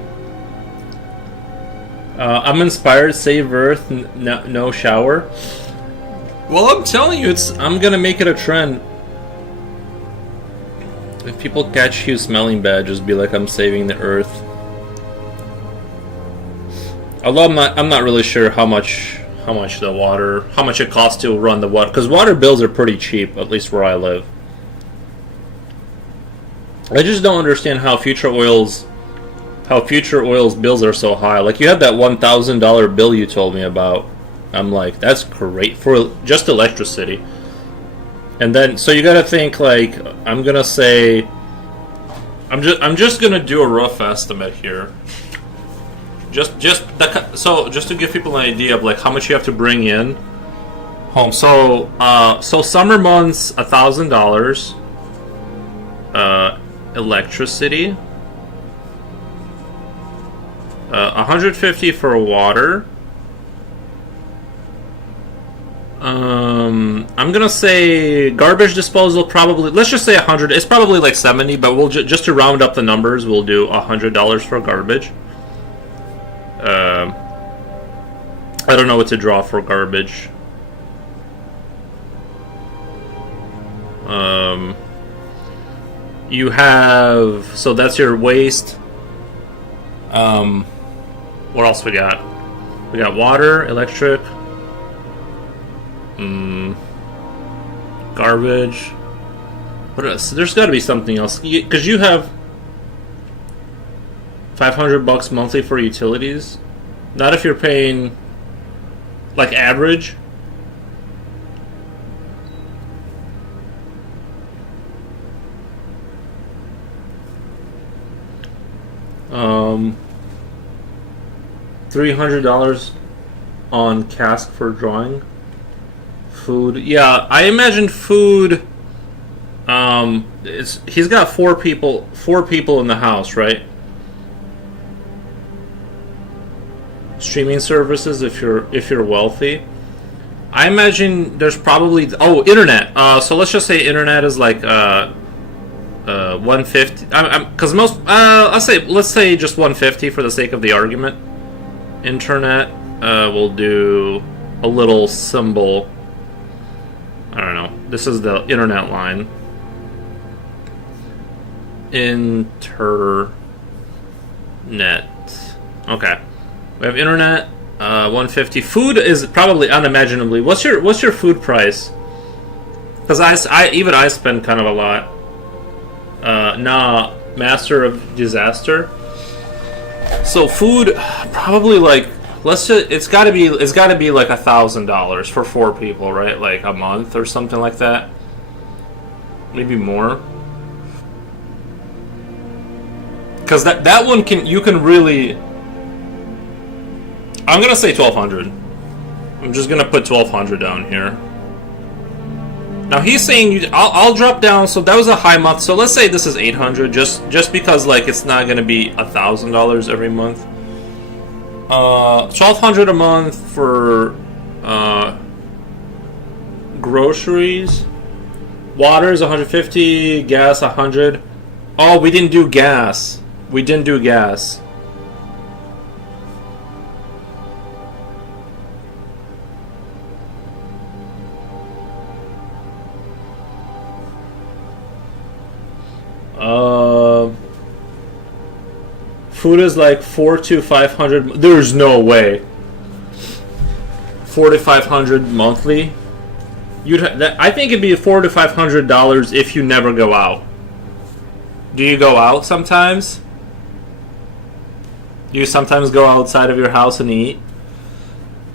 I'm inspired. Save Earth. No shower. Well, I'm telling you, I'm gonna make it a trend. If people catch you smelling bad, just be like, I'm saving the Earth. Although I'm not really sure how much it costs to run the water, because water bills are pretty cheap, at least where I live. I just don't understand how Future Oil's bills are so high. Like, you had that $1,000 bill you told me about. I'm like, that's great for just electricity. And then, so you gotta think, like, I'm just gonna do a rough estimate here. Just to give people an idea of like how much you have to bring in home. So summer months, $1,000. Electricity, $150 for water. I'm gonna say garbage disposal, probably, let's just say 100. It's probably like 70, but we'll just to round up the numbers, we'll do $100 for garbage. I don't know what to draw for garbage. You have, so that's your waste. What else we got? We got water, electric, garbage. What else? There's got to be something else, because you have $500 monthly for utilities. Not if you're paying like average. $300 on cask for drawing. Food. Yeah, I imagine food. He's got four people in the house, right? Streaming services if you're wealthy. I imagine there's probably internet. So let's just say internet is like 150. Because most let's say just 150 for the sake of the argument. Internet. We'll do a little symbol. I don't know. This is the internet line. Internet. Okay. We have internet. 150. Food is probably unimaginably. What's your food price? Because I spend kind of a lot. Master of disaster. So food, probably like it's got to be like $1,000 for 4 people, right? Like a month or something like that. Maybe more. Because that one you can really. I'm gonna say 1,200. I'm just gonna put 1,200 down here. Now he's saying I'll drop down. So that was a high month. So let's say this is 800, just because like it's not gonna be $1,000 every month. 1,200 a month for groceries. Water is 150. Gas 100. Oh, we didn't do gas. Food is like 400 to 500. There's no way. 400 to 500 monthly. I think it'd be $400 to $500 if you never go out. Do you go out sometimes? Do you sometimes go outside of your house and eat?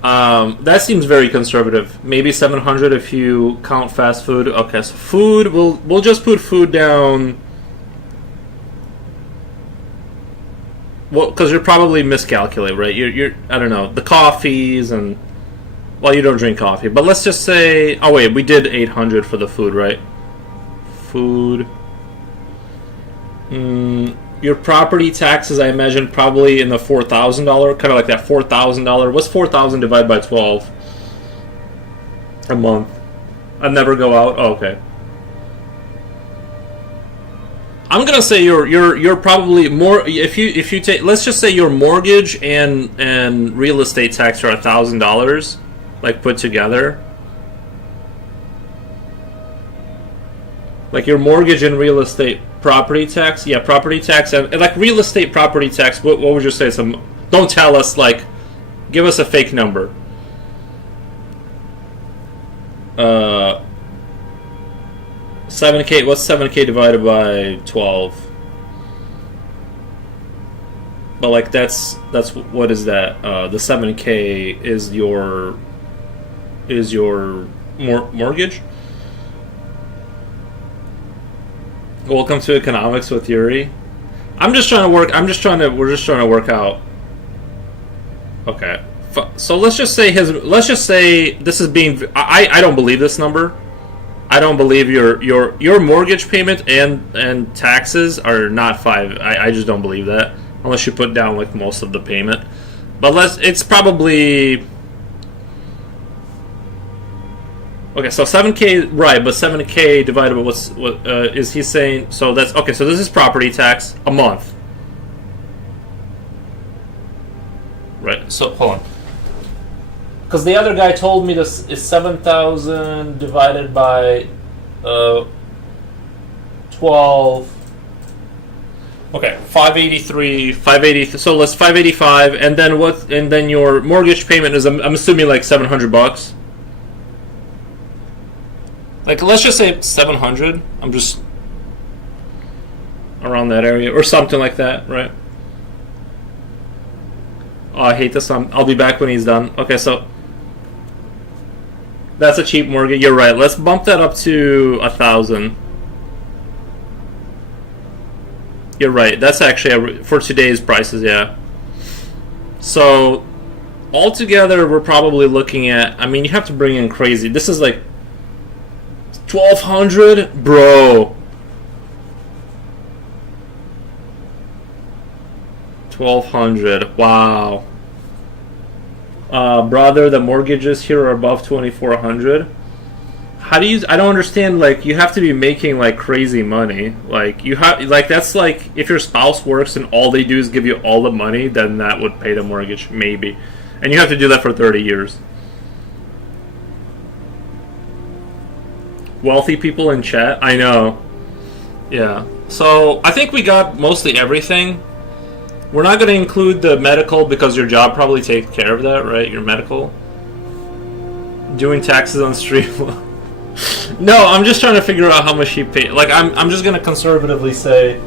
That seems very conservative. Maybe 700 if you count fast food. Okay, so food. We'll just put food down. Well, because you're probably miscalculate, right? You're I don't know, the coffees and you don't drink coffee, but let's just say we did 800 for the food, right? Food. Your property taxes, I imagine, probably in the $4,000, kind of like that $4,000. What's 4,000 divided by 12 a month? I never go out. Oh, okay. I'm gonna say you're probably more if you take, let's just say your mortgage and real estate tax are $1,000, like put together. Like your mortgage and real estate property tax, property tax and like real estate property tax. What would you say? Don't tell us, like, give us a fake number. 7K. What's 7K divided by 12? But like that's what is that? The 7K is your mortgage. Welcome to economics with Yuri. We're just trying to work out. Okay. So let's just say this is being. I don't believe this number. I don't believe your mortgage payment and taxes are not 5. I just don't believe that unless you put down like most of the payment. But it's probably. Okay, so 7K, right, but 7K divided by what is he saying? So that's okay. So this is property tax a month, right? So hold on, because the other guy told me this is 7,000 divided by 12. Okay, 583, 580. So let's 585, and then what? And then your mortgage payment is I'm assuming like $700. Like, let's just say 700. I'm just around that area or something like that, right? Oh, I hate this. I'll be back when he's done. Okay, so that's a cheap mortgage. You're right. Let's bump that up to 1,000. You're right. That's actually for today's prices. Yeah. So altogether, we're probably looking at. I mean, you have to bring in crazy. This is like 1,200, bro. 1,200. Wow. Brother, the mortgages here are above 2,400. How do you? I don't understand. Like, you have to be making like crazy money. Like, you have like that's like if your spouse works and all they do is give you all the money, then that would pay the mortgage maybe, and you have to do that for 30 years. Wealthy people in chat. I know. Yeah. So I think we got mostly everything. We're not going to include the medical because your job probably takes care of that, right? Your medical. Doing taxes on stream. No, I'm just trying to figure out how much he paid. Like, I'm just going to conservatively say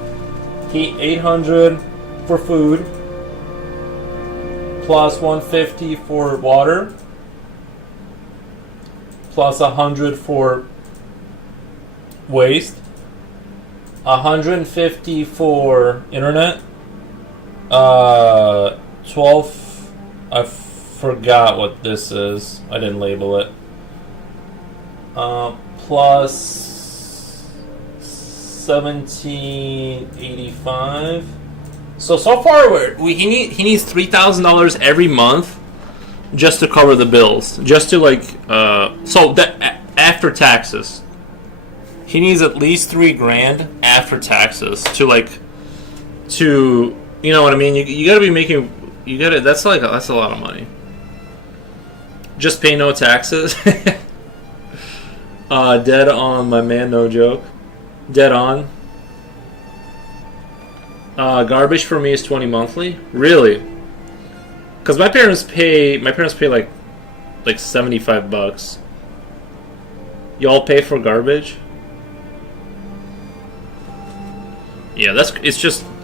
he 800 for food plus 150 for water plus 100 for waste, 150 for internet. 12. I forgot what this is. I didn't label it. Plus 1785. So far he needs $3,000 every month just to cover the bills, just to like so that after taxes. He needs at least $3,000 after taxes to you know what I mean? You gotta be making. That's a lot of money. Just pay no taxes. Dead on, my man. No joke. Dead on. Garbage for me is 20 monthly. Really? Because my parents pay like $75. Y'all pay for garbage? Yeah,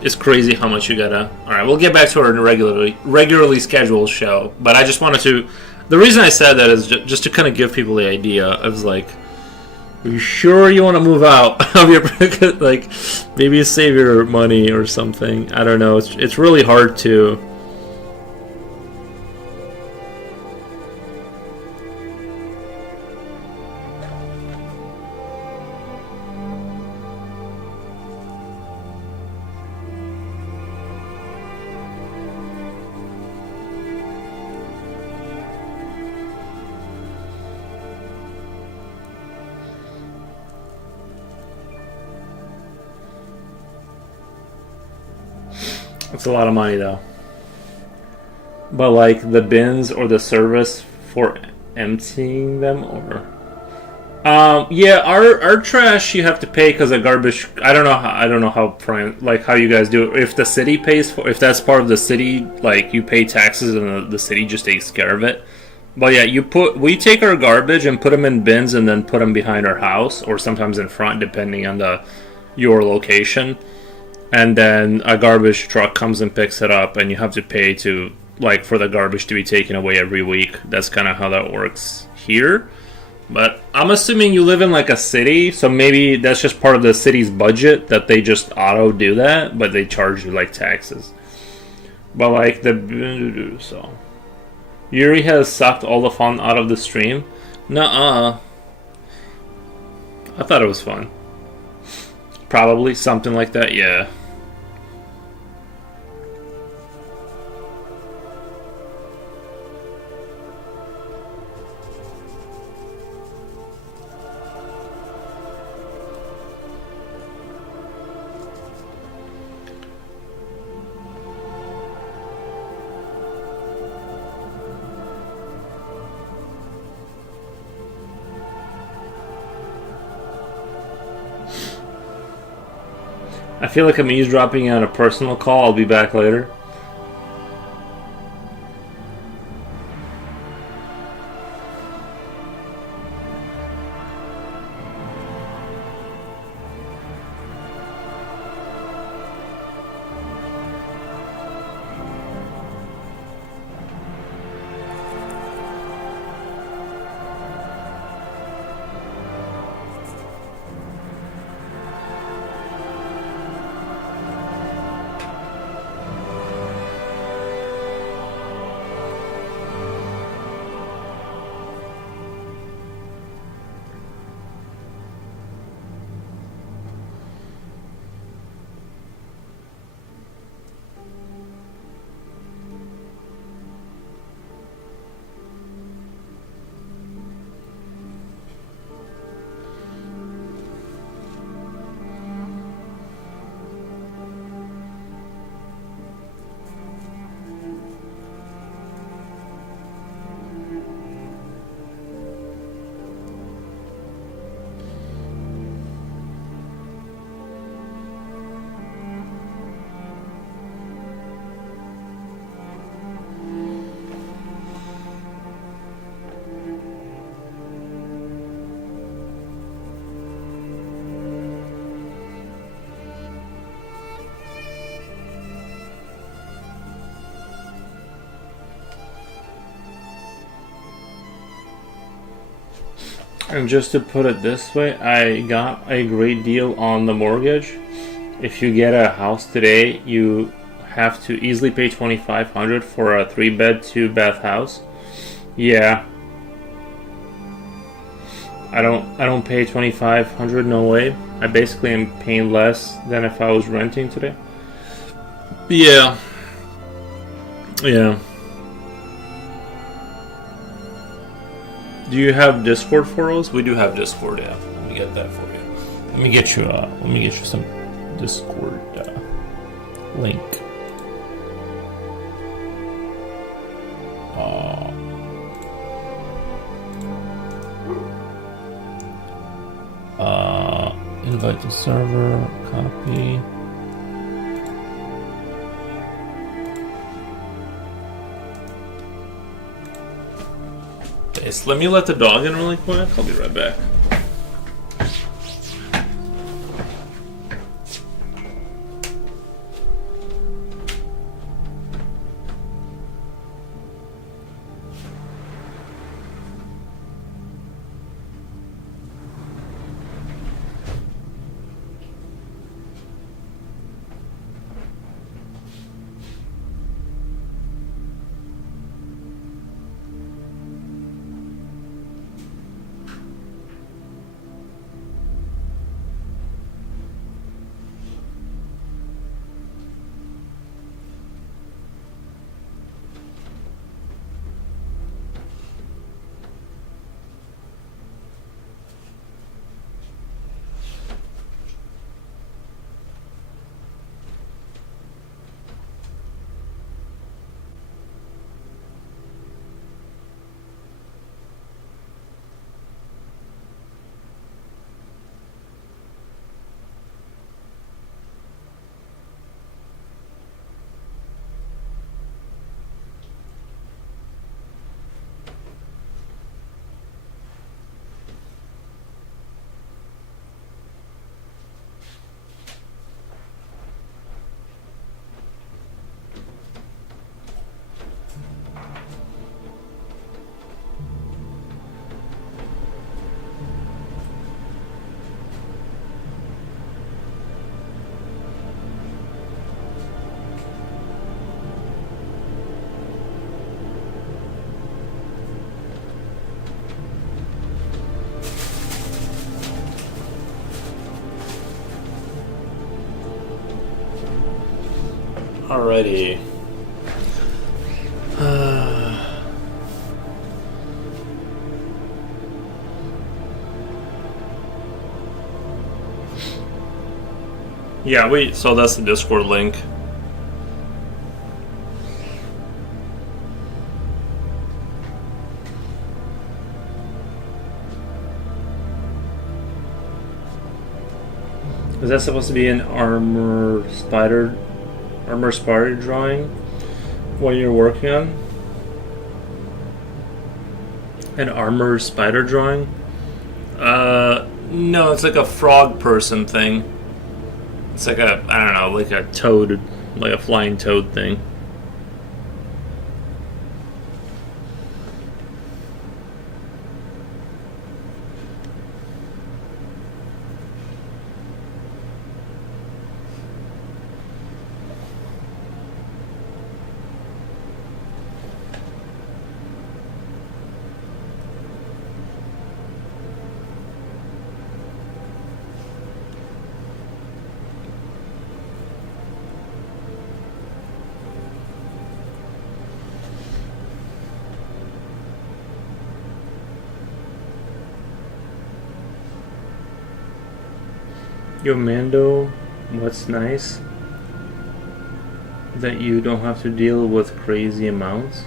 it's crazy how much you gotta. All right, we'll get back to our regularly scheduled show. But I just wanted to. The reason I said that is just to kind of give people the idea of like, are you sure you want to move out of your like, maybe save your money or something. I don't know. It's really hard to. It's a lot of money though. But like the bins or the service for emptying them, or yeah, our trash you have to pay because of garbage. I don't know how like how you guys do it. If the city pays for, if that's part of the city, like you pay taxes and the city just takes care of it. But yeah, we take our garbage and put them in bins and then put them behind our house or sometimes in front depending on your location. And then a garbage truck comes and picks it up, and you have to pay to like for the garbage to be taken away every week. That's kind of how that works here. But I'm assuming you live in like a city, so maybe that's just part of the city's budget that they just auto do that, but they charge you like taxes. But like so Yuri has sucked all the fun out of the stream. Nuh-uh. I thought it was fun. Probably something like that, yeah. I feel like I'm eavesdropping on a personal call. I'll be back later. And just to put it this way, I got a great deal on the mortgage. If you get a house today, you have to easily pay $2,500 for a 3-bed, 2-bath house. Yeah. I don't pay $2,500, no way. I basically am paying less than if I was renting today. Yeah. Yeah. Do you have Discord for us? We do have Discord, yeah. Let me get that for you. Let me get you some Discord link. Invite to server, copy. Okay, so let me let the dog in really quick. I'll be right back. Alrighty. Yeah, wait, so that's the Discord link. Is that supposed to be an armor spider drawing? What you're working on? An armor spider drawing? No, it's like a frog person thing. It's like a, I don't know, like a toad, like a flying toad thing. Yo, Mando, what's nice? That you don't have to deal with crazy amounts.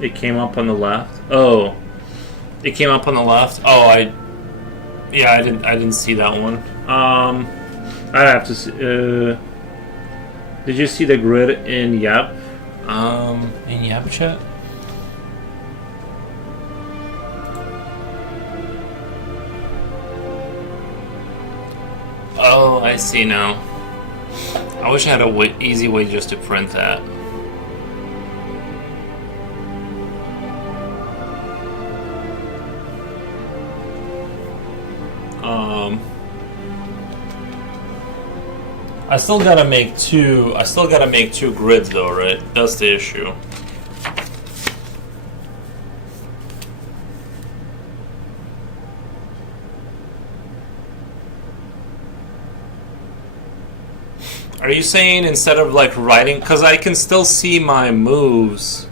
It came up on the left. Oh, it came up on the left. Oh, I didn't see that one. I'd have to see. Did you see the grid in Yap? In Yap chat? Oh, I see now. I wish I had a easy way just to print that. I still gotta make two. I still gotta make two grids though, right? That's the issue. Are you saying instead of like writing, because I can still see my moves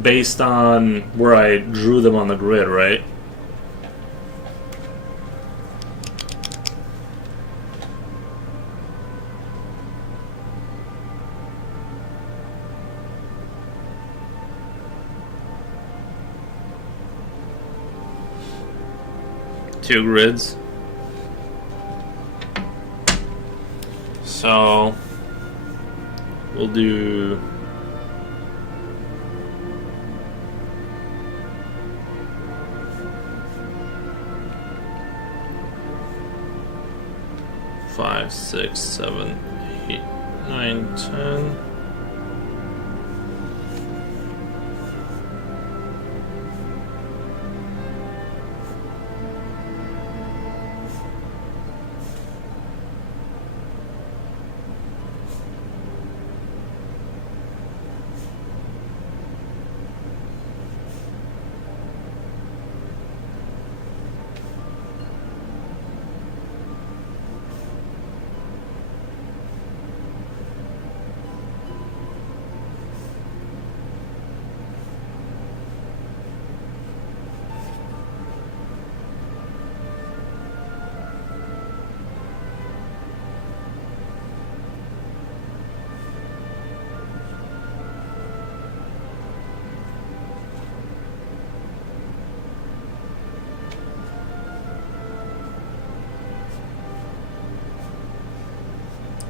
based on where I drew them on the grid, right? Two grids. So we'll do five, 6, 7, 8, 9, 10.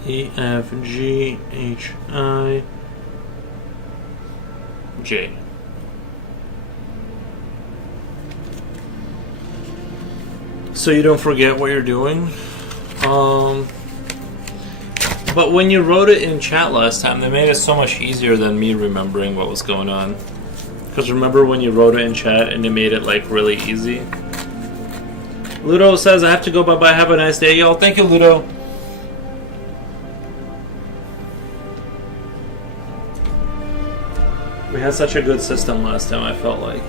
E, F, G, H, I, J. So you don't forget what you're doing. But when you wrote it in chat last time, they made it so much easier than me remembering what was going on. Because remember when you wrote it in chat and it made it like really easy? Ludo says I have to go, bye-bye, have a nice day, y'all. Thank you, Ludo. We had such a good system last time, I felt like.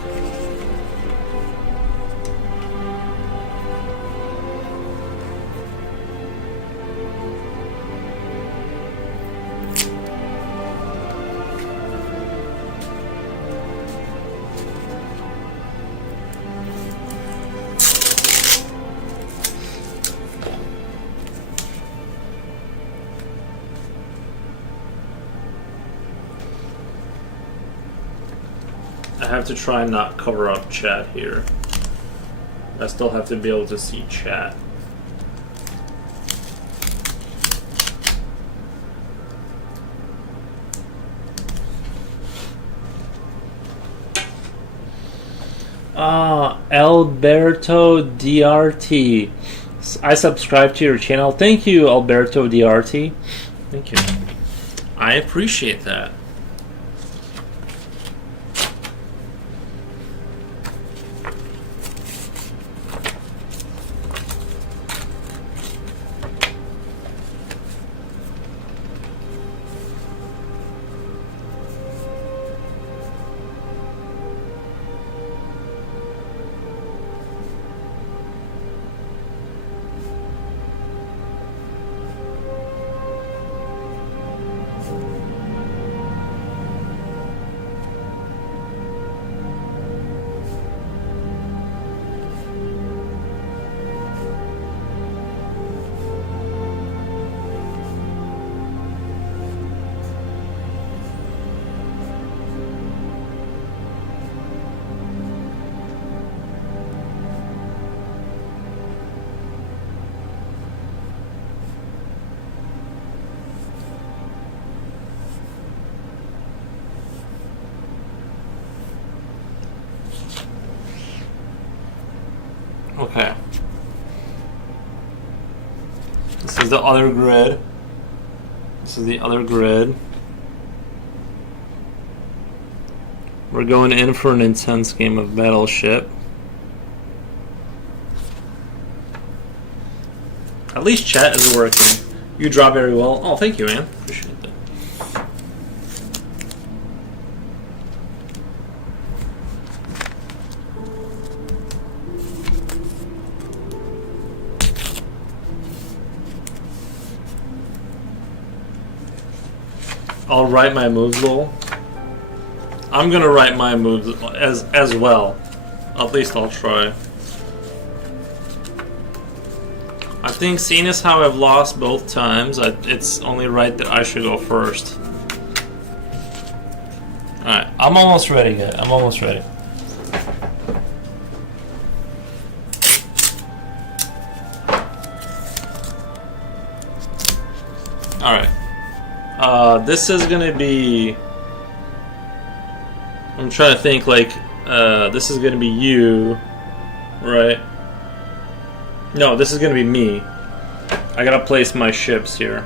I have to try and not cover up chat here. I still have to be able to see chat. Alberto DRT. I subscribe to your channel. Thank you, Alberto DRT. Thank you. I appreciate that. Okay. This is the other grid. This is the other grid. We're going in for an intense game of Battleship. At least chat is working. You draw very well. Oh, thank you, man. Appreciate that. I'll write my moves, lol. I'm gonna write my moves as well. At least I'll try. I think seeing as how I've lost both times, it's only right that I should go first. Alright, I'm almost ready, guys. I'm almost ready. Alright. This is gonna be... I'm trying to think, like, this is gonna be you, right? No, this is gonna be me. I gotta place my ships here.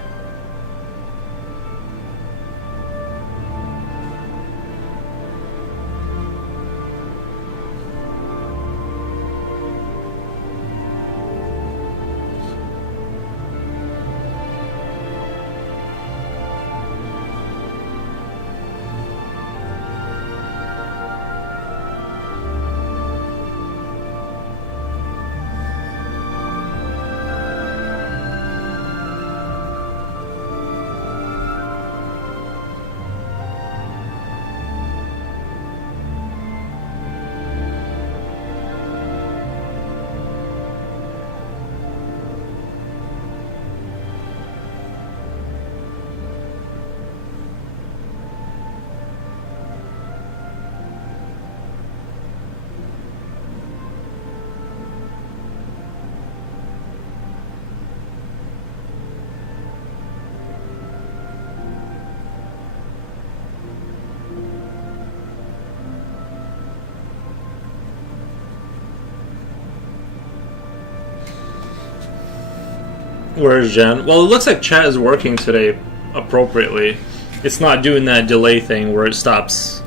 Where's Jen? Well, it looks like chat is working today appropriately. It's not doing that delay thing where it stops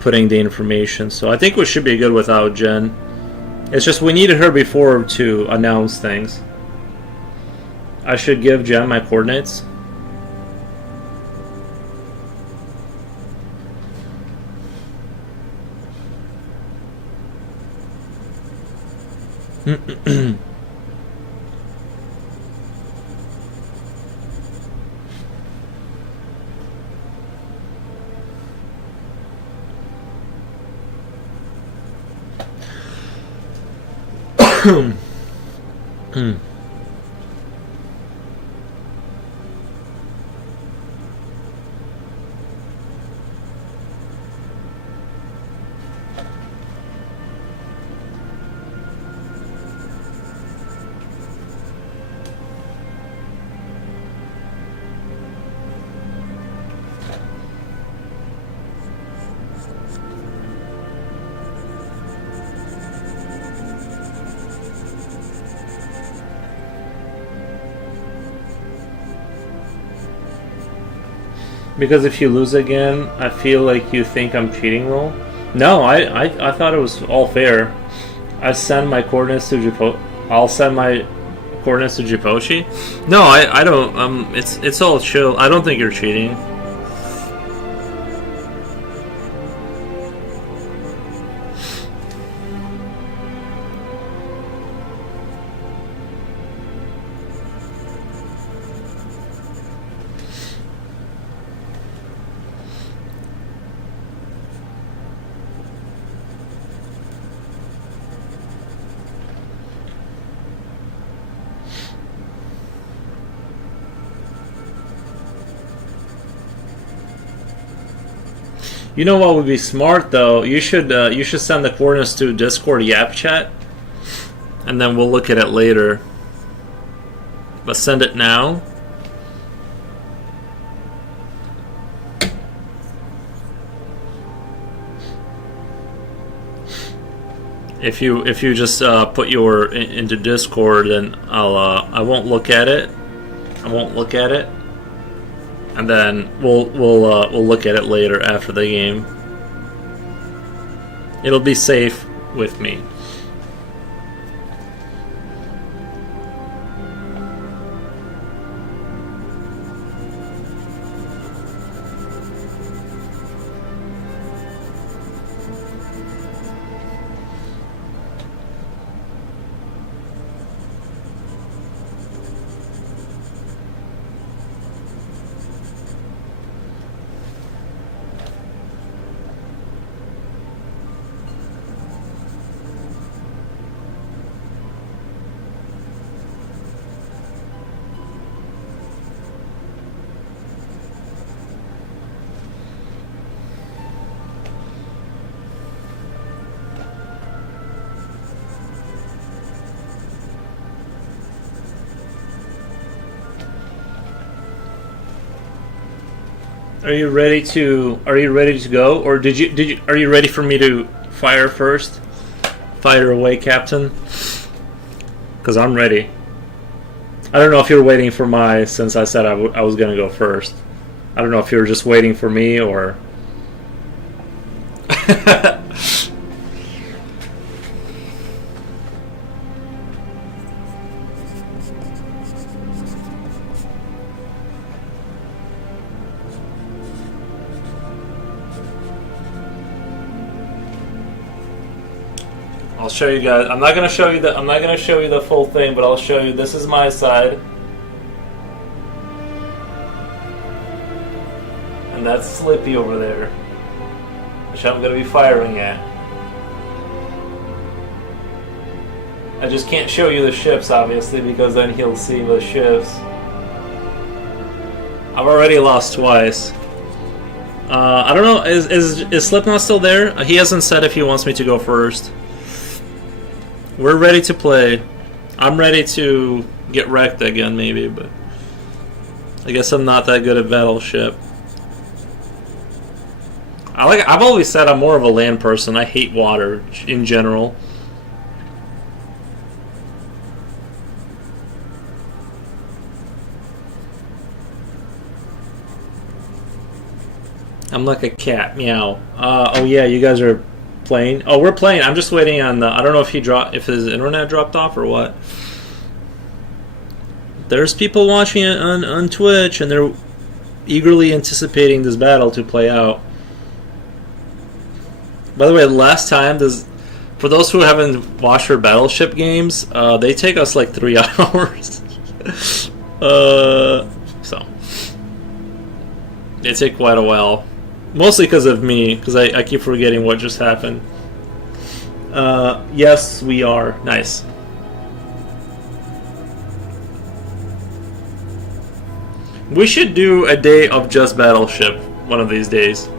putting the information. So I think we should be good without Jen. It's just we needed her before to announce things. I should give Jen my coordinates. Because if you lose again, I feel like you think I'm cheating, lol. No, I thought it was all fair. I send my coordinates to I'll send my coordinates to Jipochi. No, I don't. It's all chill. I don't think you're cheating. You know what would be smart though? You should send the coordinates to Discord Yap Chat, and then we'll look at it later. But send it now. If you just put your into Discord, then I won't look at it. I won't look at it. And then we'll look at it later after the game. It'll be safe with me. Are you ready to? Are you ready to go, or did you? Are you ready for me to fire first? Fire away, Captain. Because I'm ready. I don't know if you're waiting for my. Since I said I was gonna go first. I don't know if you're just waiting for me or. I'll show you guys. I'm not gonna show you the full thing, but I'll show you. This is my side, and that's Slippy over there, which I'm gonna be firing at. I just can't show you the ships, obviously, because then he'll see the ships. I've already lost twice. I don't know. Is Slipknot still there? He hasn't said if he wants me to go first. We're ready to play. I'm ready to get wrecked again, maybe, but I guess I'm not that good at Battleship. I've always said I'm more of a land person. I hate water in general. I'm like a cat. Meow. Oh yeah, you guys are playing. Oh, we're playing. I'm just waiting on the. I don't know if his internet dropped off or what. There's people watching it on Twitch, and they're eagerly anticipating this battle to play out. By the way, last time, for those who haven't watched our Battleship games, they take us like 3 hours. So they take quite a while. Mostly because of me, because I keep forgetting what just happened. Yes, we are. Nice. We should do a day of just Battleship one of these days.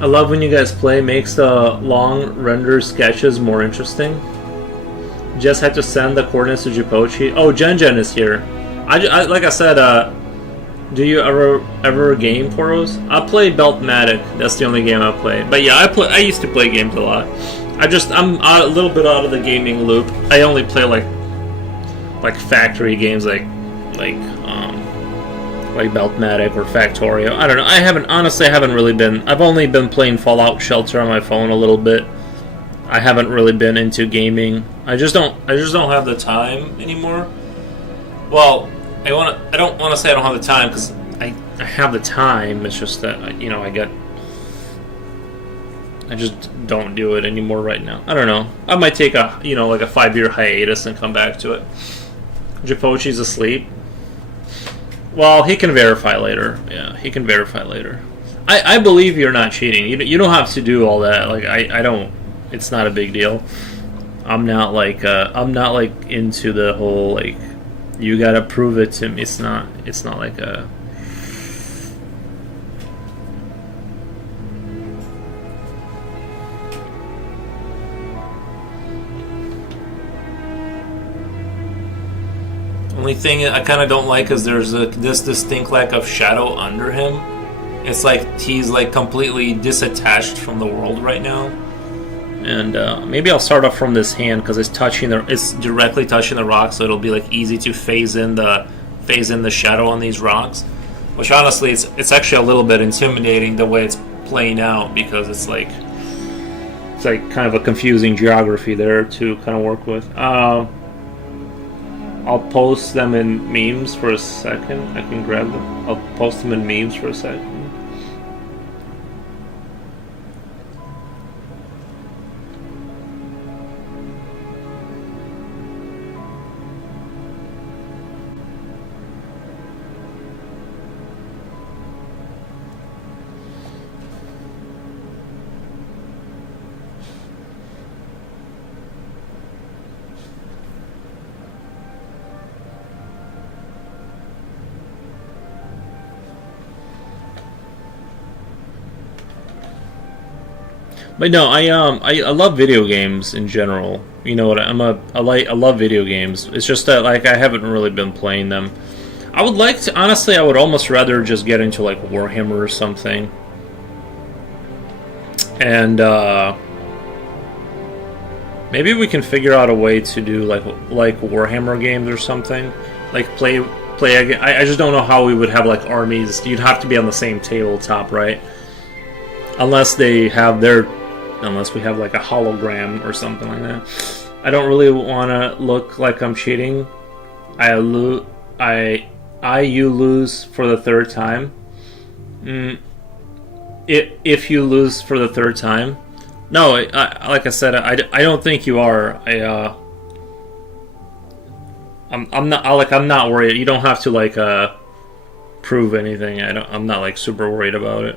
I love when you guys play. Makes the long render sketches more interesting. Just had to send the coordinates to Jipochi. Oh, Gen is here. I like I said. Do you ever game Poros? I play Beltmatic. That's the only game I play. But yeah, I used to play games a lot. I'm a little bit out of the gaming loop. I only play like factory games like Beltmatic or Factorio. I don't know. I haven't really been. I've only been playing Fallout Shelter on my phone a little bit. I haven't really been into gaming. I just don't have the time anymore. Well, I don't want to say I don't have the time, because I have the time. It's just that I just don't do it anymore right now. I don't know. I might take a 5-year hiatus and come back to it. Jipochi's asleep. Well, he can verify later. Yeah, he can verify later. I believe you're not cheating. You don't have to do all that. Like I don't. It's not a big deal. I'm not like into the whole like you gotta prove it to me. It's not like a. Only thing I kind of don't like is there's this distinct lack of shadow under him. It's like he's like completely disattached from the world right now. And maybe I'll start off from this hand because it's directly touching the rock, so it'll be like easy to phase in the shadow on these rocks. Which honestly, it's actually a little bit intimidating the way it's playing out, because it's like kind of a confusing geography there to kind of work with. I'll post them in memes for a second. I can grab them. I'll post them in memes for a second. But no, I love video games in general. You know what? I love video games. It's just that like I haven't really been playing them. I would like to, honestly. I would almost rather just get into like Warhammer or something. And maybe we can figure out a way to do like Warhammer games or something. Like play again. I just don't know how we would have like armies. You'd have to be on the same tabletop, right? Unless we have like a hologram or something like that. I don't really want to look like I'm cheating. You lose for the third time. If you lose for the third time, no. Like I said, I don't think you are. I'm not worried. You don't have to like prove anything. I'm not like super worried about it.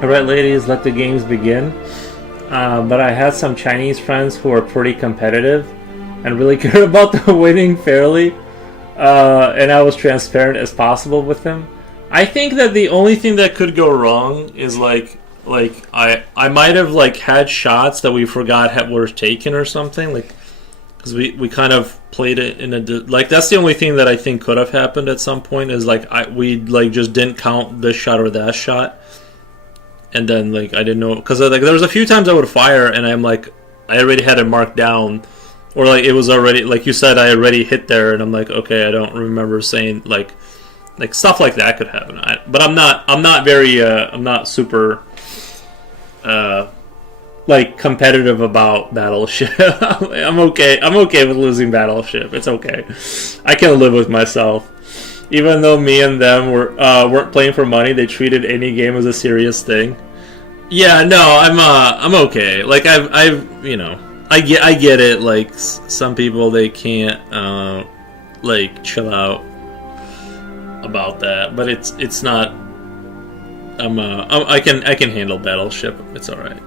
Alright ladies, let the games begin. But I had some Chinese friends who are pretty competitive and really care about the winning fairly. And I was transparent as possible with them. I think that the only thing that could go wrong is like I might have like had shots that we forgot were taken or something, like because we kind of played it in a like that's the only thing that I think could have happened at some point is like we like just didn't count this shot or that shot. and then like I didn't know because like there was a few times I would fire and I'm like I already had it marked down, or like it was already like you said I already hit there, and I'm like okay I don't remember saying like stuff like that could happen. But I'm not very I'm not super like competitive about Battleship. I'm okay with losing Battleship. It's okay. I can live with myself. Even though me and them weren't playing for money, they treated any game as a serious thing. Yeah, no, I'm okay. Like I've you know I get it. Like some people they can't like chill out about that, but it's not. I can handle Battleship. It's all right.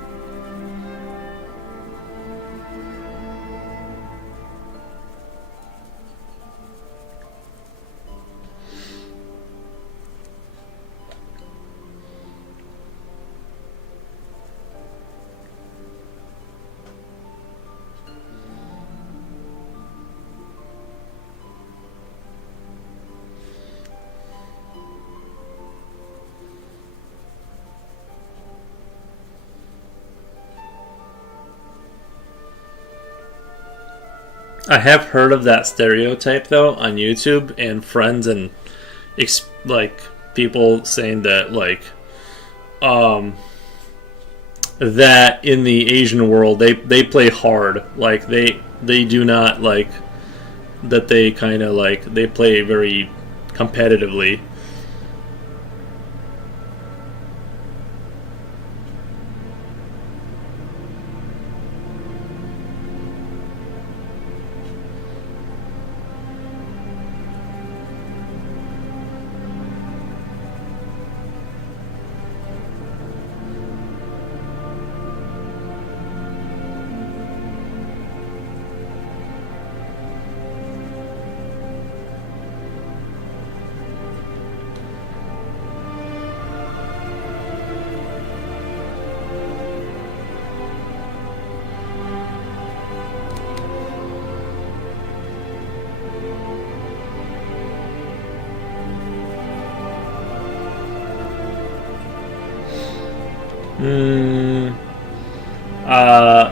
I have heard of that stereotype though on YouTube and friends and like people saying that like that in the Asian world they play hard, like they do not like that, they kind of like they play very competitively.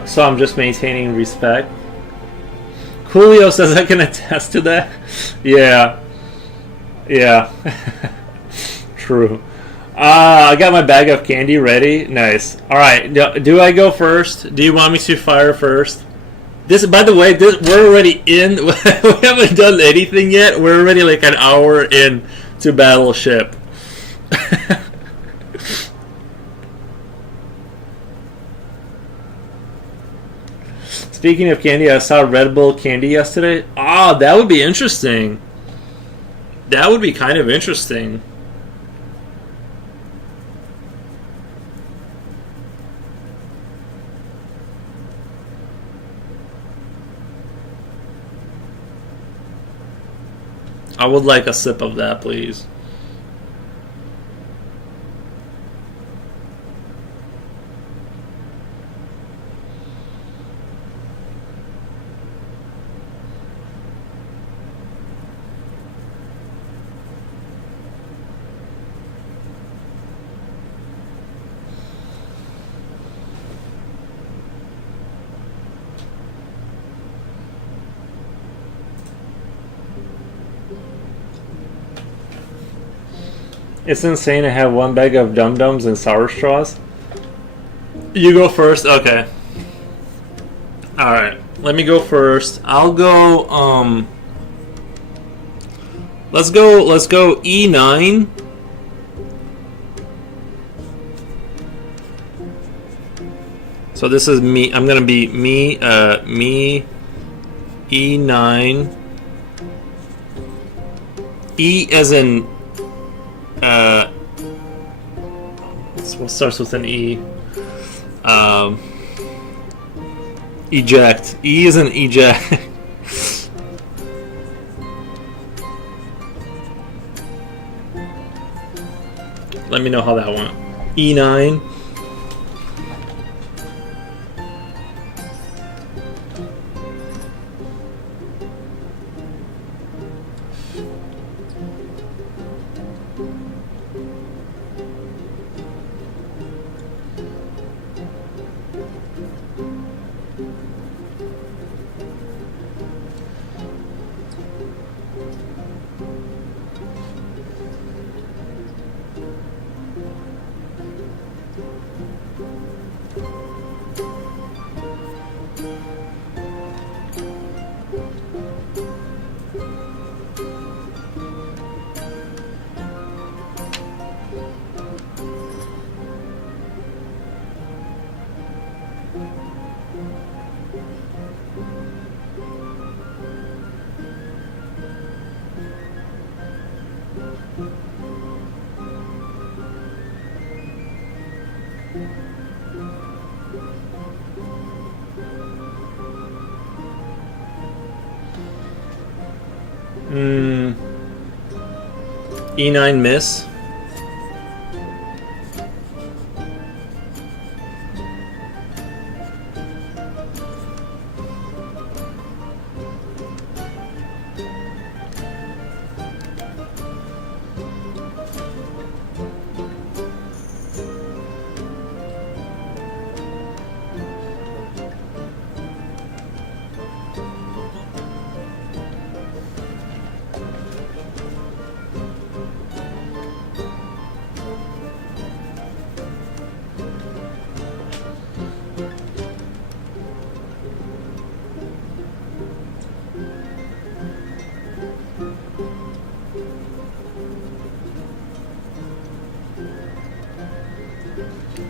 So I'm just maintaining respect. Coolio says I can attest to that. Yeah. Yeah. True. I got my bag of candy ready. Nice. Alright, do I go first? Do you want me to fire first? This, by the way, we're already in. We haven't done anything yet. We're already like an hour in to Battleship. Speaking of candy, I saw Red Bull candy yesterday. Ah, that would be interesting. That would be kind of interesting. I would like a sip of that, please. It's insane to have one bag of Dum Dums and sour straws. You go first? Okay. Alright. Let me go first. I'll go, let's go E9. So this is me. I'm gonna be me, me, E9. E as in, what starts with an E? Eject. E is an eject. Let me know how that went. E9. E9 miss.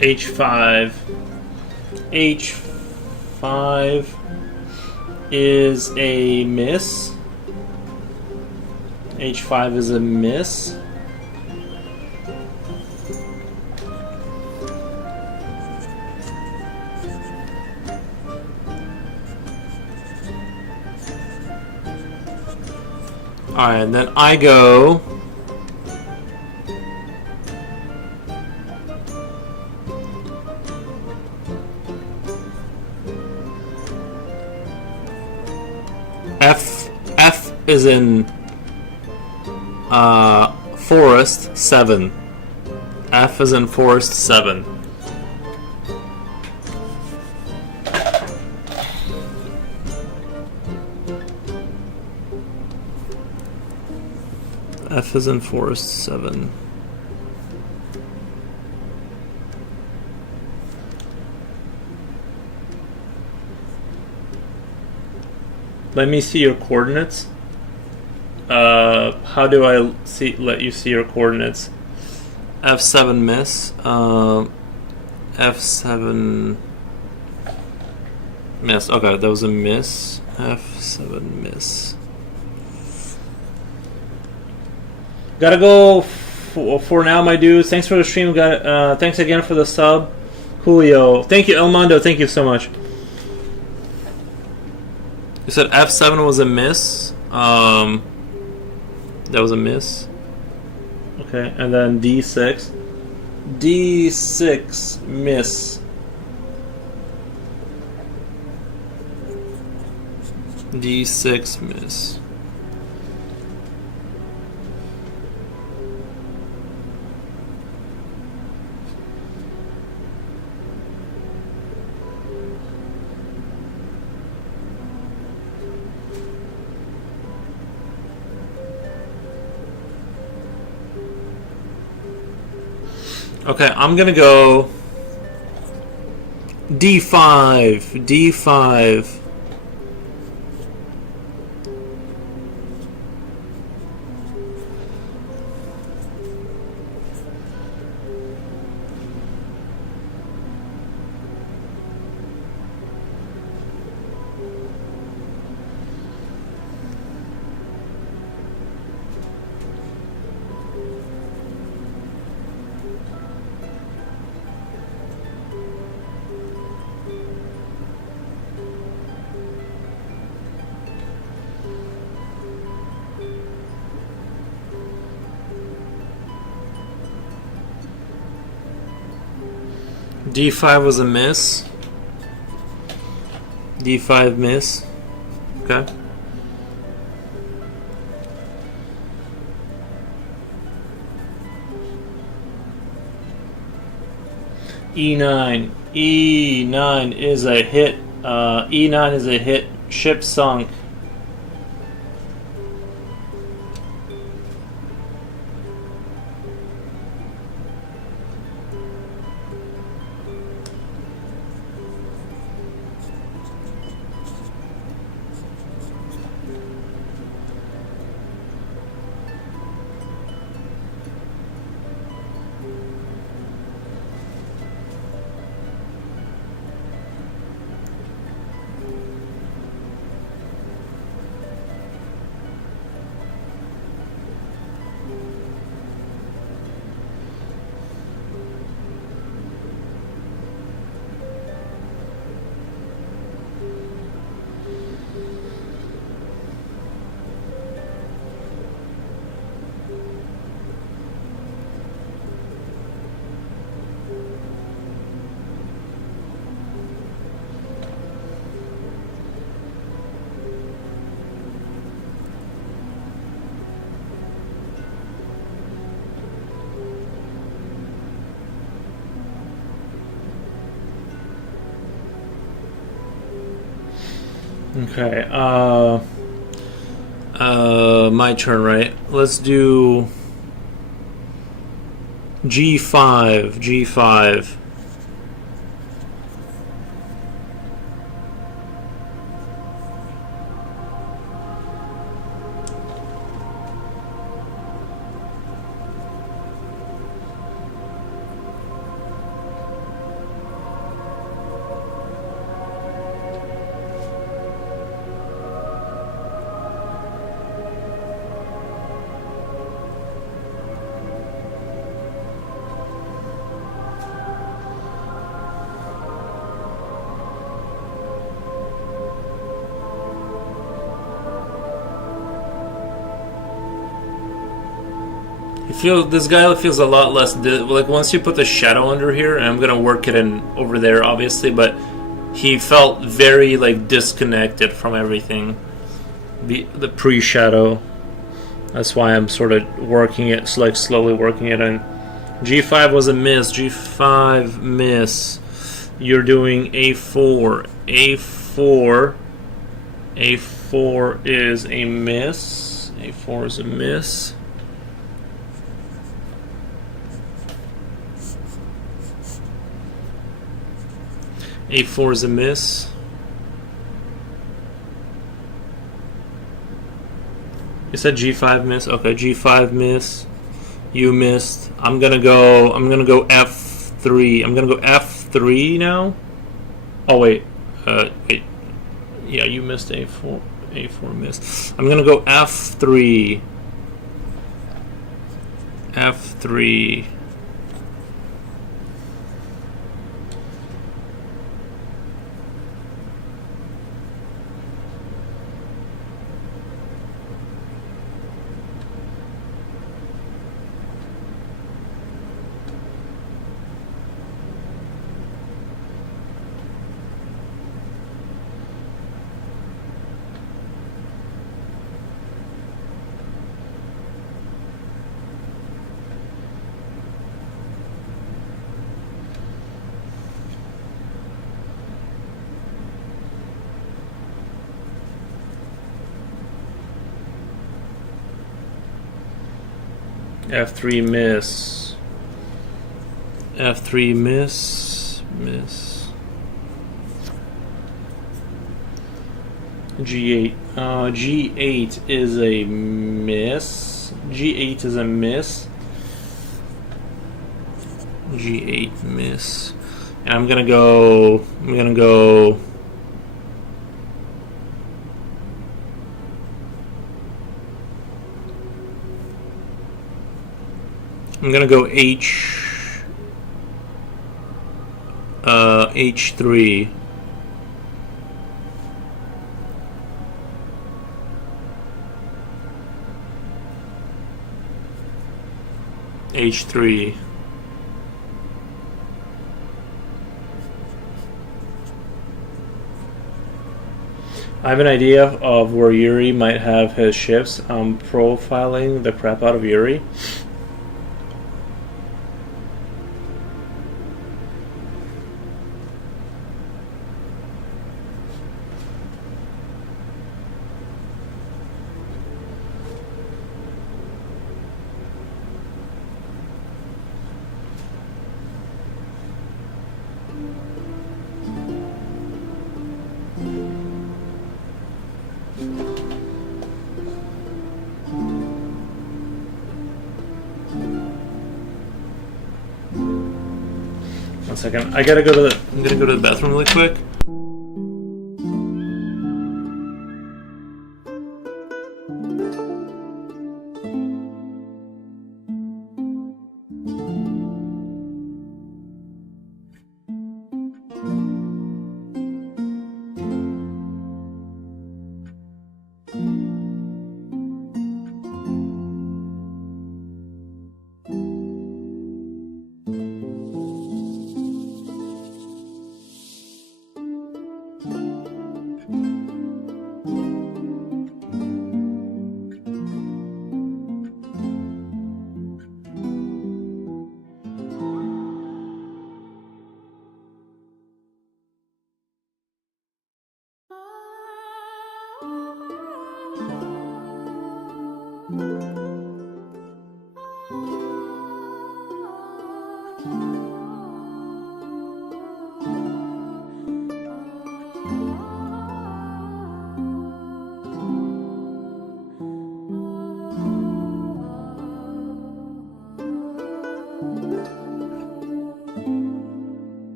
H5. H5 is a miss. H5 is a miss. Alright, and then I go F is in forest 7. F is in forest 7. F is in forest 7. Let me see your coordinates. How do I let you see your coordinates? F7 miss. F7 miss. Okay, that was a miss. F7 miss. Gotta go for now, my dudes. Thanks for the stream. Thanks again for the sub, Julio. Thank you, Elmondo. Thank you so much. You said F7 was a miss. That was a miss. Okay, and then D6. D6 miss. D6 miss. Okay, I'm gonna go D5. D5. D5 was a miss. D5 miss. Okay. E9. E9 is a hit. E9 is a hit. Ship sunk. Okay. My turn, right? Let's do G5. G5. This guy feels a lot less like once you put the shadow under here, and I'm gonna work it in over there, obviously, but he felt very like disconnected from everything. The pre-shadow. That's why I'm sort of working it, like slowly working it in. G5 was a miss. G5 miss. You're doing A4. A4. A4 is a miss. A4 is a miss. A4 is a miss. You said G5 miss? Okay, G5 miss. You missed. I'm gonna go F3. I'm gonna go F3 now. Oh wait. Wait. Yeah, you missed A4. A4 miss. I'm gonna go F3. F3. F3 miss. F3 miss. Miss. G8. G8 is a miss. G8 is a miss. G8 miss. And I'm gonna go. I'm gonna go H3. H3. I have an idea of where Yuri might have his shifts. I'm profiling the crap out of Yuri. One second. I'm gonna go to the bathroom really quick.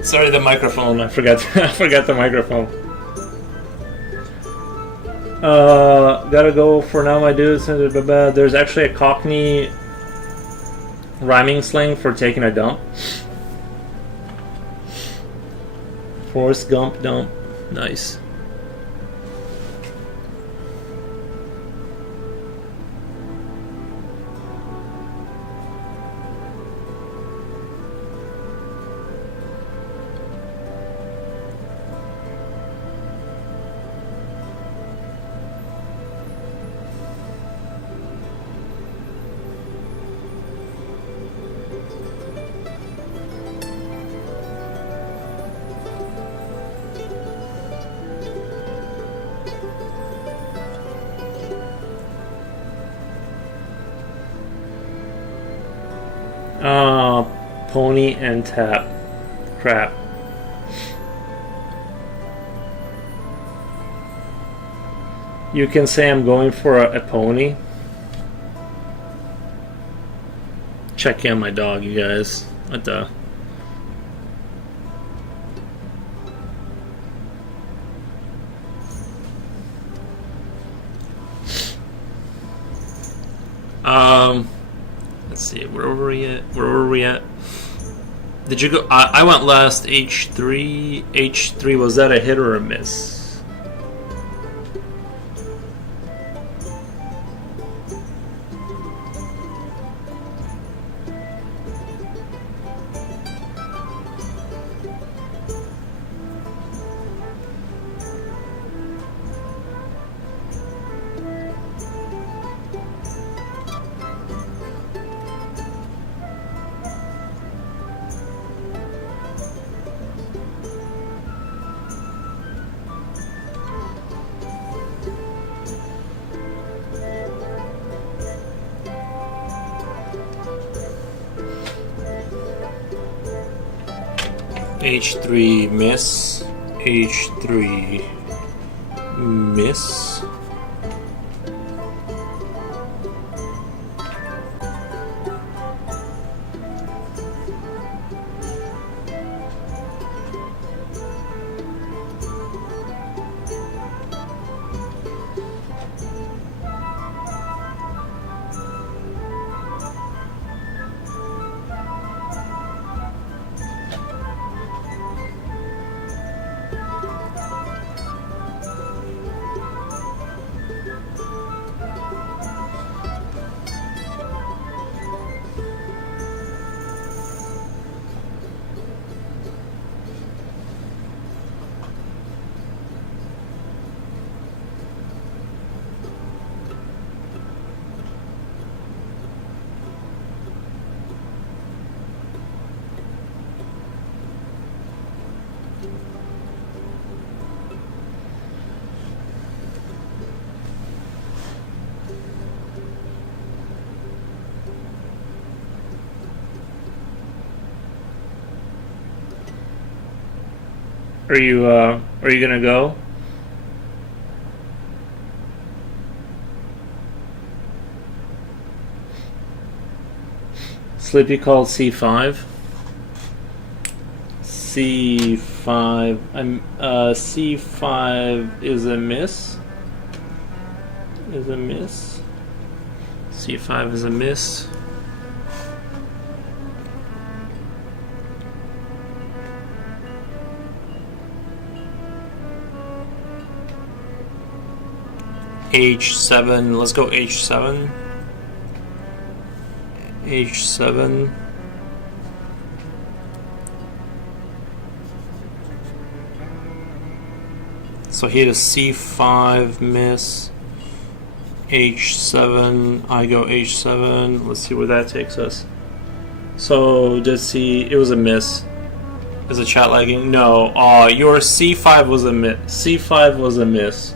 Sorry, the microphone. I forgot. I forgot the microphone. Gotta go for now, my dudes. There's actually a Cockney rhyming slang for taking a dump. Forrest Gump dump. Nice. Pony and tap. Crap. You can say I'm going for a pony. Check in my dog, you guys. What the? Let's see, where were we at? Did you go? I went last. H3. H3, was that a hit or a miss? H3 miss. H3 miss. Are you gonna go? Sleepy called C5. C5. C5 is a miss. Is a miss. C5 is a miss. H7. Let's go H7. H7. So he had a C5 miss. H7. I go H7. Let's see where that takes us. So did C? It was a miss. Is the chat lagging? No. Your C5 was a miss. C5 was a miss.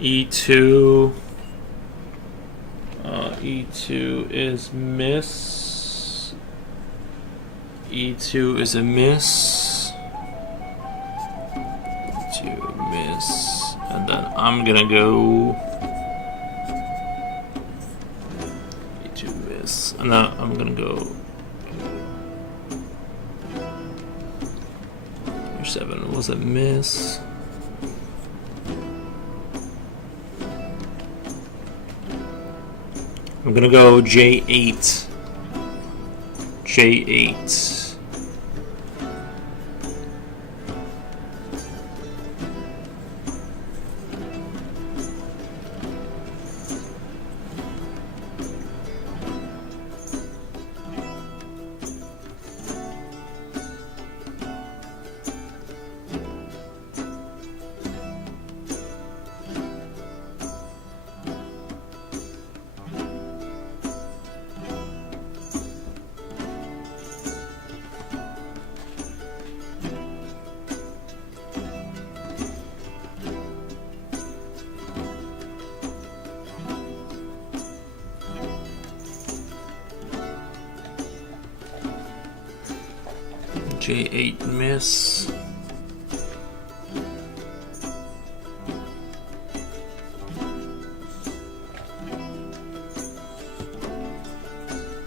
E2. E2 is miss. E2 is a miss. E2 miss. And then I'm gonna go E2 miss. And now I'm gonna go H7 was a miss. I'm gonna go J8. J8. J8 miss.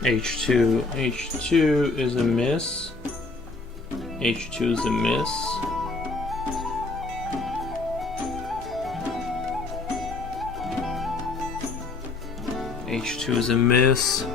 H2. H2 is a miss. H2 is a miss. H2 is a miss.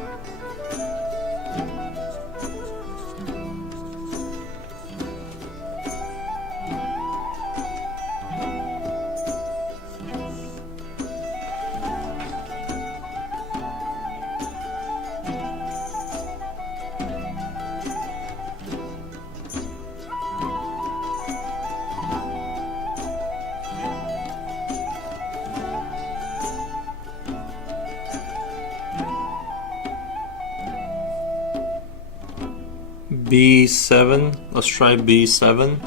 B7. Let's try B7.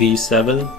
B7.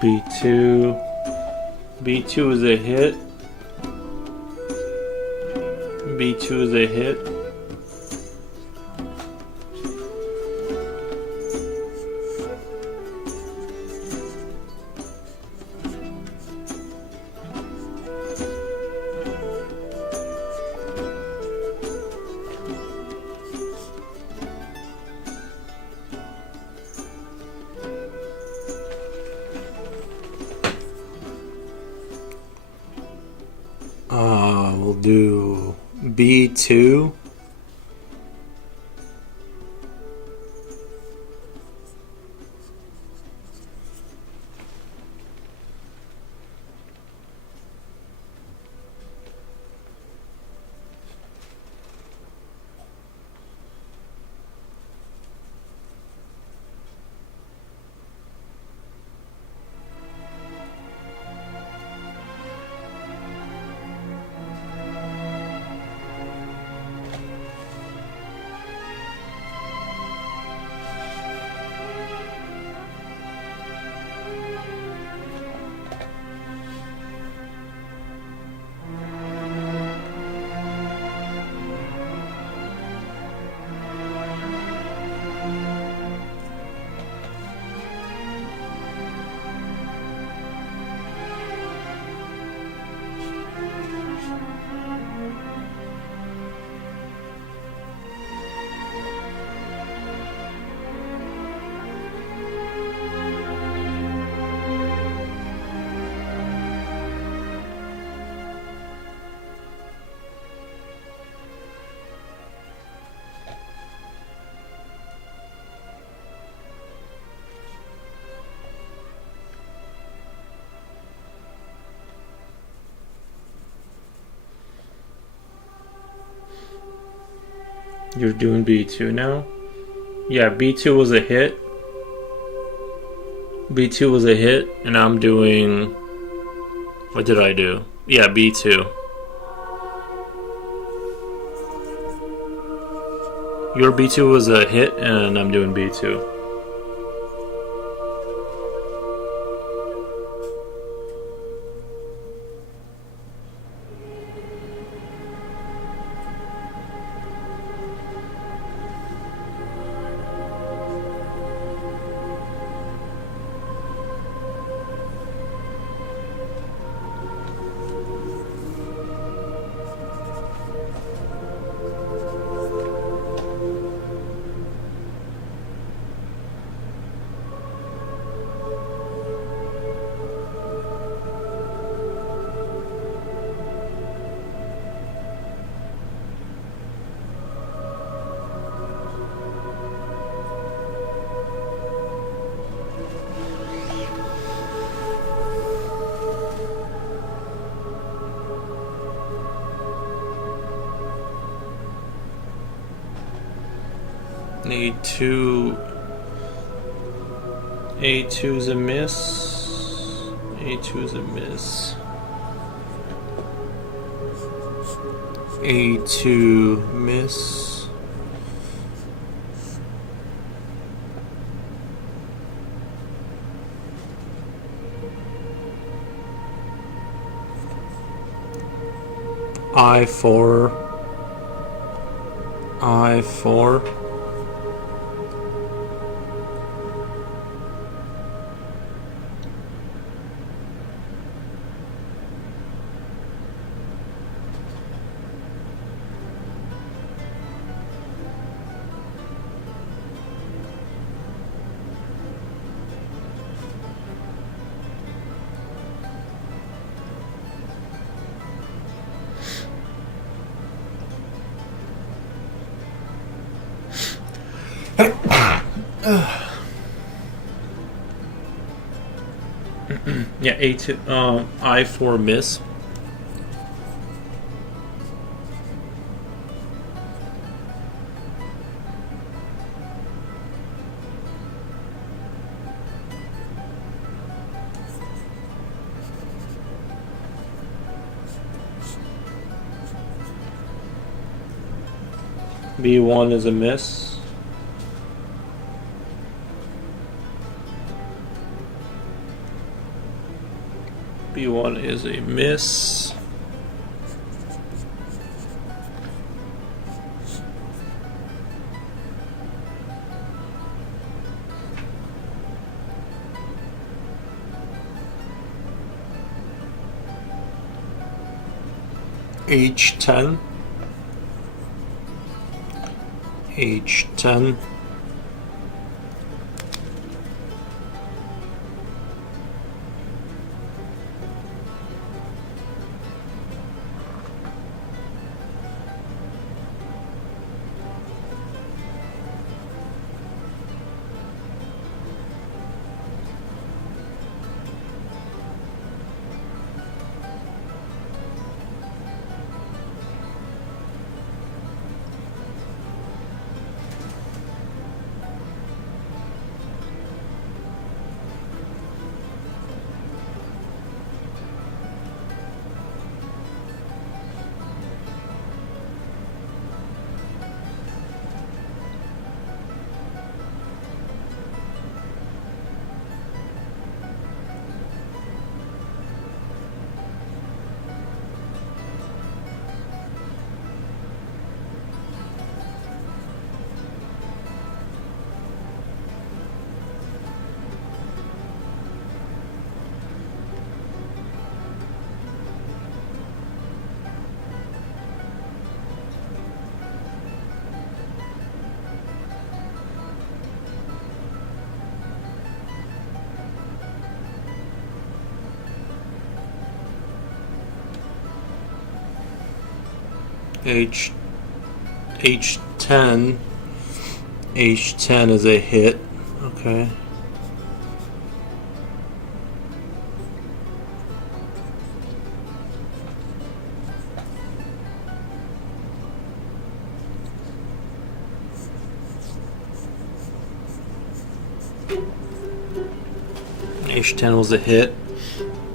B2. B2 is a hit. B2 is a hit. We'll do B2. You're doing B2 now? Yeah, B2 was a hit. B2 was a hit, and I'm doing... What did I do? Yeah, B2. Your B2 was a hit, and I'm doing B2. A2 is a miss. A2 is a miss. A2 miss. I4. I4. Yeah, A2, I4 miss. B1 is a miss. B1 is a miss. H10. H10. H10. H10 is a hit. Okay. H10 was a hit.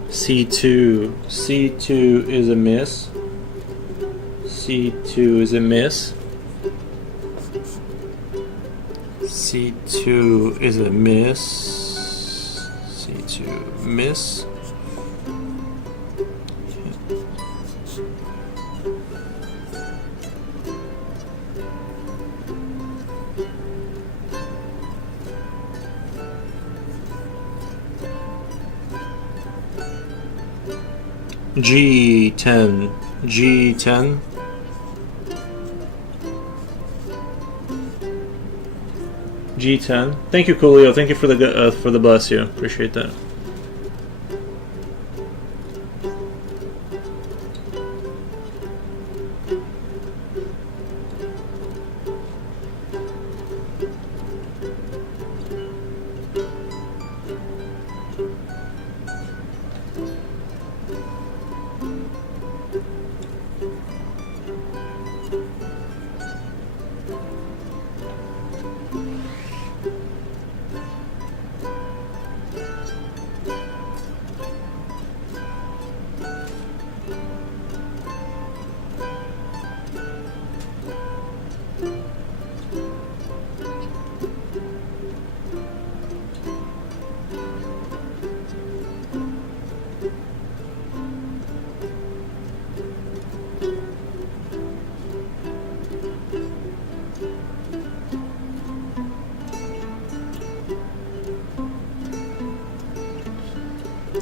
C2. C2 is a miss. C2 is a miss. C2 is a miss. C2 miss. G10. G10. G10. Thank you, Coolio. Thank you for the bless you. Appreciate that.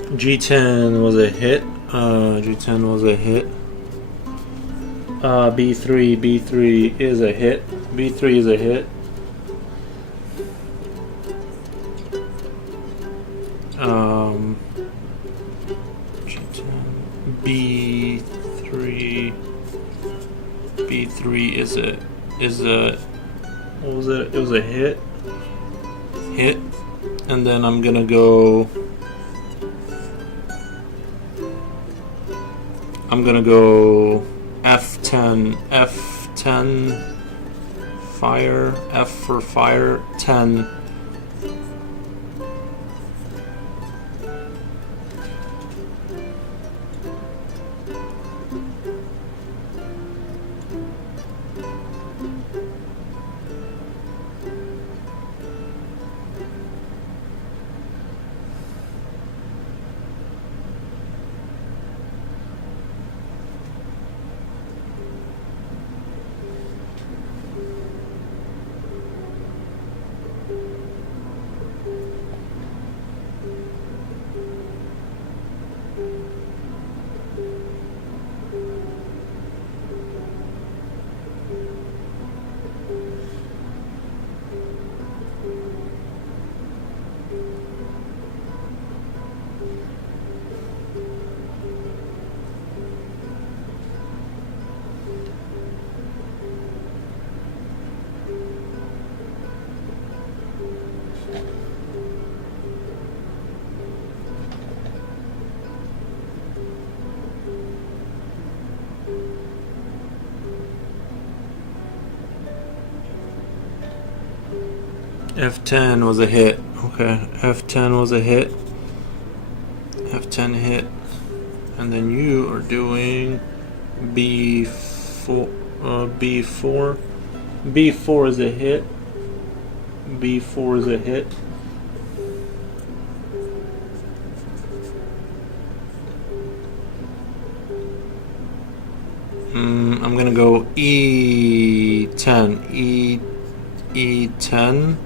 G10 was a hit. G10 was a hit. B3. B3 is a hit. B3 is a hit. G10. B3. B3 is a what was it? It was a hit. Hit. And then I'm gonna go. I'm gonna go F10, F10, fire, F for fire, 10. F10 was a hit. Okay, F10 was a hit. F10 hit. And then you are doing B4. B4. B4 is a hit. B4 is a hit. I'm gonna go E10. E10.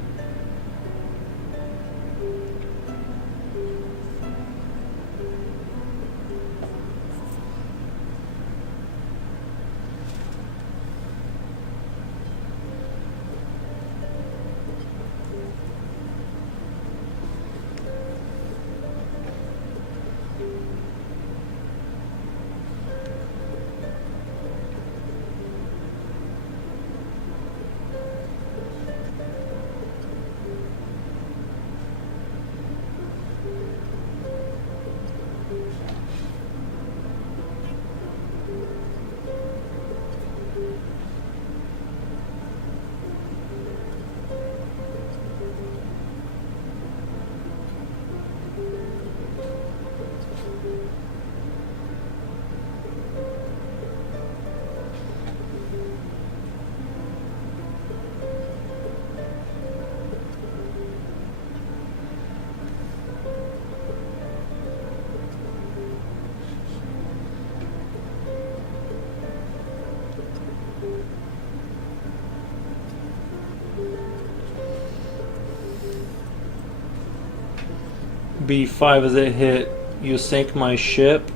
B5 is a hit. You sink my ship.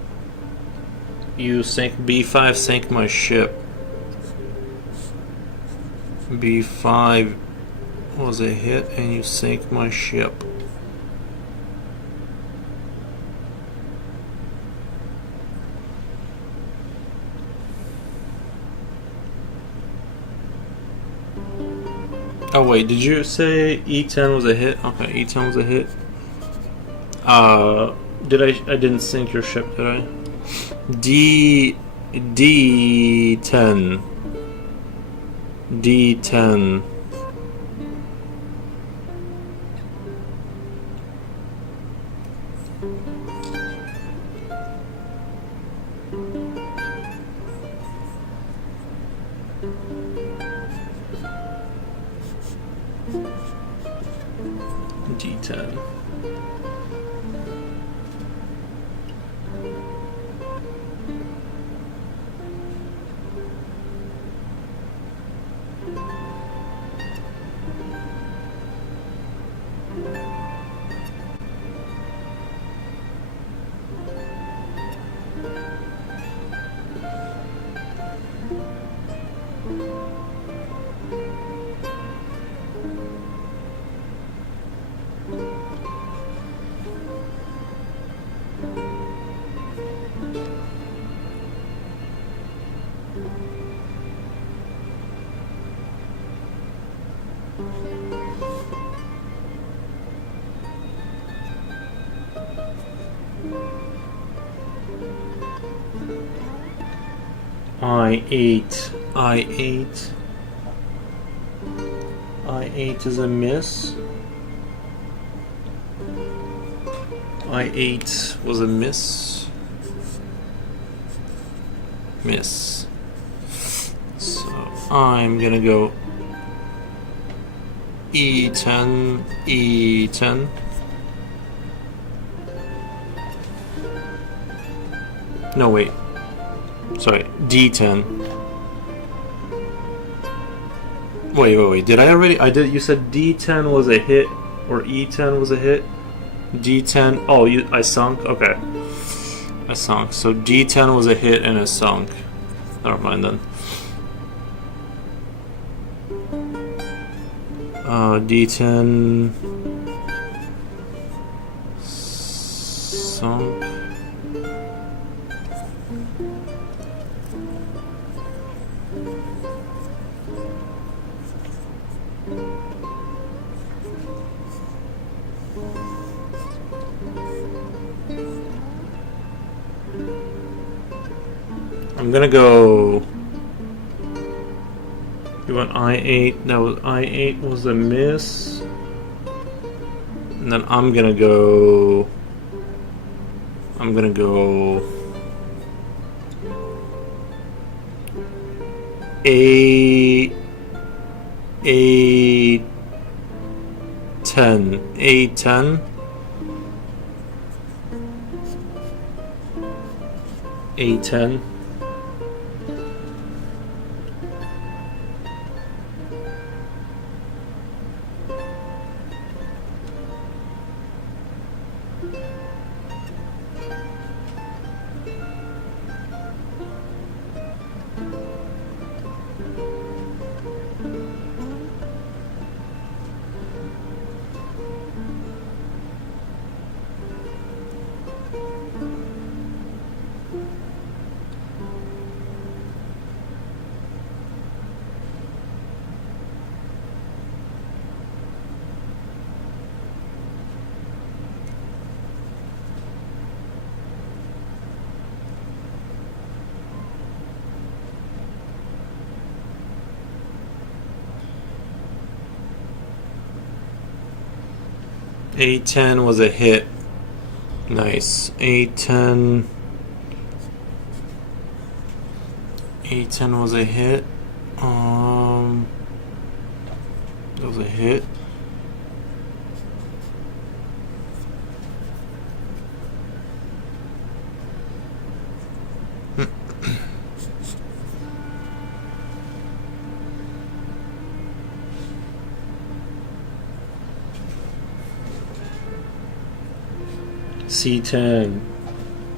You sink B5, sink my ship. B5 was a hit and you sink my ship. Oh wait, did you say E10 was a hit? Okay, E10 was a hit. I didn't sink your ship, did I? D10. D10. D10. I8 is a miss. I8 was a miss. Miss. So I'm gonna go E10, E10. No, wait. Sorry, D10. Wait. Did I already? I did. You said D10 was a hit, or E10 was a hit. D10. Oh, I sunk. Okay, I sunk. So D10 was a hit and it sunk. Never mind then. D10 sunk. I'm gonna go. You want I8? That was I8 was a miss. And then I'm gonna go A10. A10. A10. A10 was a hit. Nice. A10 was a hit. It was a hit. C10.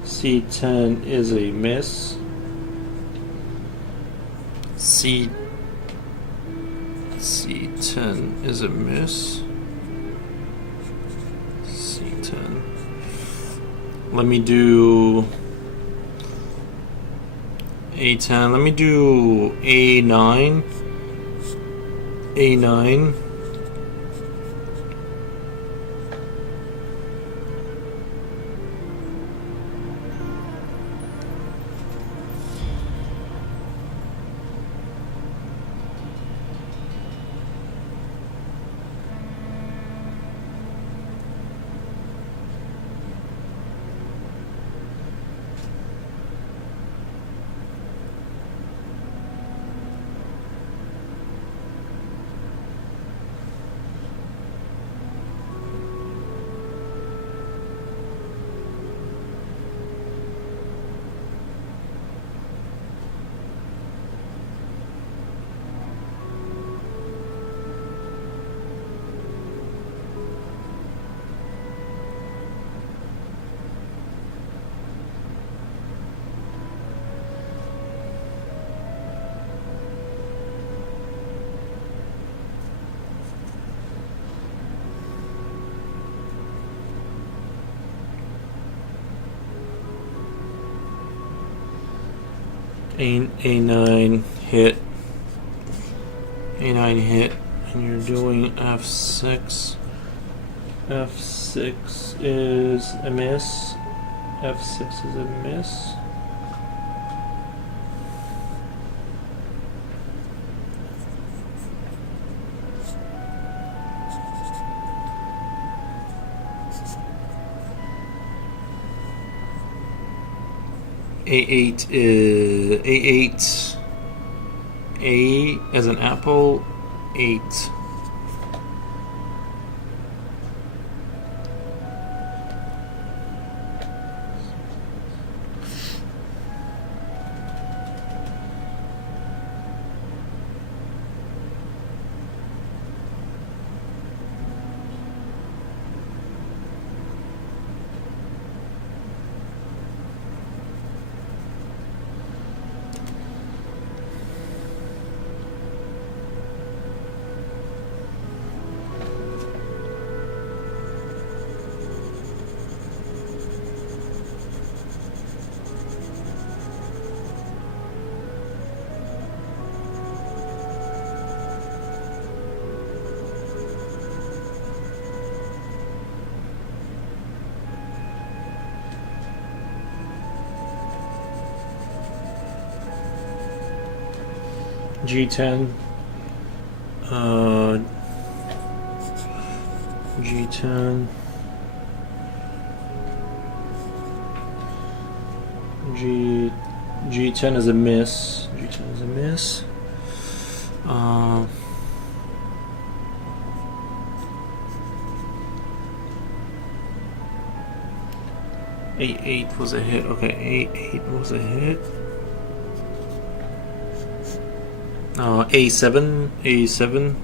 C10 is a miss. C10 is a miss. C10. Let me do A10. Let me do A9. A9. A9 hit. A9 hit, and you're doing F6. F6 is a miss. F6 is a miss. A8 is A8. A as an apple. 8. G10. G10. G10 is a miss. G10 is a miss. A8 was a hit. Okay, A8 was a hit. A7. A7.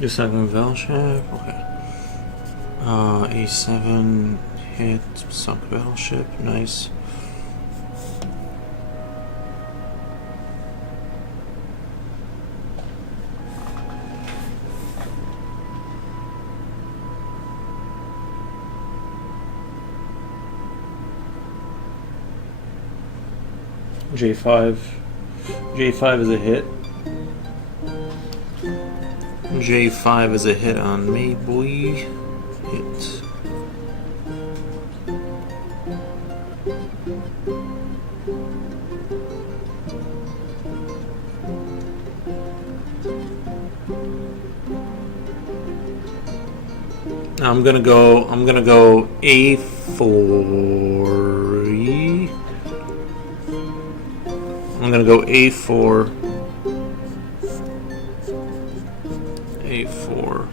Just second battleship, okay. A7 hit, sunk battleship, nice. J5. J5 is a hit. J5 is a hit on me, boy. Hit. I'm gonna go A4. I'm gonna go A4. A4.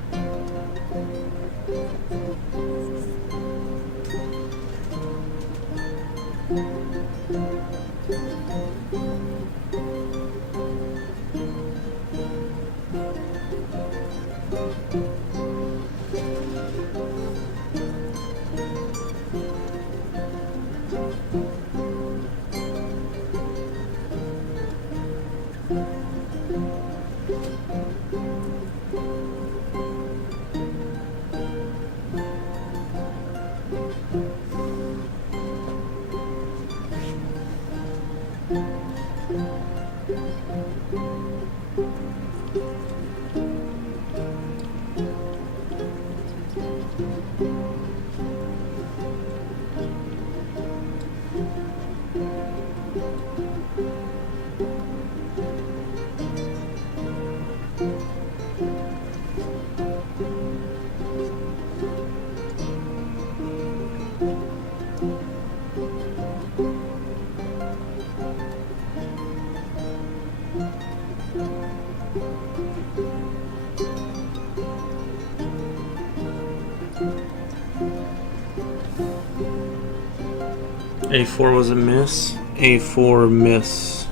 A4 was a miss. A4 miss.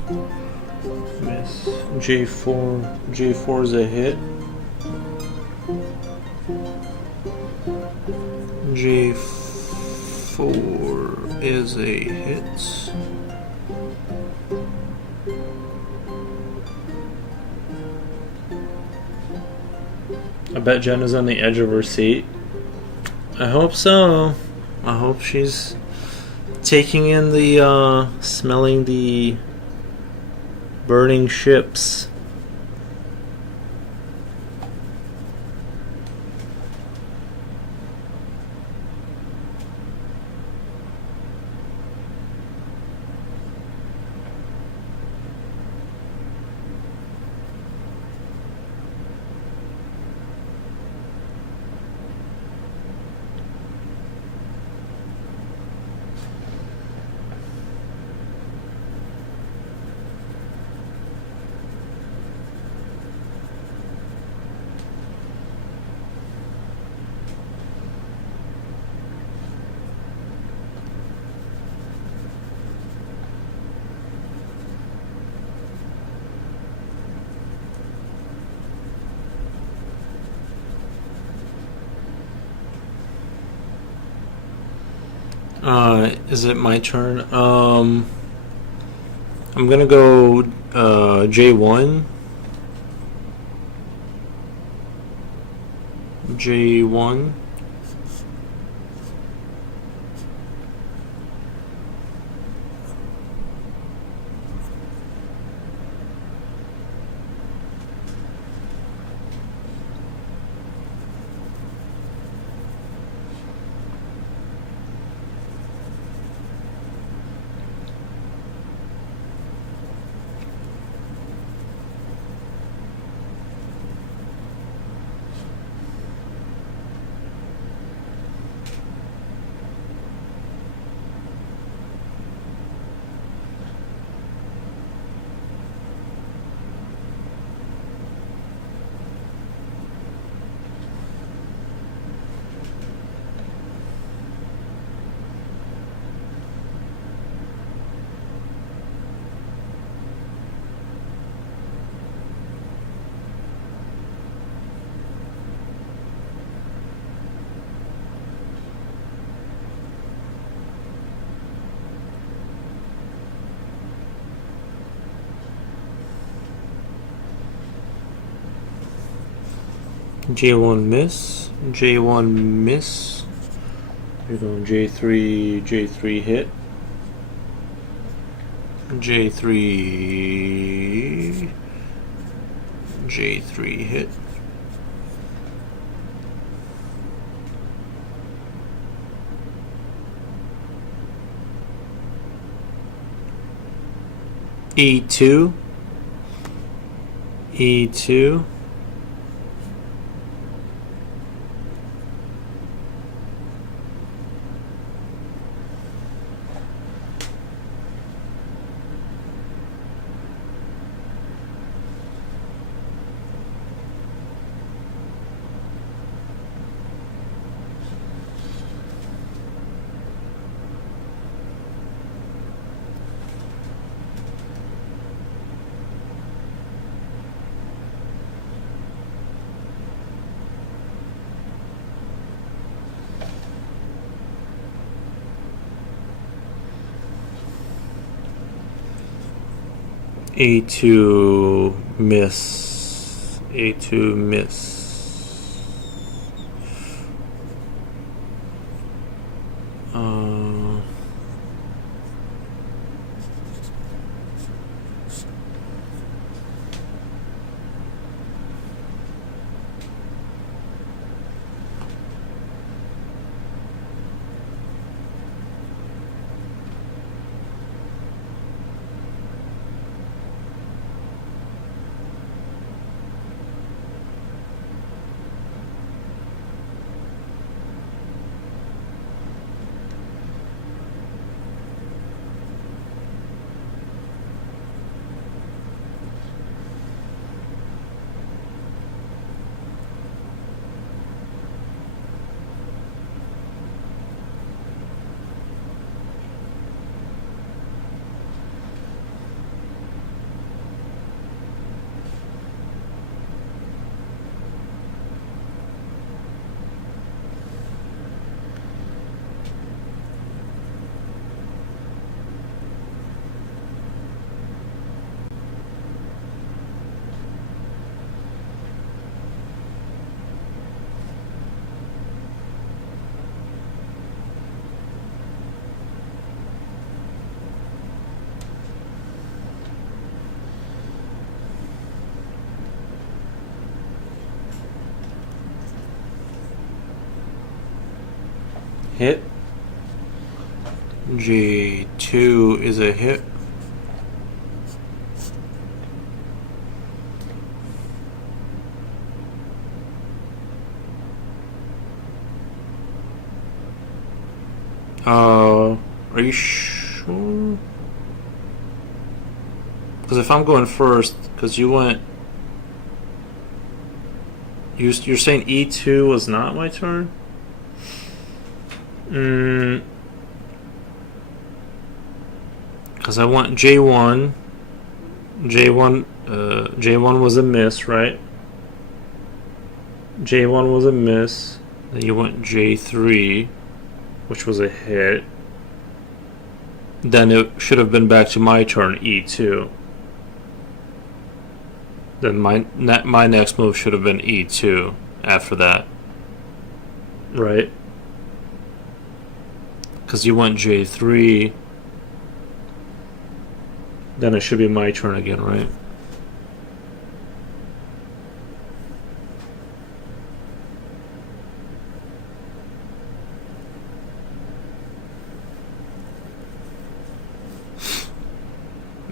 Miss. J4. J4 is a hit. J4 is a hit. I bet Jen is on the edge of her seat. I hope so. I hope she's taking in the, smelling the burning ships. Is it my turn? I'm gonna go J1. J1. J1 miss. J1 miss. You're going J3, J3 hit. J3, J3 hit. E2, E2. A2 miss. A2 miss. Hit. J2 is a hit. Are you sure? Because if I'm going first, because you went, you're saying E2 was not my turn? Because I want J1. J1 was a miss, right? J1 was a miss. Then you went J3, which was a hit. then it should have been back to my turn, e2. Then my next move should have been e2 after that. Right? Because you went j3. Then it should be my turn again, right?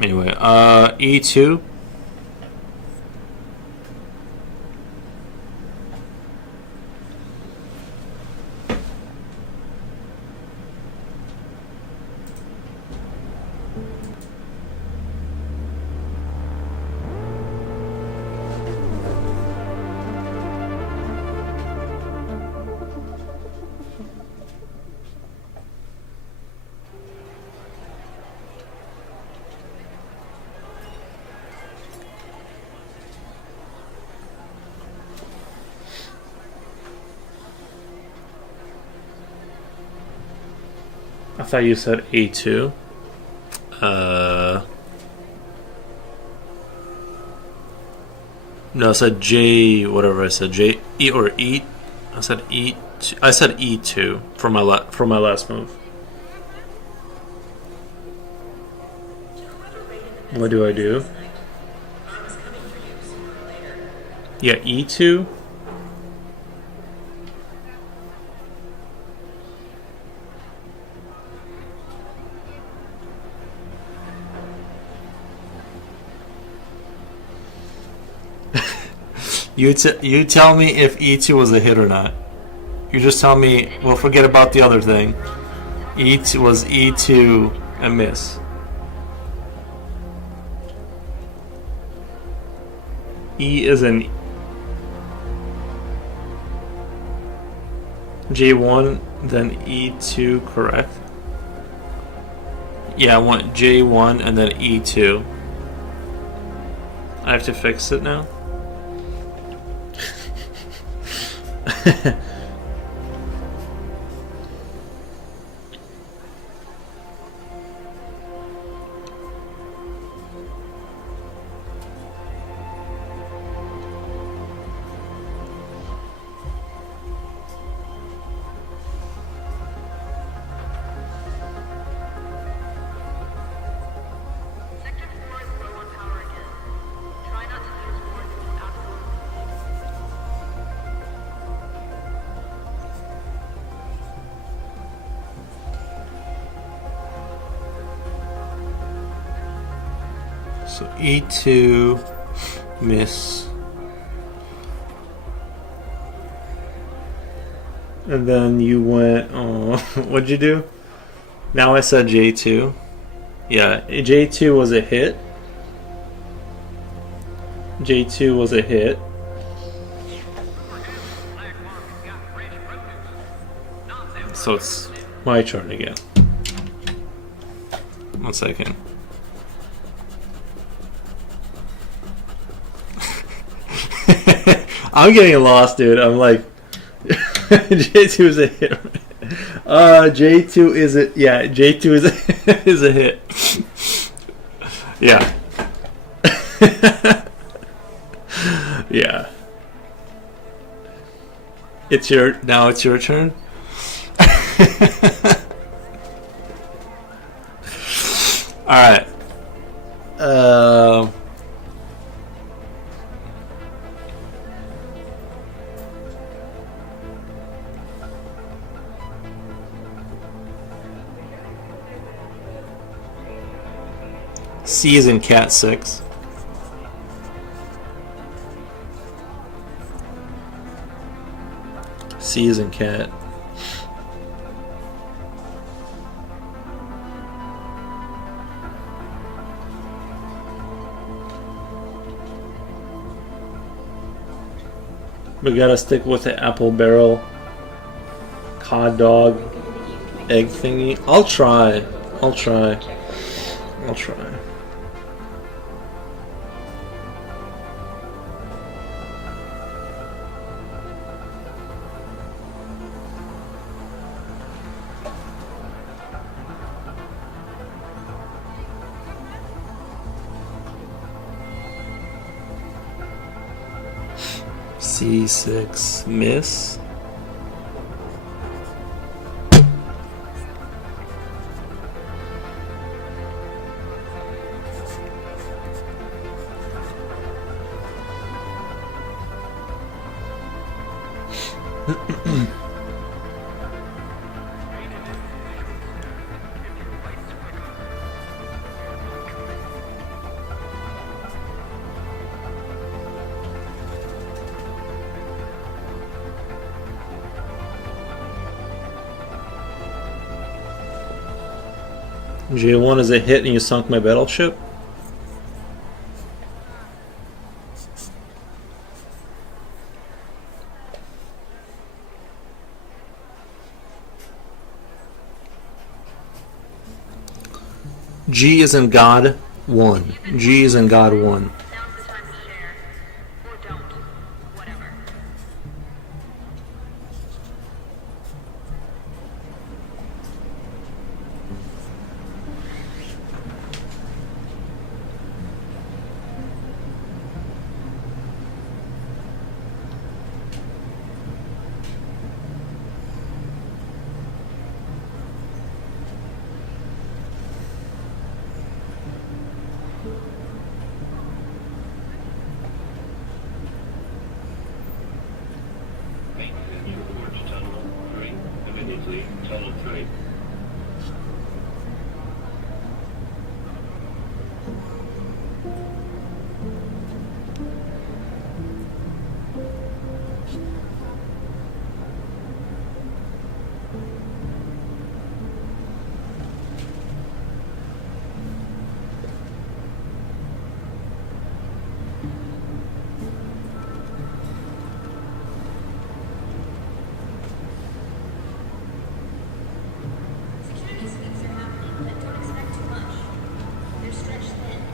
Anyway, e2. I thought you said a2. No, I said J. Whatever I said, J E or E. I said E. I said E2 for my last move. What do I do? Yeah, E2. You tell me if E2 was a hit or not. You just tell me. Well, forget about the other thing. E2 was E2 a miss. E is an J1, then E2, correct? Yeah, I want J1 and then E2. I have to fix it now? So E2, miss. And then you went, oh, what'd you do? Now I said J2. Yeah, J2 was a hit. J2 was a hit. So it's my turn again. 1 second. I'm getting lost, dude. I'm like, J2 is a hit. J2 is a J2 is a hit. Yeah. Yeah. It's your turn. All right. C is in cat 6. C is in cat. We gotta stick with the apple barrel cod dog egg thingy. I'll try. C6 miss. J1 is a hit and you sunk my battleship. G is in God 1. G is in God 1.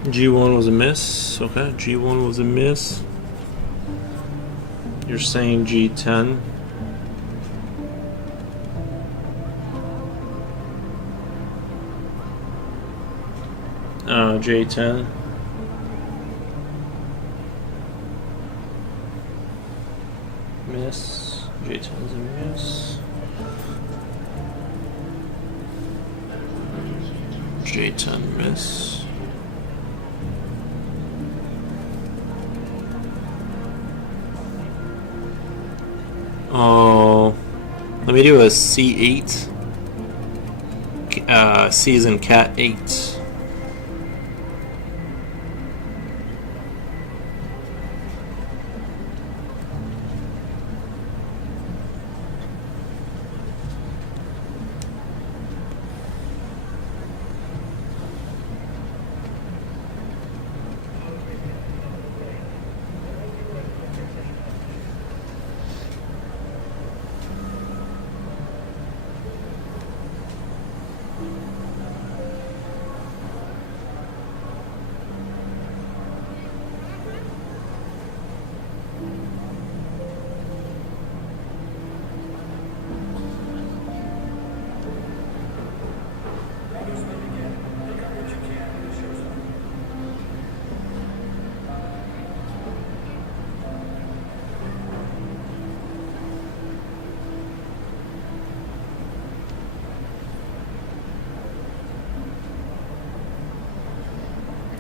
G1 was a miss. Okay, G1 was a miss. You're saying G10. J10. Miss. J10 is a miss. J10 miss. Oh, let me do a C8. C is in cat 8.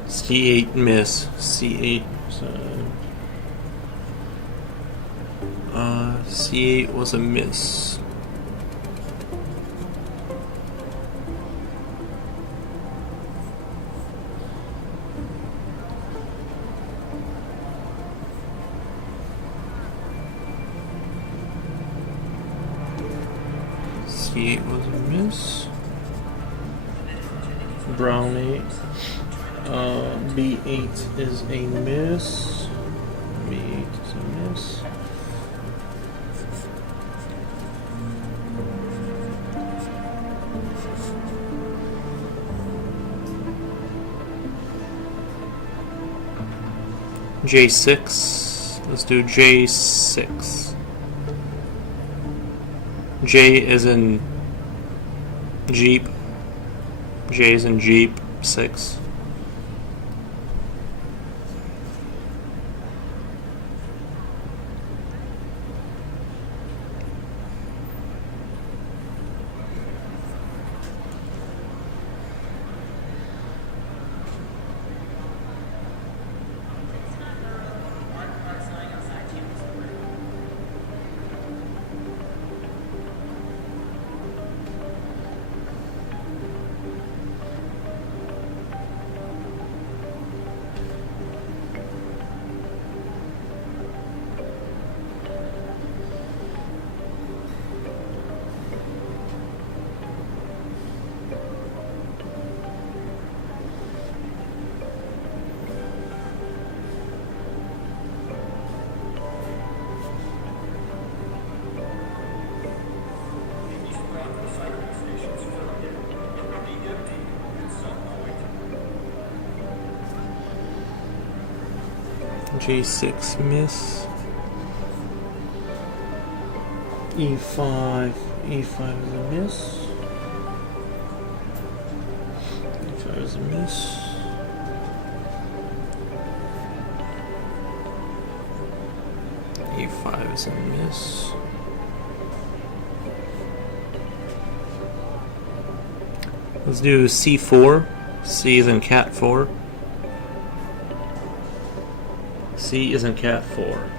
C8 miss. C8. C8 was a miss. C8 was a miss. Brown 8. B8 is a miss. B8 is a miss. J6. Let's do J6. J is in Jeep. J is in Jeep 6. J6 miss. E5. E5 is a miss. E5 is a miss. E5 is a miss. Let's do C4. C is in cat 4. C is in cat 4.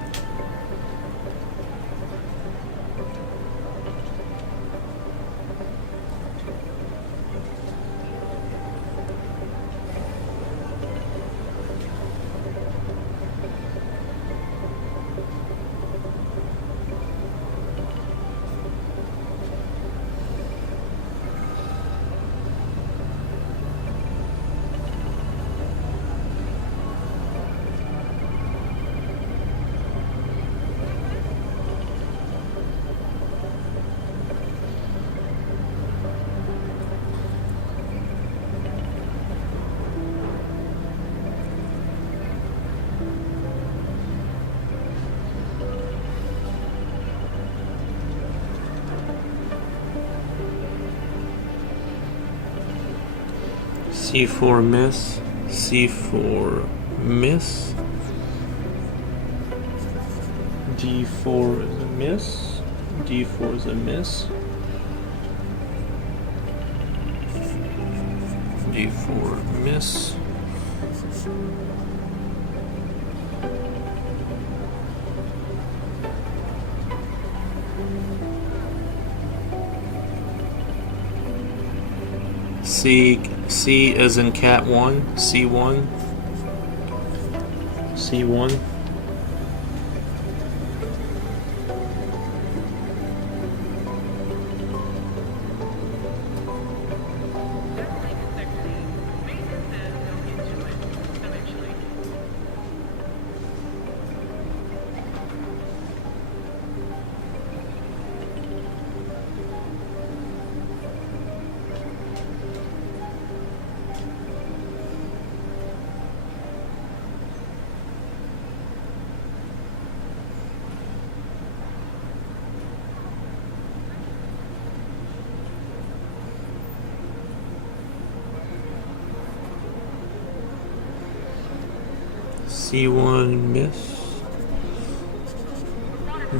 C4 miss. C4 miss. D4 is a miss. D4 is a miss. D4 miss. C as in cat 1, C1. C1. C1 miss.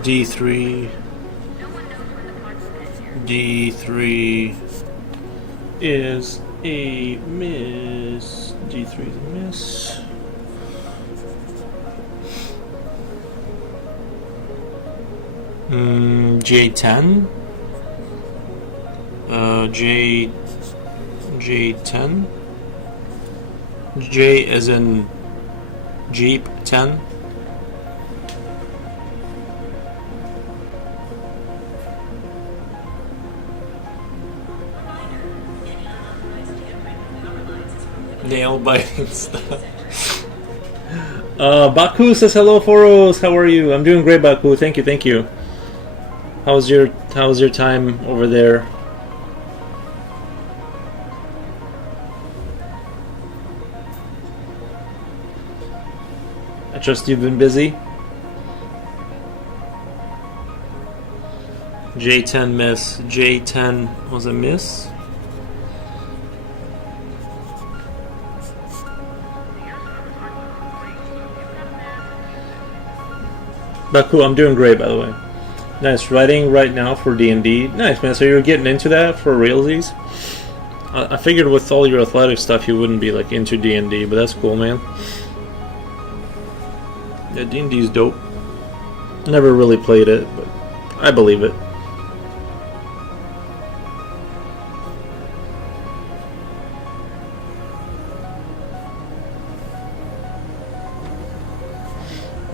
D3. D3 is a miss. D3 is a miss. J10. J10. J as in Jeep 10. Nail biting stuff. Baku says hello, Foros. How are you? I'm doing great, Baku. Thank you, thank you. How's your time over there? I trust you've been busy. J10 miss. J10 was a miss. Baku, I'm doing great, by the way. Nice. Writing right now for D&D. Nice, man. So you're getting into that for realsies? I figured with all your athletic stuff you wouldn't be like into D&D, but that's cool, man. Yeah, D&D's dope. Never really played it, but I believe it.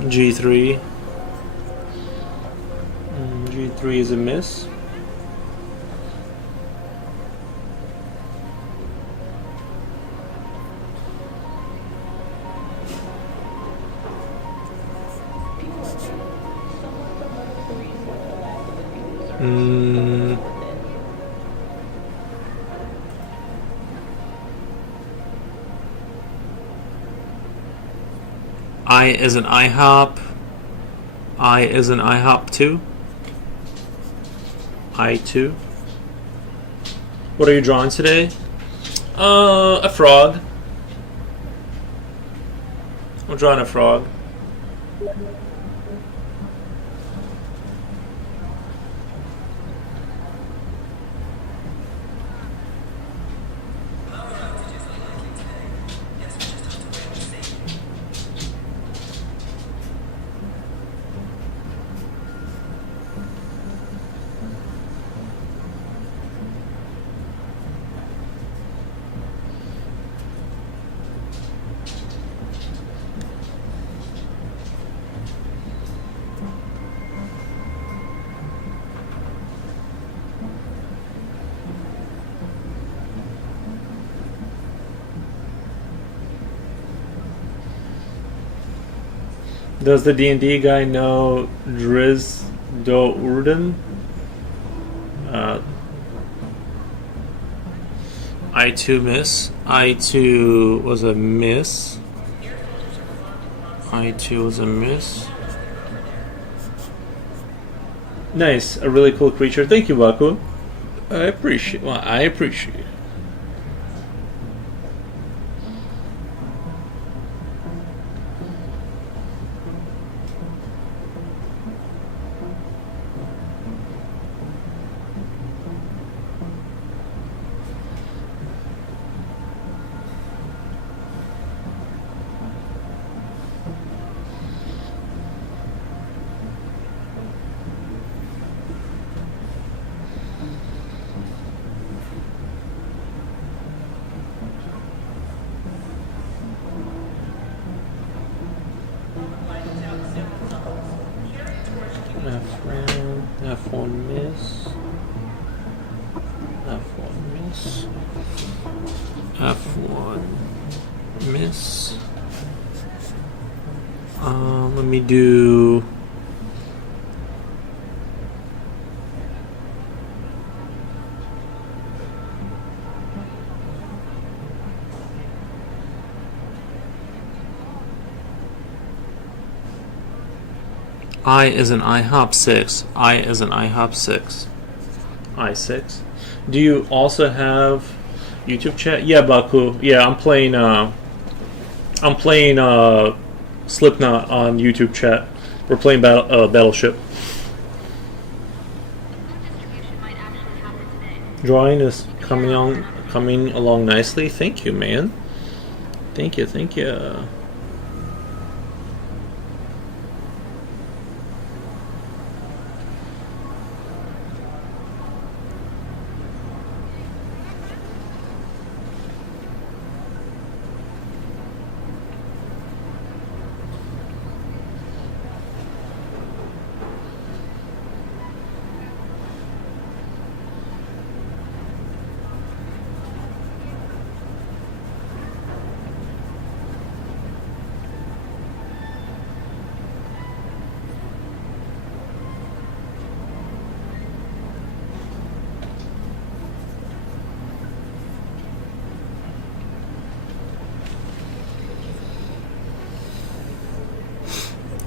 G3. G3 is a miss. I is an IHOP. I is an IHOP 2. I2. What are you drawing today? A frog. I'm drawing a frog. Does the D&D guy know Driz Do Urden? I2 miss. I2 was a miss. I2 was a miss. Nice, a really cool creature. Thank you, Baku. I appreciate it. F1 miss. F1 miss. F1 miss. Let me do. I is an IHOP 6. I is an IHOP 6. I6. Do you also have YouTube chat? Yeah, Baku. Yeah, I'm playing Slipknot on YouTube chat. We're playing Battleship. Drawing is coming along nicely. Thank you, man. Thank you.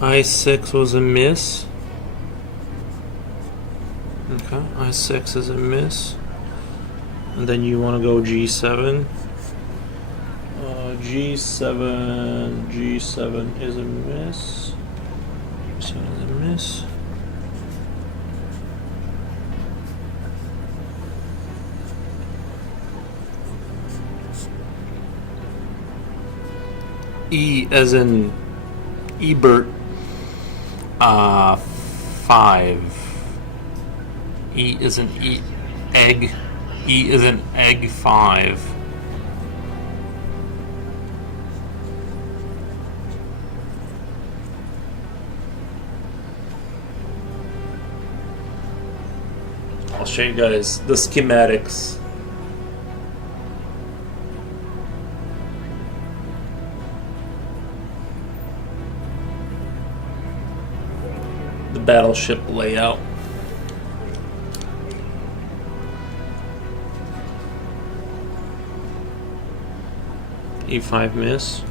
I6 was a miss. Okay, I6 is a miss. And then you want to go G7. G7 is a miss. G7 is a miss. E as in Ebert. 5. E is an egg. E is an egg 5. I'll show you guys the schematics. The battleship layout. E5 miss.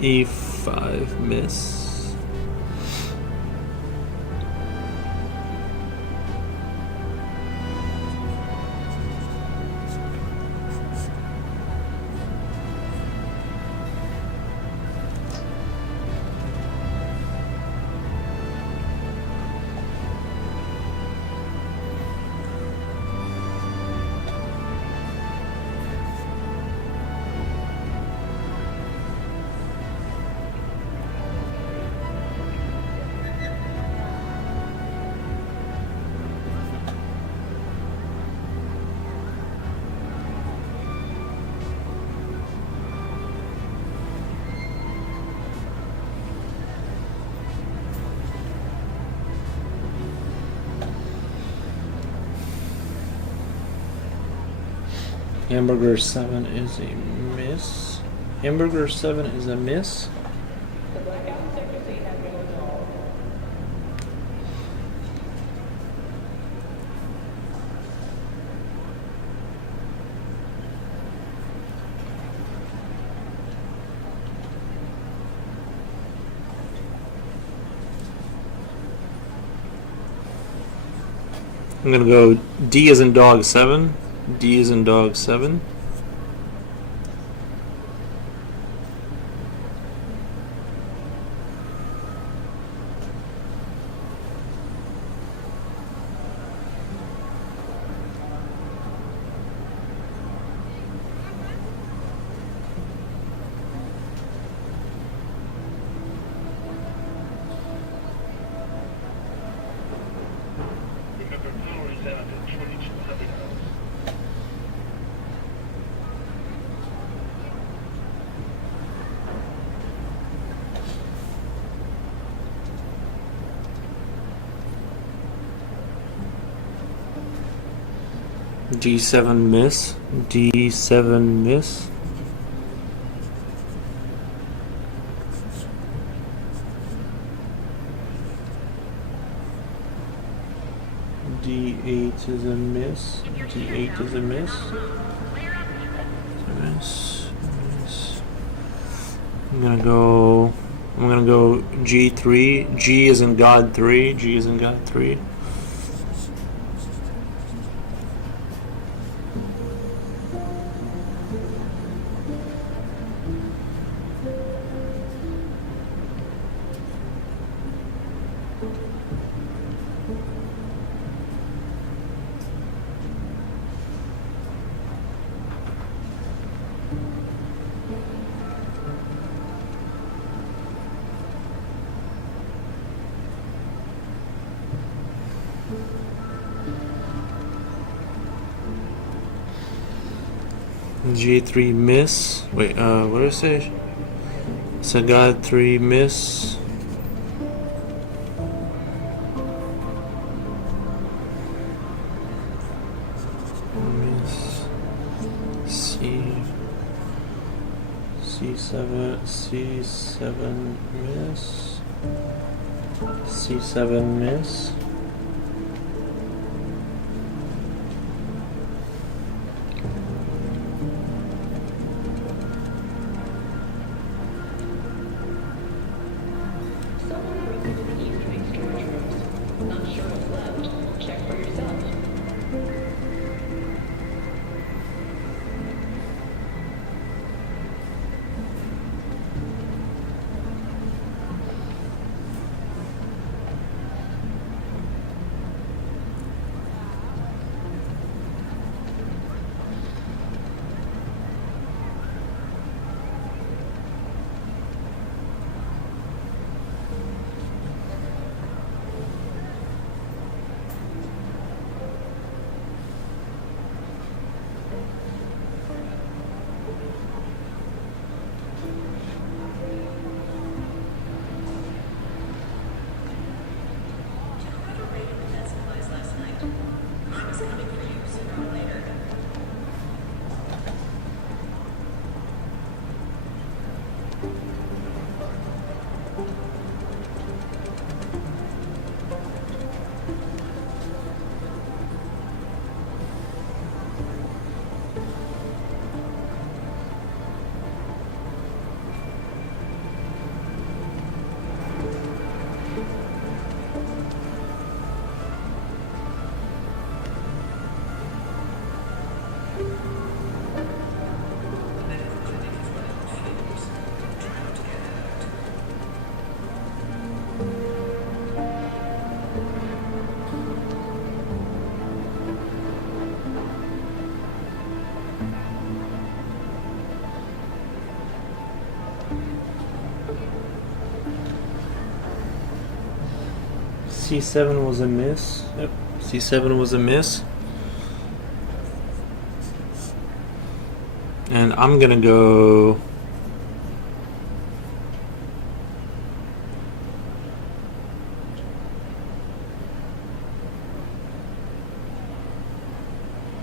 E5 miss. Hamburger 7 is a miss. Hamburger 7 is a miss. I'm gonna go D as in dog 7. D is in dog 7. D7 miss. D7 miss. D8 is a miss. D8 is a miss. Miss. I'm gonna go G3. G is in God 3. G is in God 3. G3 miss. Wait, what did I say? So God 3 miss. Miss. C7 miss. C7 miss. C7 was a miss. Yep, C7 was a miss. And I'm gonna go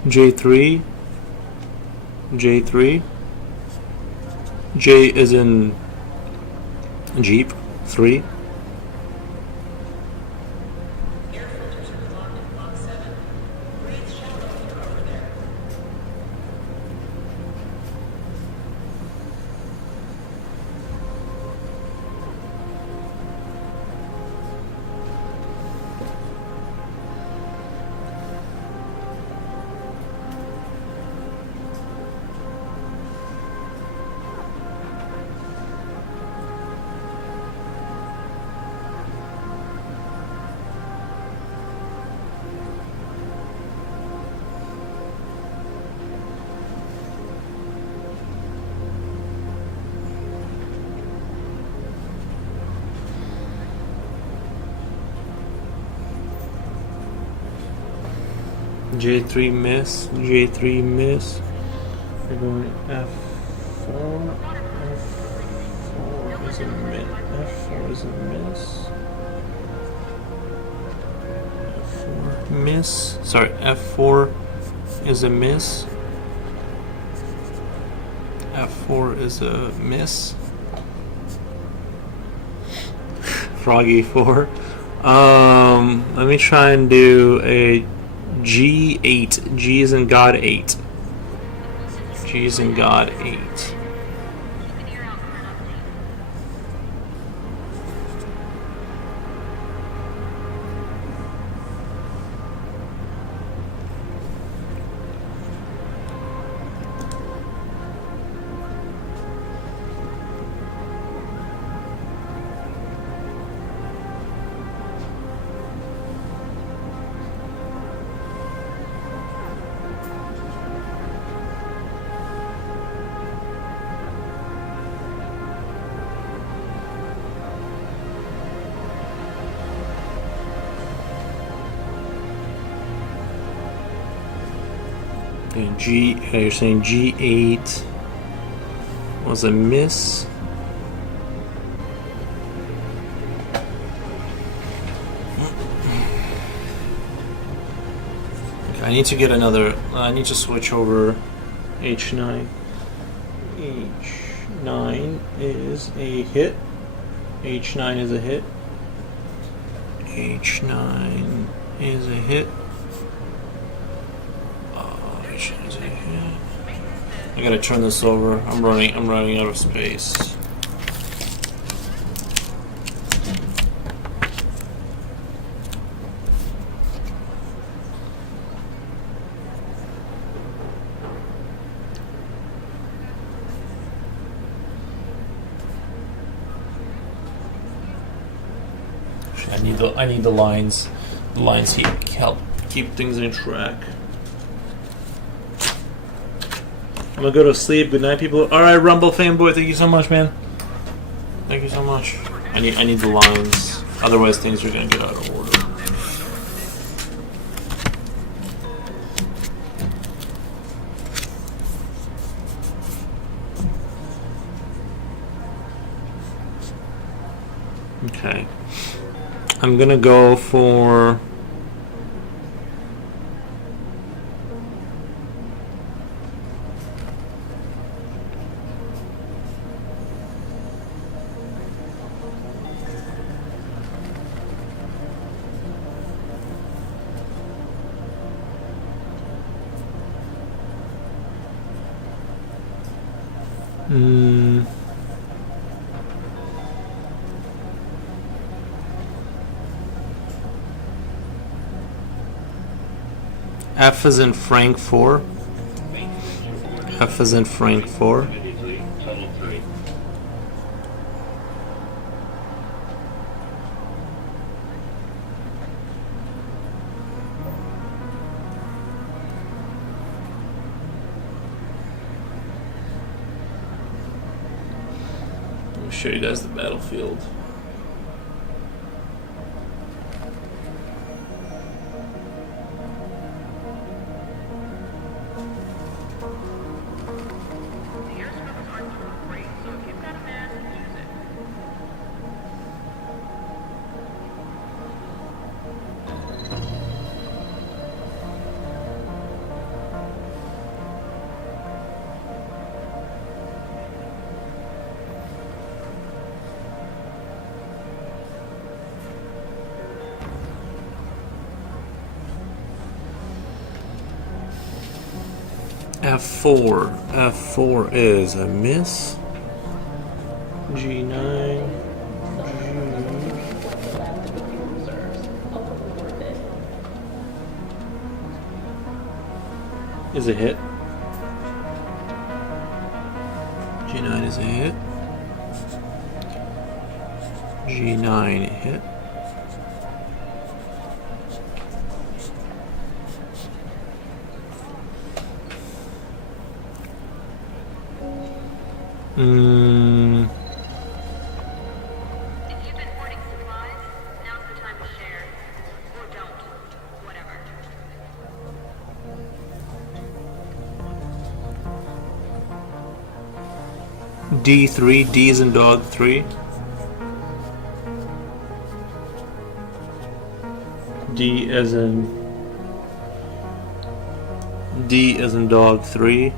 J3, J3, J is in Jeep, 3. J3 miss, J3 miss. We're going F4, F4 is a miss, F4 is a miss. F4 miss, sorry, F4 is a miss. F4 is a miss. Froggy 4. Let me try and do a G8. G is in God 8. G is in God 8. Okay, you're saying G8 was a miss. Okay, I need to get another. I need to switch over H9. H9 is a hit. H9 is a hit. H9 is a hit. I gotta turn this over. I'm running out of space. I need the lines. The lines help keep things in track. I'm gonna go to sleep. Good night, people. All right, Rumble fanboy. Thank you so much, man. Thank you so much. I need the lines. Otherwise, things are gonna get out of order. Okay. I'm gonna go for. F is in Frank 4. F is in Frank 4. Let me show you guys the battlefield. F4. F4 is a miss. G9. Is a hit. G9 is a hit. G9 hit. If you've been hoarding supplies, now's the time to share. Or don't. Whatever. D3. D is in dog 3. D as in dog 3.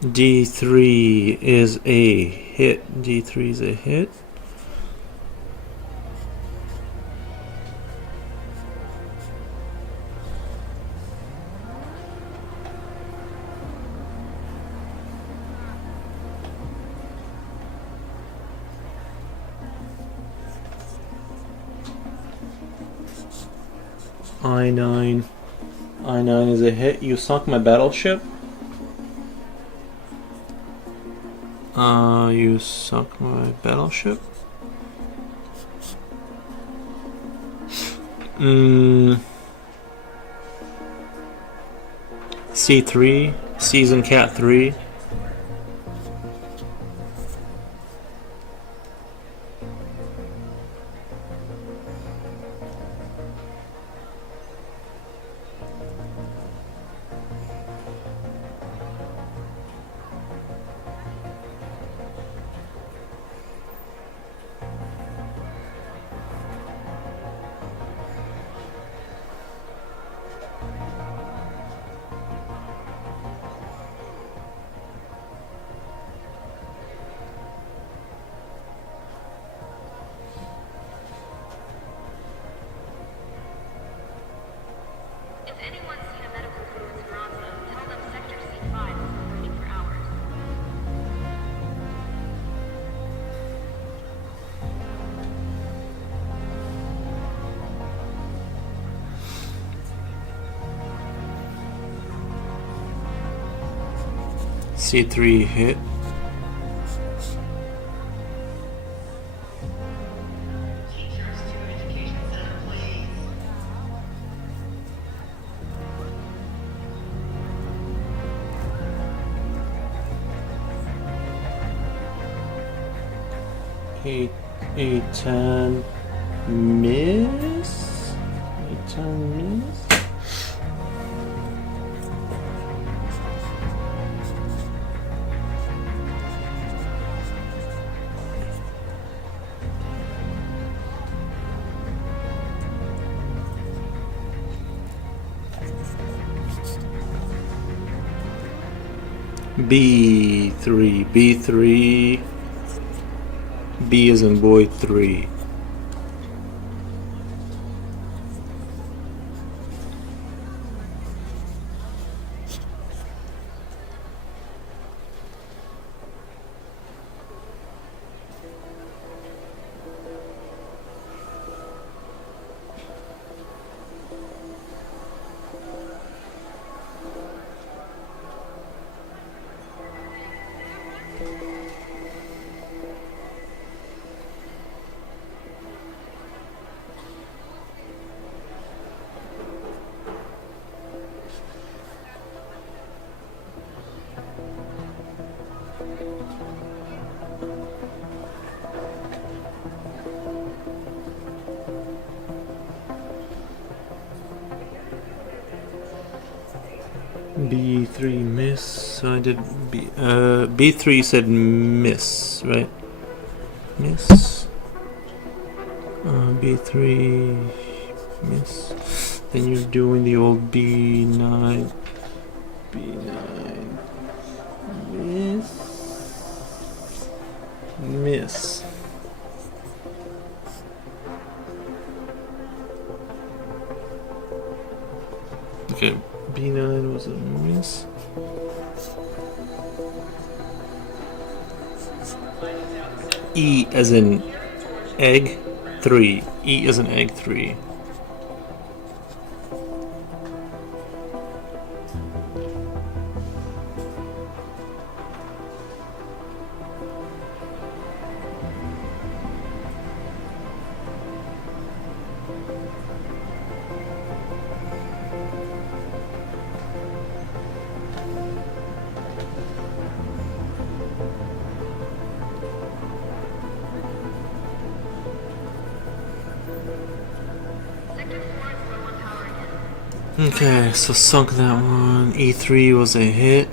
D3 is a hit. D3 is a hit. I9. I9 is a hit. You sunk my battleship? You sunk my battleship? C3. Season Cat 3. If anyone's seen a medical crew in Speranza, tell them Sector C5 has been waiting for hours. C3 hit. Teachers to Education Center, please. A10 miss. A10 miss. B3. B3. B is in boy 3. B3 miss. So I did B3 said miss, right? Miss. B3 miss. Then you're doing the old B9. B9 miss. Miss. Okay, B9 was a miss. E as in egg 3. E as in egg 3. Sector 4 is low on power again. Okay, so sunk that one. E3 was a hit.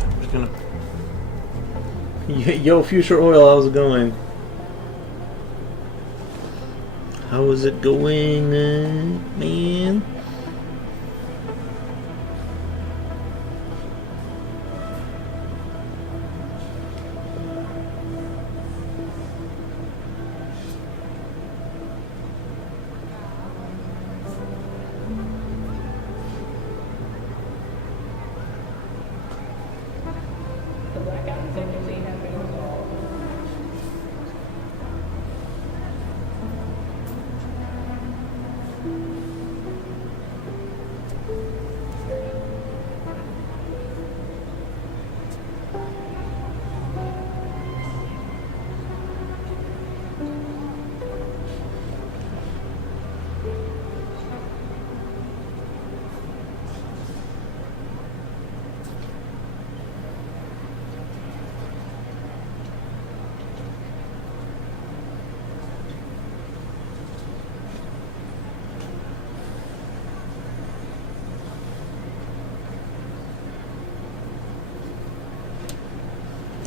I'm just gonna. Yo, Future Oil, how's it going? How is it going, man? The blackout in Sector C has been resolved.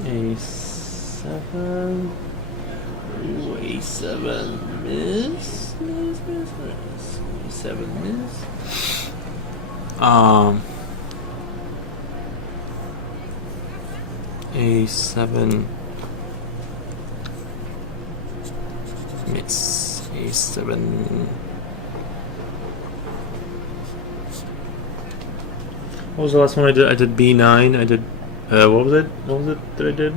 A7. Ooh, A7 miss. A7 miss. A7 miss. A7. What was the last one I did? I did B9. I did. What was it? What was it that I did?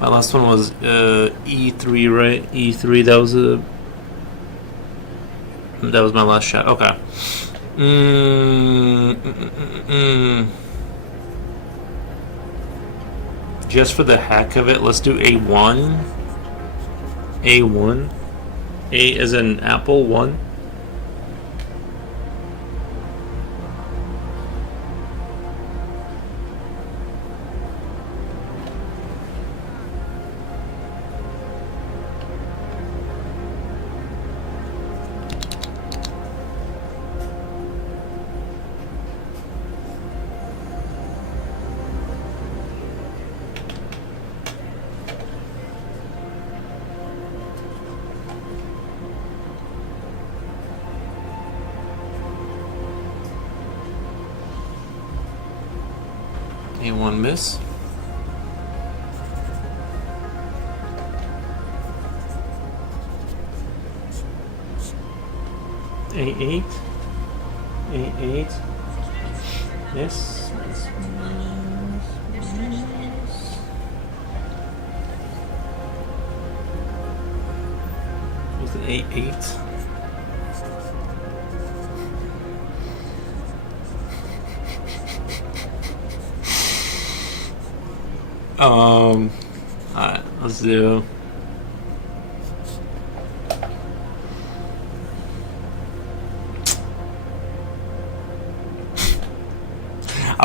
My last one was E3, right? E3. That was my last shot. Okay. Just for the heck of it, let's do A1. A1. A as in apple. 1. A1 miss. A8. A8. Yes. Was it A8? Alright, let's do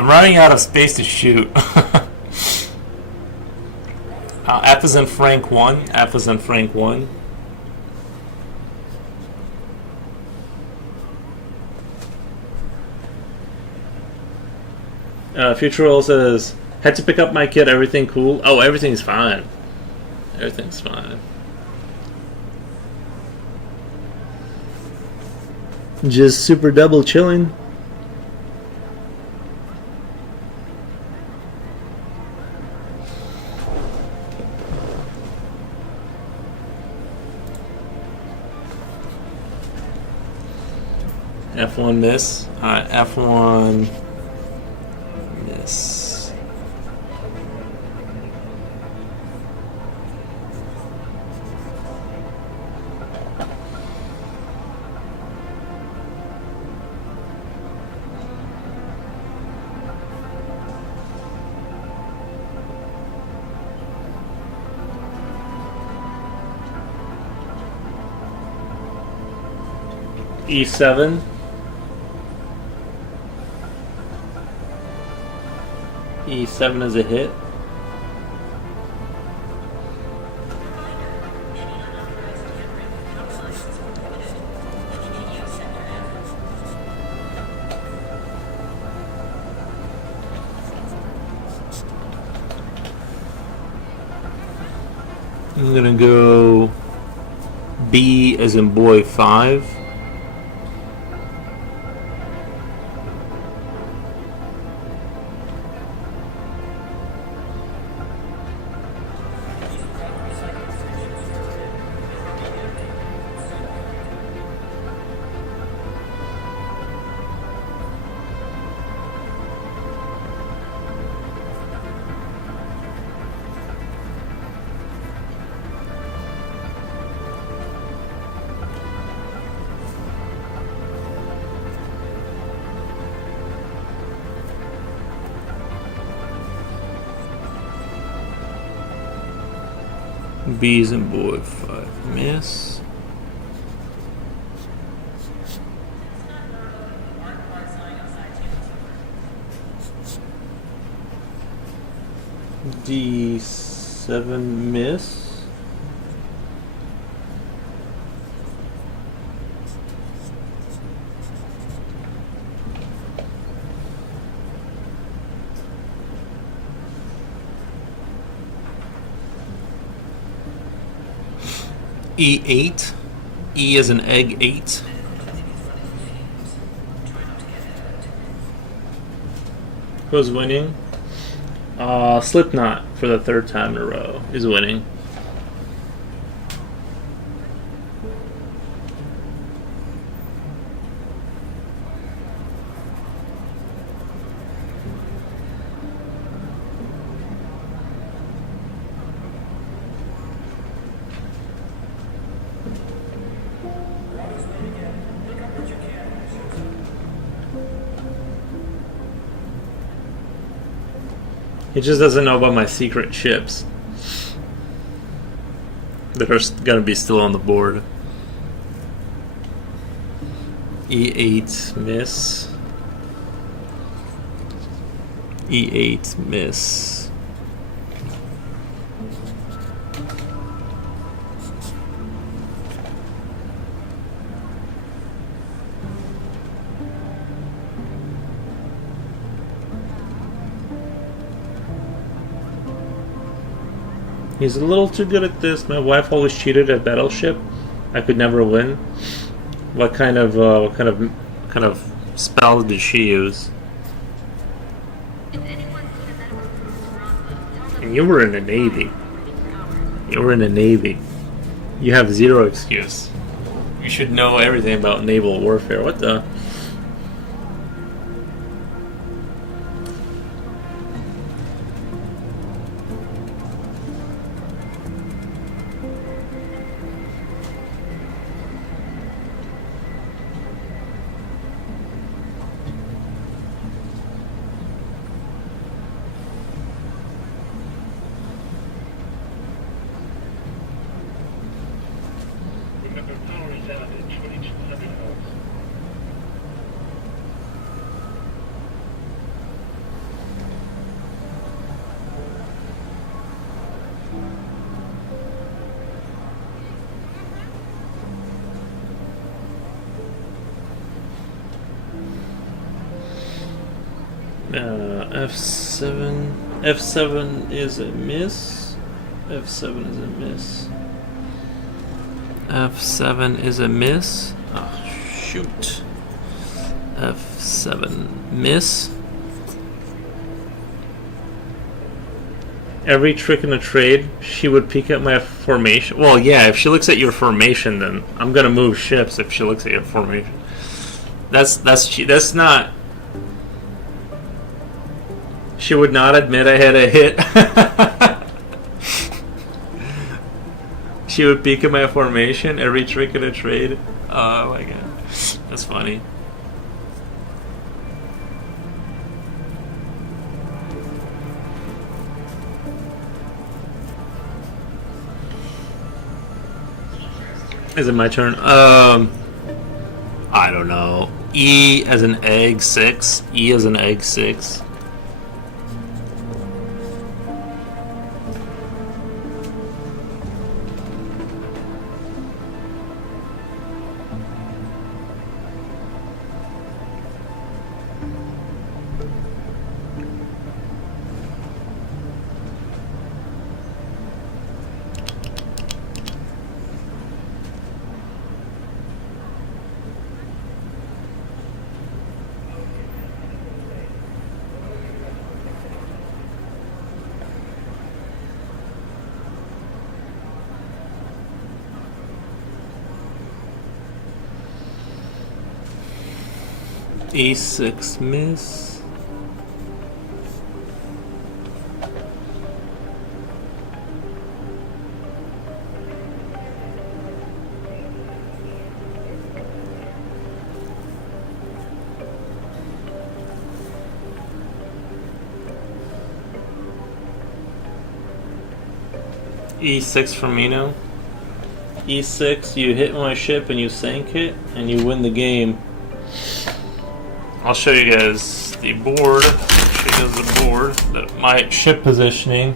I'm running out of space to shoot. F is in Frank 1. F is in Frank 1. Future Roll says, had to pick up my kid, everything cool? Oh, everything's fine. Everything's fine. Just super double chilling. F1 miss. Alright, F1 miss. E7. E7 is a hit. I'm gonna go B as in boy 5. B's and boy 5 miss. D7 miss. E8. E is an egg 8. Who's winning? Slipknot for the 3rd time in a row is winning. He just doesn't know about my secret chips that are gonna be still on the board. E8 miss. E8 miss. He's a little too good at this. My wife always cheated at Battleship. I could never win. What kind of spell did she use? If anyone's seen a medical system, tell them And you were in the Navy. You were in the Navy. You have zero excuse. You should know everything about naval warfare. What the? Remember, power is out at 2200 volts. F7. F7 is a miss. F7 is a miss. F7 is a miss. Oh, shoot. F7 miss. Every trick in the trade, she would peek at my formation. Well, yeah, if she looks at your formation, then I'm gonna move ships if she looks at your formation. That's not. She would not admit I had a hit. She would peek at my formation every trick in a trade. Oh my god, that's funny. Is it my turn? I don't know. E as an egg 6. E as an egg 6. E6 miss. E6 for Mino. E6, you hit my ship and you sank it, and you win the game. I'll show you guys the board. Show you guys the board. My ship positioning.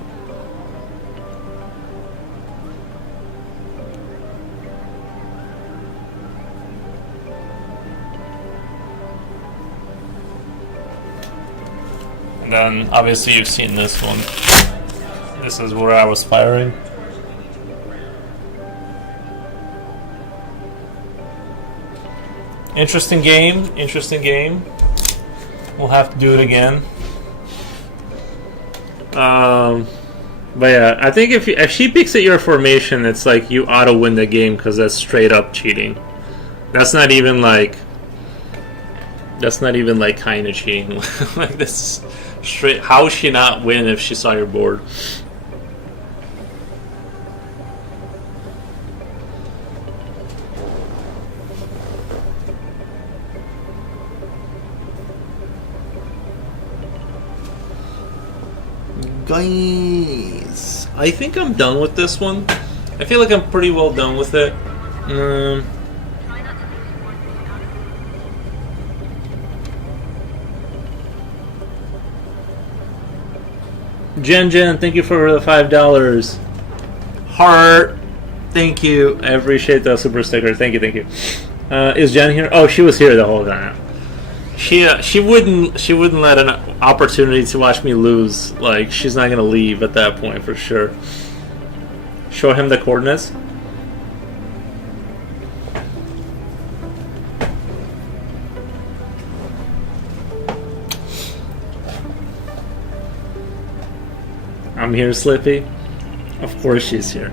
And then, obviously, you've seen this one. This is where I was firing. Interesting game. Interesting game. We'll have to do it again. But yeah, I think if she picks at your formation, it's like you ought to win the game because that's straight up cheating. That's not even like kind of cheating. Like this straight. How would she not win if she saw your board? Guys, I think I'm done with this one. I feel like I'm pretty well done with it. Try not to lose one thing out of it. Jen, thank you for the $5. Heart, thank you. I appreciate the super sticker. Thank you. Is Jen here? Oh, she was here the whole time. She wouldn't let an opportunity to watch me lose. Like, she's not gonna leave at that point for sure. Show him the coordinates. I'm here, Slippy. Of course she's here.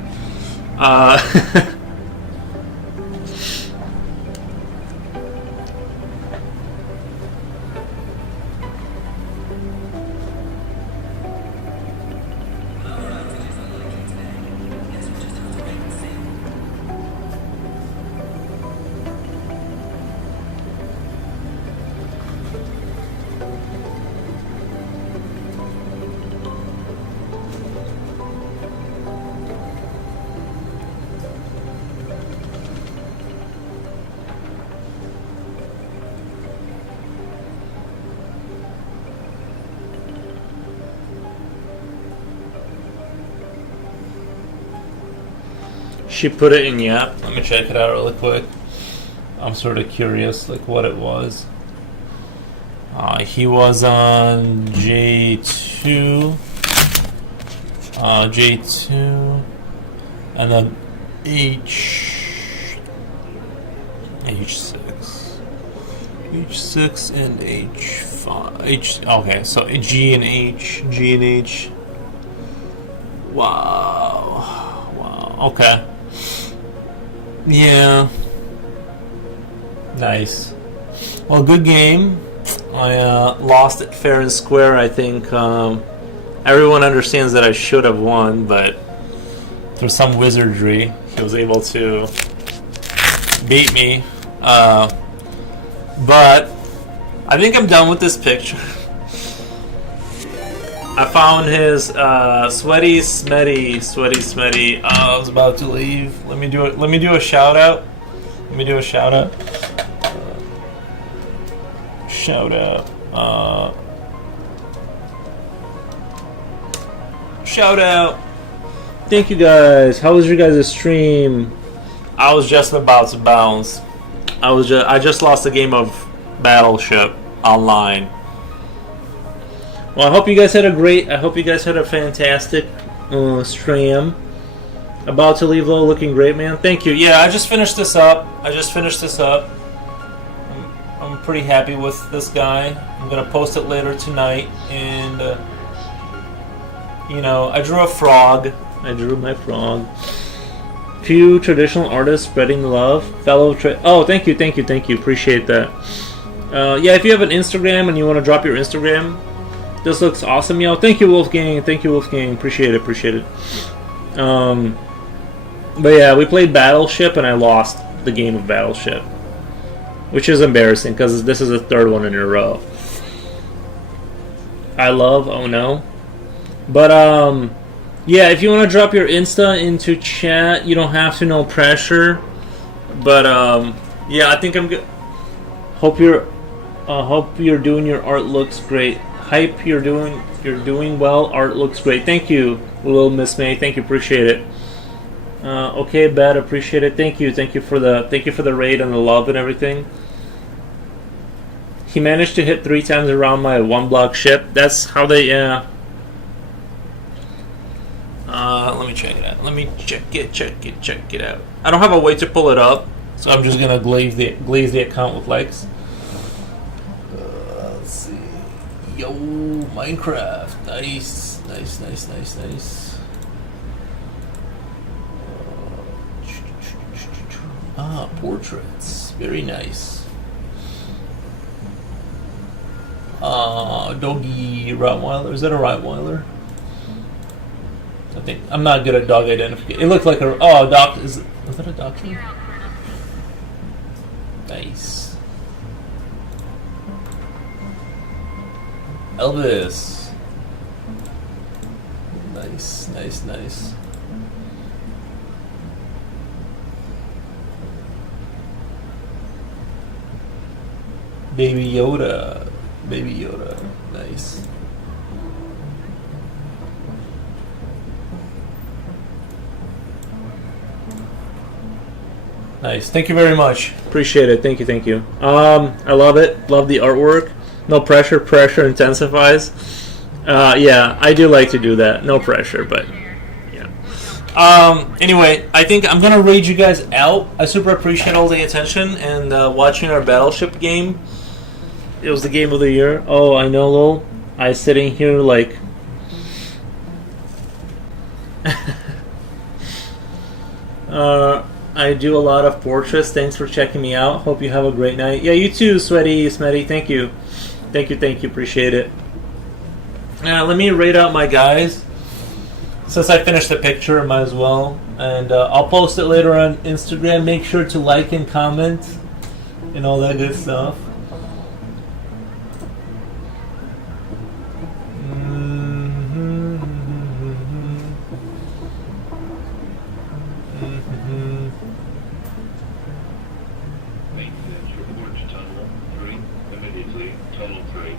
She put it in Yap. Let me check it out really quick. I'm sort of curious, like what it was. He was on J2, J2, and then H6 and H5. Okay, so G and H. Wow. Okay. Yeah. Nice. Well, good game. I lost it fair and square. I think everyone understands that I should have won, but through some wizardry, he was able to beat me. But I think I'm done with this picture. I found his sweaty smetty. I was about to leave. Let me do it. Let me do a shout out. Shout out. Thank you guys. How was your guys' stream? I was just about to bounce. I just lost a game of Battleship online. Well, I hope you guys had a fantastic stream. About to leave though, looking great, man. Thank you. Yeah, I just finished this up. I'm pretty happy with this guy. I'm gonna post it later tonight, and I drew a frog. I drew my frog. Few traditional artists spreading the love. Oh, thank you. Appreciate that. Yeah, if you have an Instagram and you want to drop your Instagram, this looks awesome, yo. Thank you, Wolfgang. Appreciate it. But yeah, we played Battleship and I lost the game of Battleship, which is embarrassing because this is the third one in a row. Oh no. But yeah, if you want to drop your Insta into chat, you don't have to, no pressure. But yeah, I think I'm good. Hope you're doing. Your art looks great. Hype, you're doing well. Art looks great. Thank you, Little Miss May. Thank you, appreciate it. Okay, Bad, appreciate it. Thank you for the raid and the love and everything. He managed to hit 3 times around my 1-block ship. That's how they. Let me check it out. Let me check it out. I don't have a way to pull it up, so I'm just gonna glaze the account with likes. Let's see. Yo, Minecraft. Nice. Portraits. Very nice. Doggy Rottweiler. Is that a Rottweiler? I think I'm not good at dog identification. It looked like a doc. Is that a doctor? Nice. Elvis. Nice. Baby Yoda. Nice. Nice. Thank you very much. Appreciate it. Thank you. I love it. Love the artwork. No pressure. Pressure intensifies. Yeah, I do like to do that. No pressure, but yeah. Anyway, I think I'm gonna raid you guys out. I super appreciate all the attention and watching our Battleship game. It was the game of the year. Oh, I know, lol. I sitting here like. I do a lot of portraits. Thanks for checking me out. Hope you have a great night. Yeah, you too, Smetty. Thank you. Appreciate it. Let me rate out my guys. Since I finished the picture, I might as well. And I'll post it later on Instagram. Make sure to like and comment and all that good stuff. Maintenance report to Tunnel 3. Immediately, Tunnel 3.